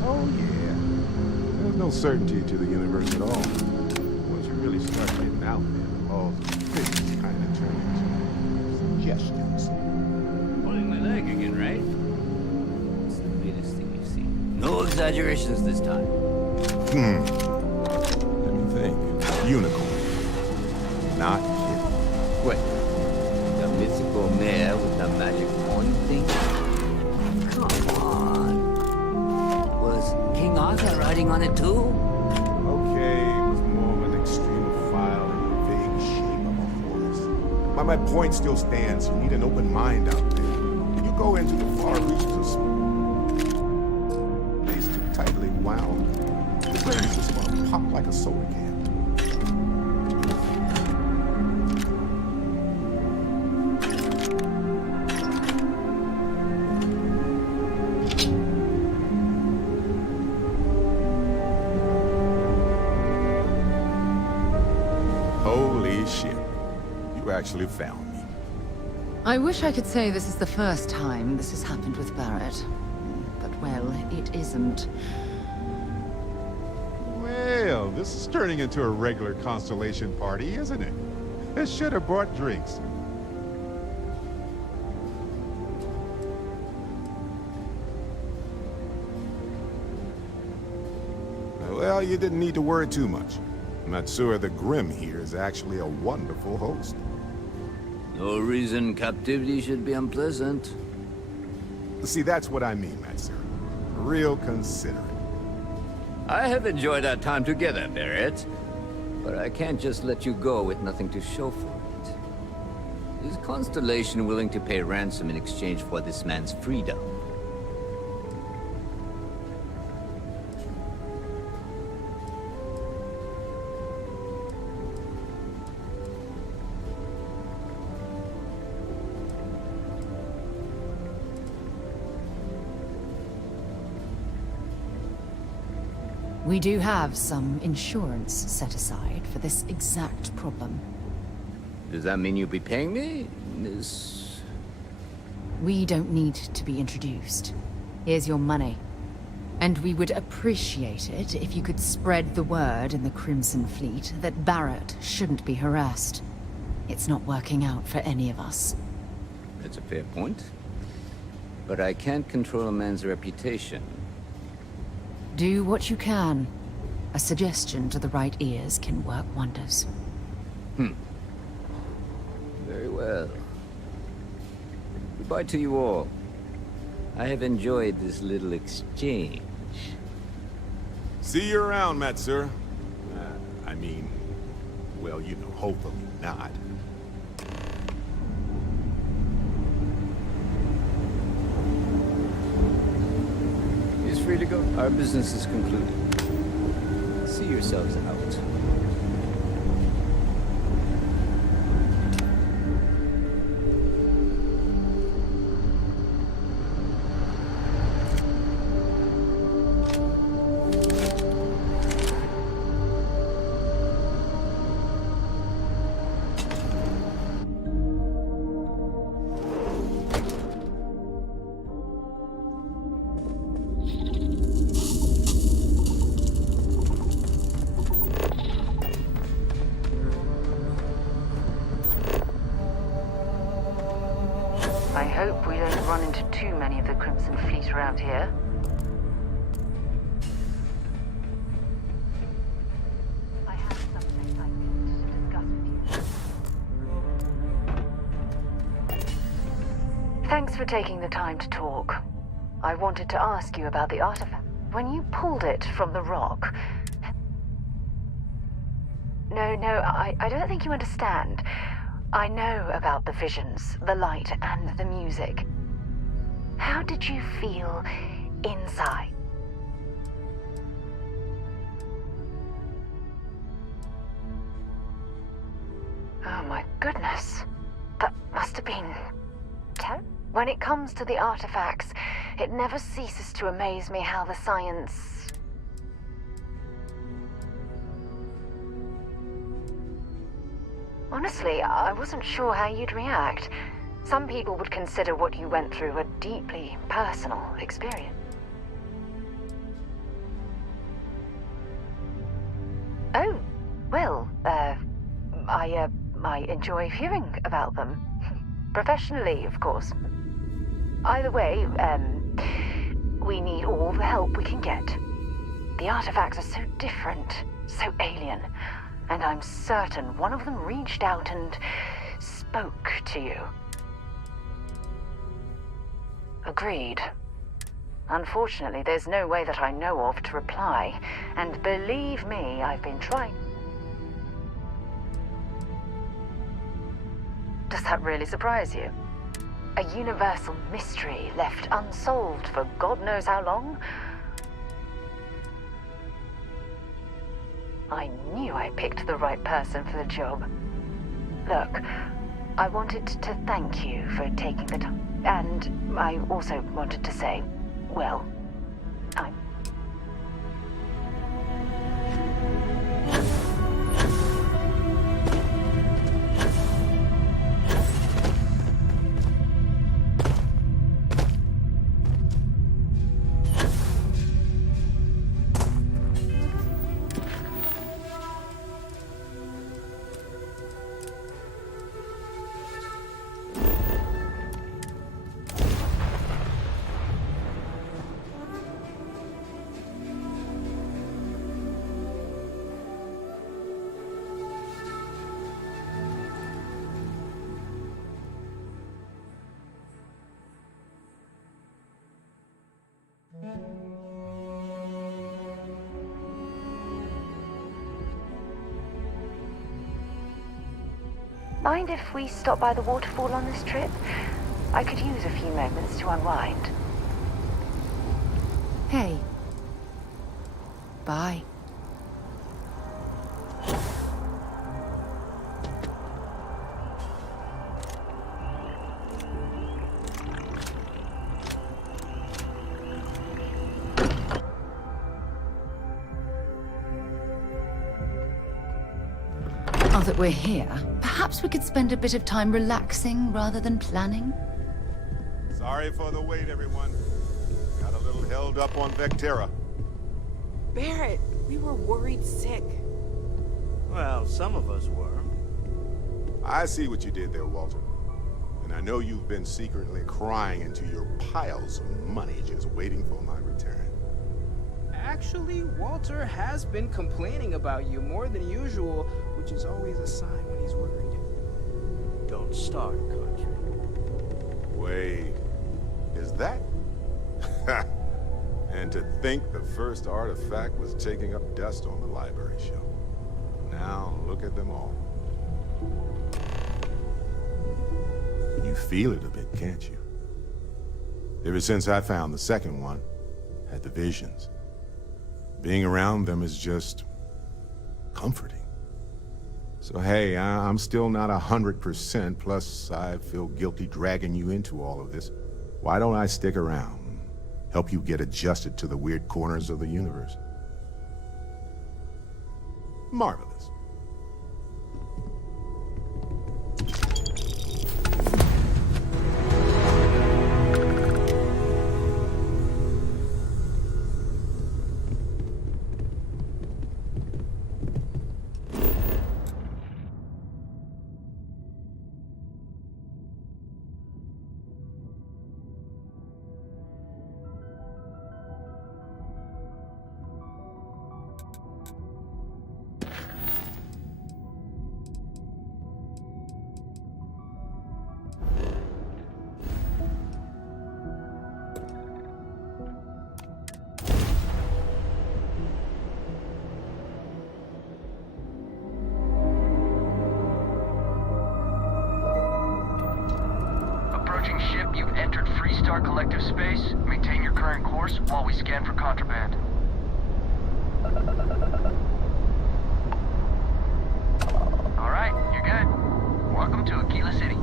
Oh, yeah. There's no certainty to the universe at all. Once you really start getting out there, all the things kind of turn into suggestions. Pulling my leg again, right? It's the weirdest thing you've seen. No exaggerations this time. Let me think. Unicorn. Not kidding. What? The mythical mare with the magic horn thing? Come on. Was King Arthur riding on it too? Okay, it was more of an extreme file in the vague shape of a horse. But my point still stands. You need an open mind out there. You go into the far reaches of space too tightly wound. The brain is just gonna pop like a soda can. Holy shit. You actually found me. I wish I could say this is the first time this has happened with Barrett. But, well, it isn't. Well, this is turning into a regular Constellation party, isn't it? It should have brought drinks. Well, you didn't need to worry too much. Matsura the Grim here is actually a wonderful host. No reason captivity should be unpleasant. See, that's what I mean, Matsura. Real considerate. I have enjoyed our time together, Barrett. But I can't just let you go with nothing to show for it. Is Constellation willing to pay ransom in exchange for this man's freedom? We do have some insurance set aside for this exact problem. Does that mean you'll be paying me, Miss... We don't need to be introduced. Here's your money. And we would appreciate it if you could spread the word in the Crimson Fleet that Barrett shouldn't be harassed. It's not working out for any of us. That's a fair point. But I can't control a man's reputation. Do what you can. A suggestion to the right ears can work wonders. Very well. Goodbye to you all. I have enjoyed this little exchange. See you around, Matsura. I mean, well, you know, hopefully not. free to go. Our business is concluded. See yourselves out. I hope we don't run into too many of the Crimson Fleet around here. I have something I need to discuss with you. Thanks for taking the time to talk. I wanted to ask you about the artifact. When you pulled it from the rock... No, I don't think you understand. I know about the visions, the light, and the music. How did you feel inside? Oh my goodness. That must have been... When it comes to the artifacts, it never ceases to amaze me how the science... Honestly, I wasn't sure how you'd react. Some people would consider what you went through a deeply personal experience. Oh, well, I enjoy hearing about them. Professionally, of course. Either way, we need all the help we can get. The artifacts are so different, so alien. And I'm certain one of them reached out and spoke to you. Agreed. Unfortunately, there's no way that I know of to reply. And believe me, I've been trying. Does that really surprise you? A universal mystery left unsolved for God knows how long? I knew I picked the right person for the job. Look, I wanted to thank you for taking the time. And I also wanted to say, well, mind if we stop by the waterfall on this trip? I could use a few moments to unwind. Hey. Bye. Now that we're here, perhaps we could spend a bit of time relaxing rather than planning? Sorry for the wait, everyone. Got a little held up on Vectera. Barrett, we were worried sick. Well, some of us were. I see what you did there, Walter. And I know you've been secretly crying into your piles of money just waiting for my return. Actually, Walter has been complaining about you more than usual, which is always a sign when he's worried. Don't start, Country. Wait, is that? And to think the first artifact was taking up dust on the library shelf. Now, look at them all. You feel it a bit, can't you? Ever since I found the second one, had the visions. Being around them is just comforting. So hey, I'm still not 100%, plus I feel guilty dragging you into all of this. Why don't I stick around, help you get adjusted to the weird corners of the universe? Marvelous. Ship, you've entered Freestar Collective space. Maintain your current course while we scan for contraband. Alright, you're good. Welcome to 𝐂𝐧𝐸 City.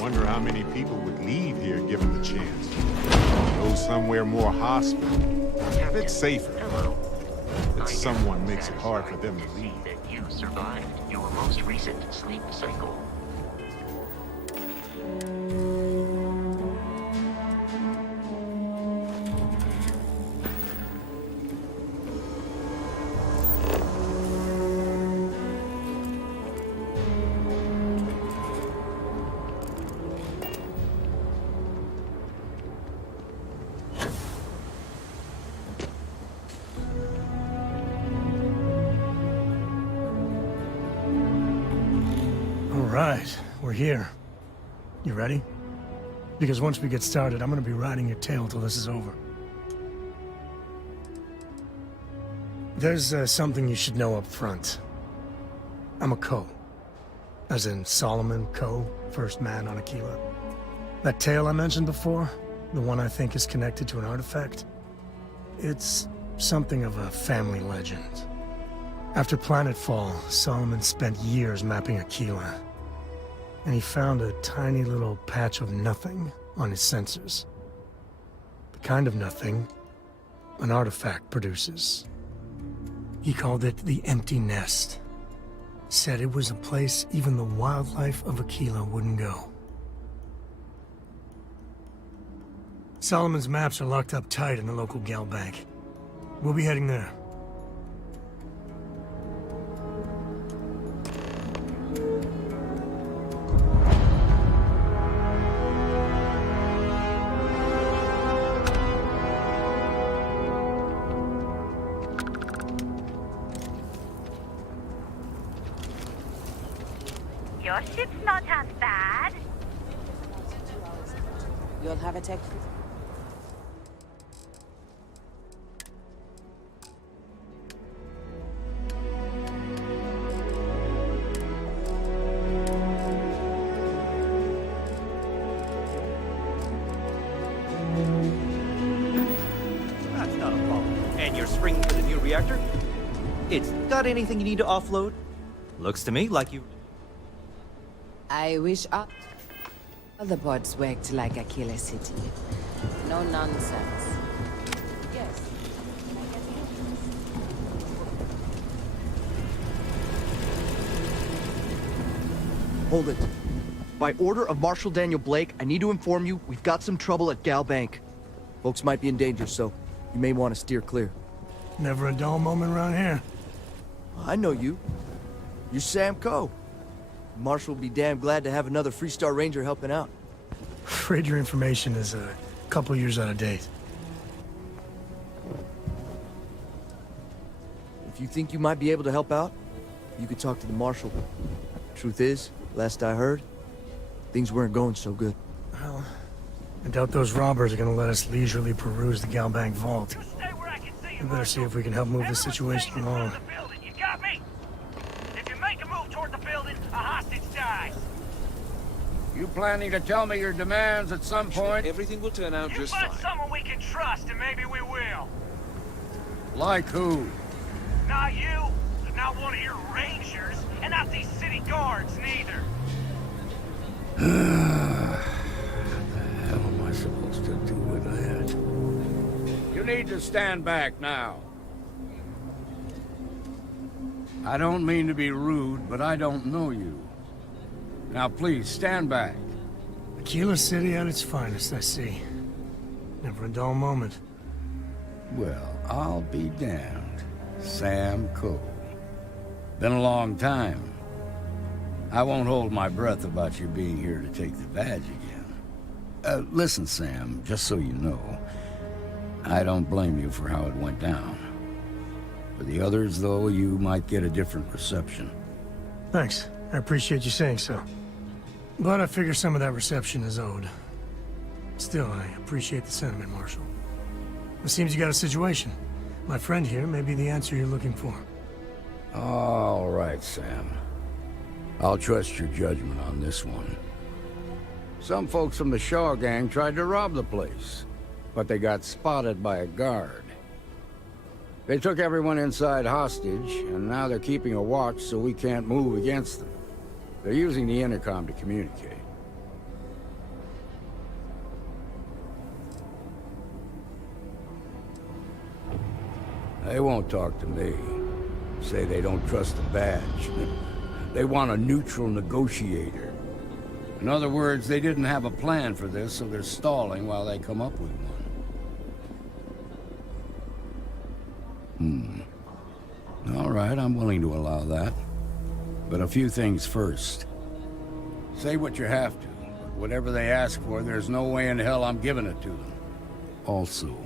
Wonder how many people would leave here given the chance. Go somewhere more hospitable, a bit safer. But someone makes it hard for them to leave. That you survived your most recent sleep cycle. Right, we're here. You ready? Because once we get started, I'm gonna be riding your tail till this is over. There's something you should know up front. I'm a 𝐂. As in Solomon 𝐂, first man on Aquila. That tale I mentioned before, the one I think is connected to an artifact, it's something of a family legend. After planetfall, Solomon spent years mapping Aquila. And he found a tiny little patch of nothing on his sensors. The kind of nothing an artifact produces. He called it the Empty Nest. Said it was a place even the wildlife of Aquila wouldn't go. Solomon's maps are locked up tight in the local gal bank. We'll be heading there. Your ship's not half bad. You'll have a tech. That's not a problem. And you're springing for the new reactor? It's got anything you need to offload? Looks to me like you... I wish all the pods worked like Aquila City. No nonsense. Yes. Hold it. By order of Marshal Daniel Blake, I need to inform you we've got some trouble at Gal Bank. Folks might be in danger, so you may want to steer clear. Never a dull moment around here. I know you. You're Sam Coe. Marshal will be damn glad to have another Freestar Ranger helping out. Afraid your information is a couple years out of date. If you think you might be able to help out, you could talk to the Marshal. Truth is, last I heard, things weren't going so good. Well, I doubt those robbers are gonna let us leisurely peruse the Gal Bank vault. We better see if we can help move this situation along. You got me? If you make a move toward the building, a hostage dies. You planning to tell me your demands at some point? Everything will turn out just fine. You find someone we can trust, and maybe we will. Like who? Not you, not one of your rangers, and not these city guards, neither. What the hell am I supposed to do with that? You need to stand back now. I don't mean to be rude, but I don't know you. Now please, stand back. Aquila City at its finest, I see. Never a dull moment. Well, I'll be damned. Sam Coe. Been a long time. I won't hold my breath about you being here to take the badge again. Listen, Sam, just so you know, I don't blame you for how it went down. For the others, though, you might get a different reception. Thanks. I appreciate you saying so. But I figure some of that reception is owed. Still, I appreciate the sentiment, Marshal. It seems you got a situation. My friend here may be the answer you're looking for. All right, Sam. I'll trust your judgment on this one. Some folks from the Shaw gang tried to rob the place, but they got spotted by a guard. They took everyone inside hostage, and now they're keeping a watch so we can't move against them. They're using the intercom to communicate. They won't talk to me. Say they don't trust the badge. They want a neutral negotiator. In other words, they didn't have a plan for this, so they're stalling while they come up with one. All right, I'm willing to allow that. But a few things first. Say what you have to, but whatever they ask for, there's no way in hell I'm giving it to them. Also,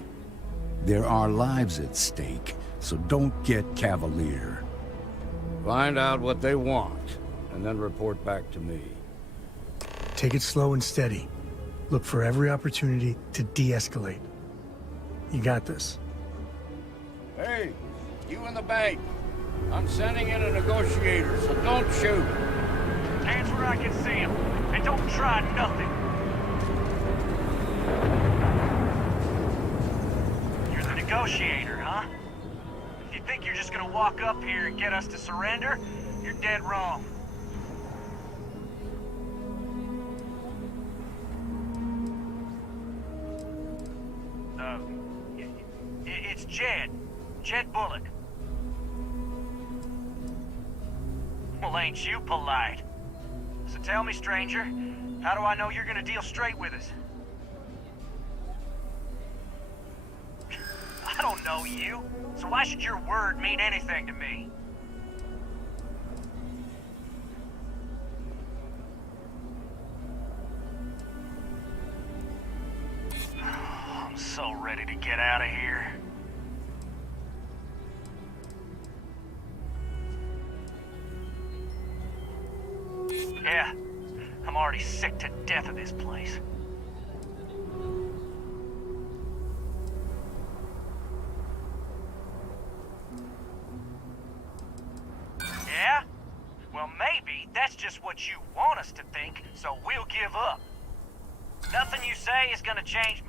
there are lives at stake, so don't get cavalier. Find out what they want, and then report back to me. Take it slow and steady. Look for every opportunity to de-escalate. You got this. Hey, you in the bank. I'm sending in a negotiator, so don't shoot. Hands where I can see him, and don't try nothing. You're the negotiator, huh? If you think you're just gonna walk up here and get us to surrender, you're dead wrong. It's Jed. Jed Bullock. Well, ain't you polite? So tell me, stranger, how do I know you're gonna deal straight with us? I don't know you, so why should your word mean anything to me? I'm so ready to get out of here. Yeah, I'm already sick to death of this place. Yeah? Well, maybe that's just what you want us to think, so we'll give up. Nothing you say is gonna change.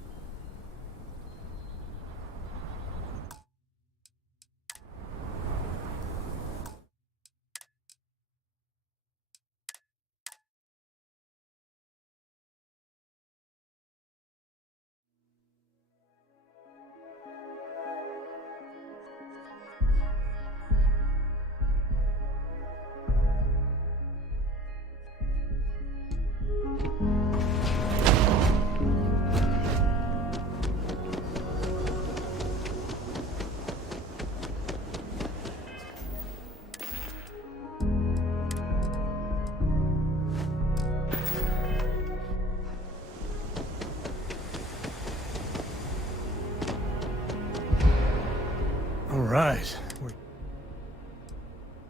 right.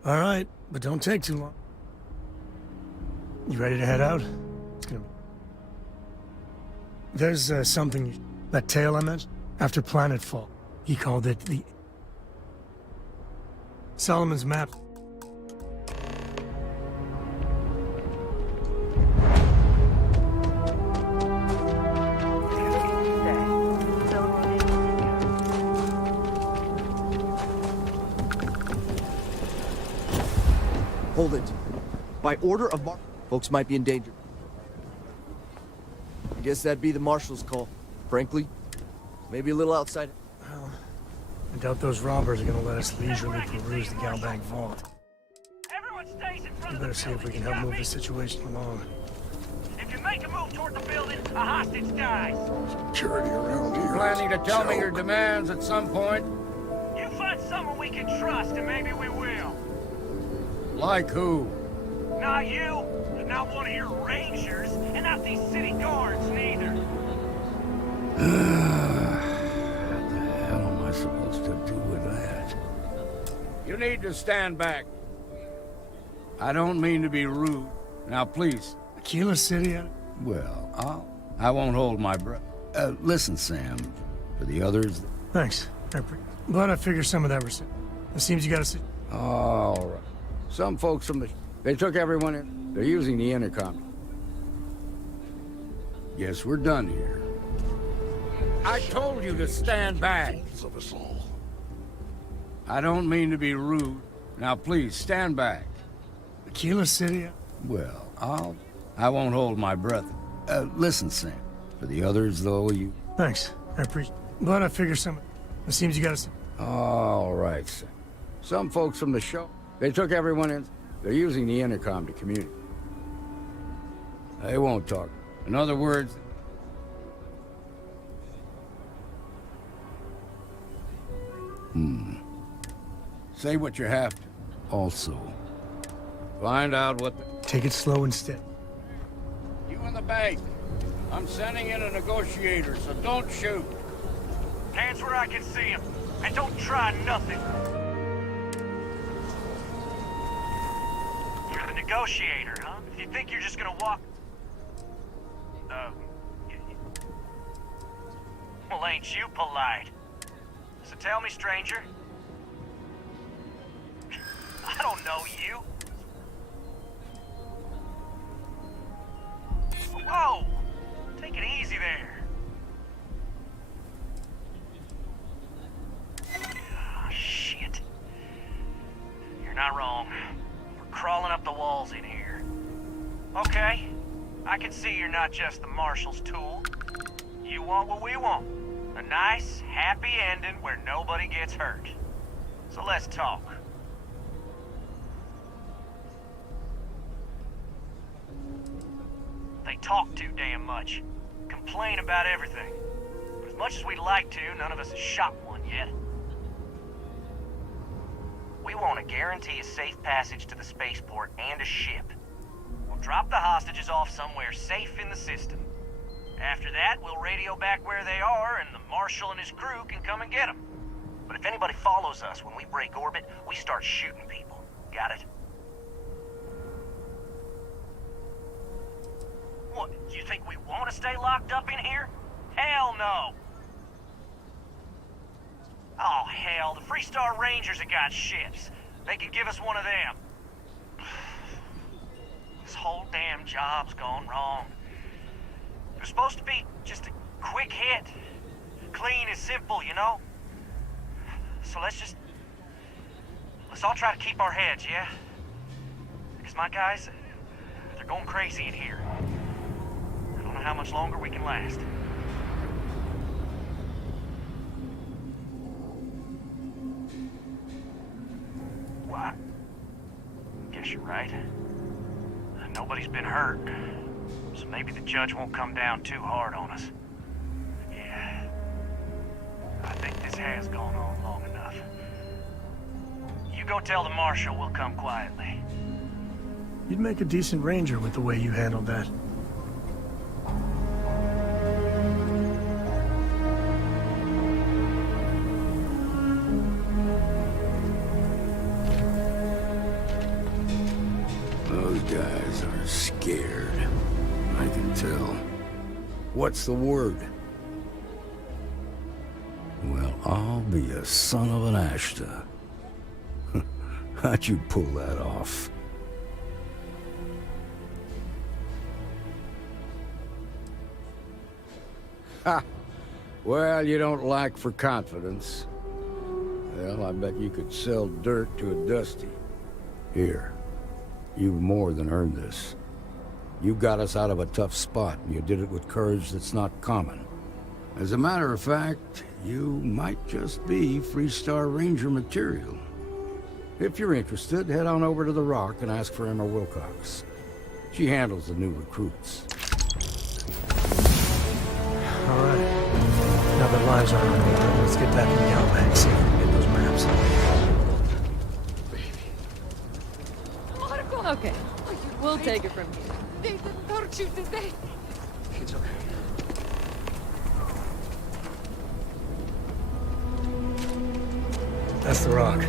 All right, but don't take too long. You ready to head out? It's gonna be... There's something... That tale I mentioned? After planetfall. He called it the... Solomon's Map. Hold it. By order of folks might be in danger. I guess that'd be the Marshal's call. Frankly, maybe a little outside. Well, I doubt those robbers are gonna let us leisurely peruse the 𝐂𝐽𝐵 vault. We better see if we can help move this situation along. If you make a move toward the building, a hostage dies. Security around here. Planning to tell me your demands at some point? You find someone we can trust, and maybe we will. Like who? Not you, not one of your rangers, and not these city guards, neither. What the hell am I supposed to do with that? You need to stand back. I don't mean to be rude. Now, please. Aquila City? Well, I won't hold my breath. Listen, Sam. For the others... Thanks. But I figure some of that was... It seems you gotta sit... All right. Some folks from the... They took everyone in. They're using the intercom. Guess we're done here. I told you to stand back. Of us all. I don't mean to be rude. Now, please, stand back. Aquila City? Well, I won't hold my breath. Listen, Sam. For the others, though, you... Thanks. I appreciate... But I figure some... It seems you gotta sit... All right, Sam. Some folks from the show... They took everyone in. They're using the intercom to communicate. They won't talk. In other words... Say what you have to. Also, find out what the... Take it slow and steady. You in the bank. I'm sending in a negotiator, so don't shoot. Hands where I can see him, and don't try nothing. You're the negotiator, huh? You think you're just gonna walk... Well, ain't you polite? So tell me, stranger. I don't know you. Whoa! Take it easy there. Oh, shit. You're not wrong. We're crawling up the walls in here. Okay. I can see you're not just the Marshal's tool. You want what we want. A nice, happy ending where nobody gets hurt. So let's talk. They talk too damn much. Complain about everything. But as much as we'd like to, none of us has shot one yet. We want to guarantee a safe passage to the spaceport and a ship. We'll drop the hostages off somewhere safe in the system. After that, we'll radio back where they are, and the Marshal and his crew can come and get them. But if anybody follows us when we break orbit, we start shooting people. Got it? What, you think we want to stay locked up in here? Hell no! Oh, hell, the Freestar Rangers have got ships. They can give us one of them. This whole damn job's gone wrong. It was supposed to be just a quick hit. Clean and simple, you know? So let's all try to keep our heads, yeah? Because my guys, they're going crazy in here. I don't know how much longer we can last. Well, I guess you're right. Nobody's been hurt. So maybe the judge won't come down too hard on us. Yeah. I think this has gone on long enough. You go tell the Marshal we'll come quietly. You'd make a decent ranger with the way you handled that. Those guys are scared. I can tell. What's the word? Well, I'll be a son of an Ashta. How'd you pull that off? Ha! Well, you don't lack for confidence. Well, I bet you could sell dirt to a Dusty. Here, you've more than earned this. You got us out of a tough spot, and you did it with courage that's not common. As a matter of fact, you might just be Freestar Ranger material. If you're interested, head on over to the Rock and ask for Emma Wilcox. She handles the new recruits. All right. Now that lives are on the line, let's get back in Galbank and see if we can get those maps. Okay, we'll take it from here. It's okay. That's the Rock.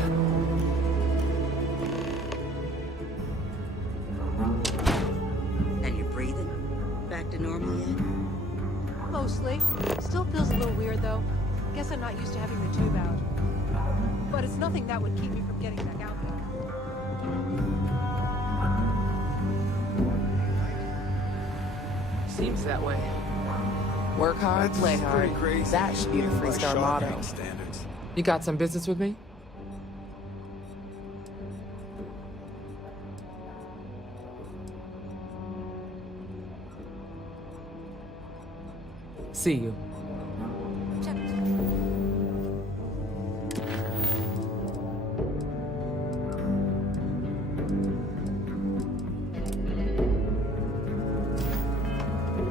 And you're breathing? Back to normal yet? Mostly. Still feels a little weird, though. Guess I'm not used to having the tube out. But it's nothing that would keep me from getting back out there. Seems that way. Work hard, play hard. That should be the Freestar motto. You got some business with me? See you.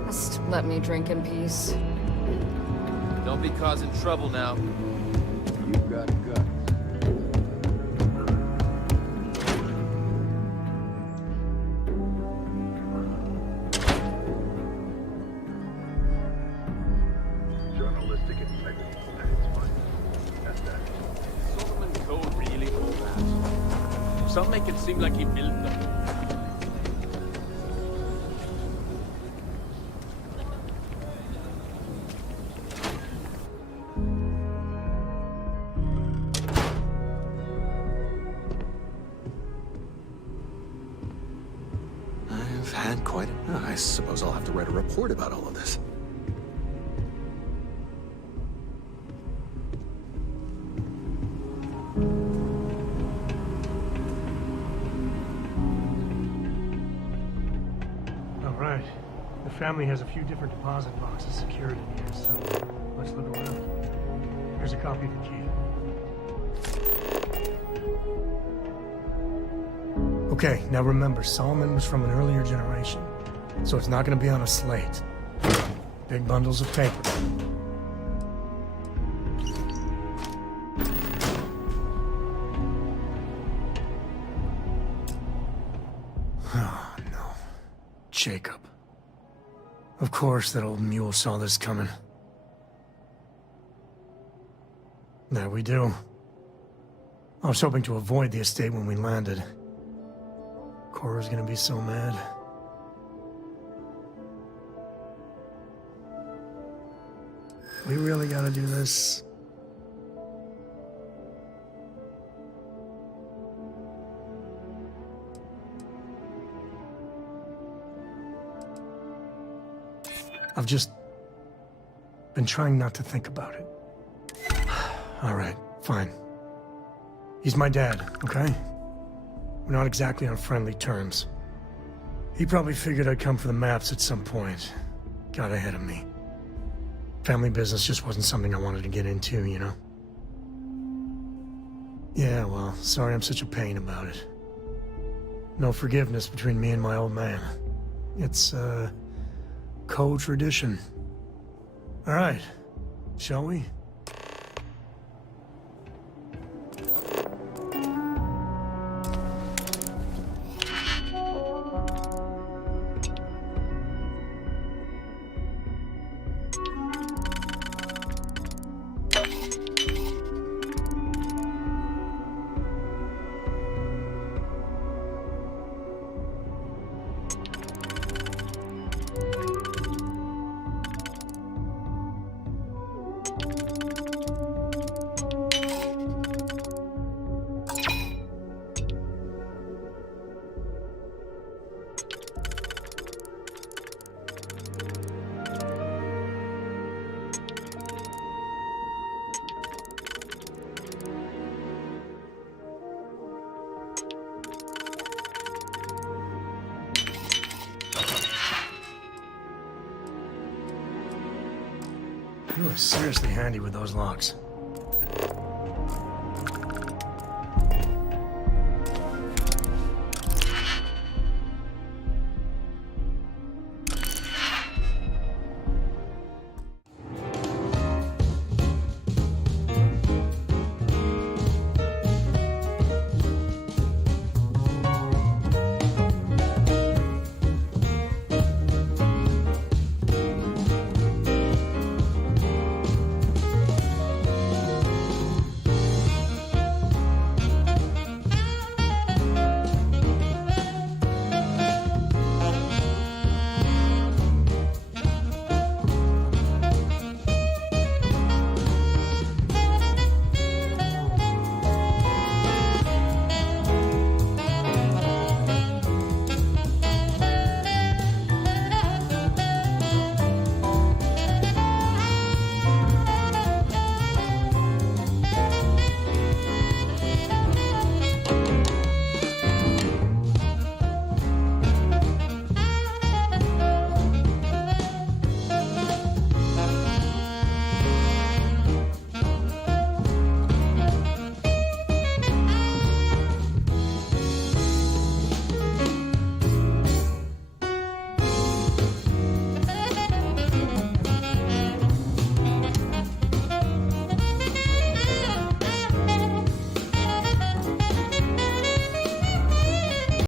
Just let me drink in peace. Don't be causing trouble now. You got guts. Journalistic integrity. That's fine. That's that. Solomon Code really old that. Some make it seem like he built them. I've had quite I suppose I'll have to write a report about all of this. All right. The family has a few different deposit boxes secured in here, so let's look around. Here's a copy of the key. Okay, now remember, Solomon was from an earlier generation, so it's not going to be on a slate. Big bundles of paper. Oh, no. Jacob. Of course that old mule saw this coming. There we do. I was hoping to avoid the estate when we landed. Cora's gonna be so mad. We really gotta do this. I've just been trying not to think about it. All right, fine. He's my dad, okay? We're not exactly on friendly terms. He probably figured I'd come for the maps at some point. Got ahead of me. Family business just wasn't something I wanted to get into, you know? Yeah, well, sorry I'm such a pain about it. No forgiveness between me and my old man. It's, co-tradition. All right, shall we? You are seriously handy with those locks.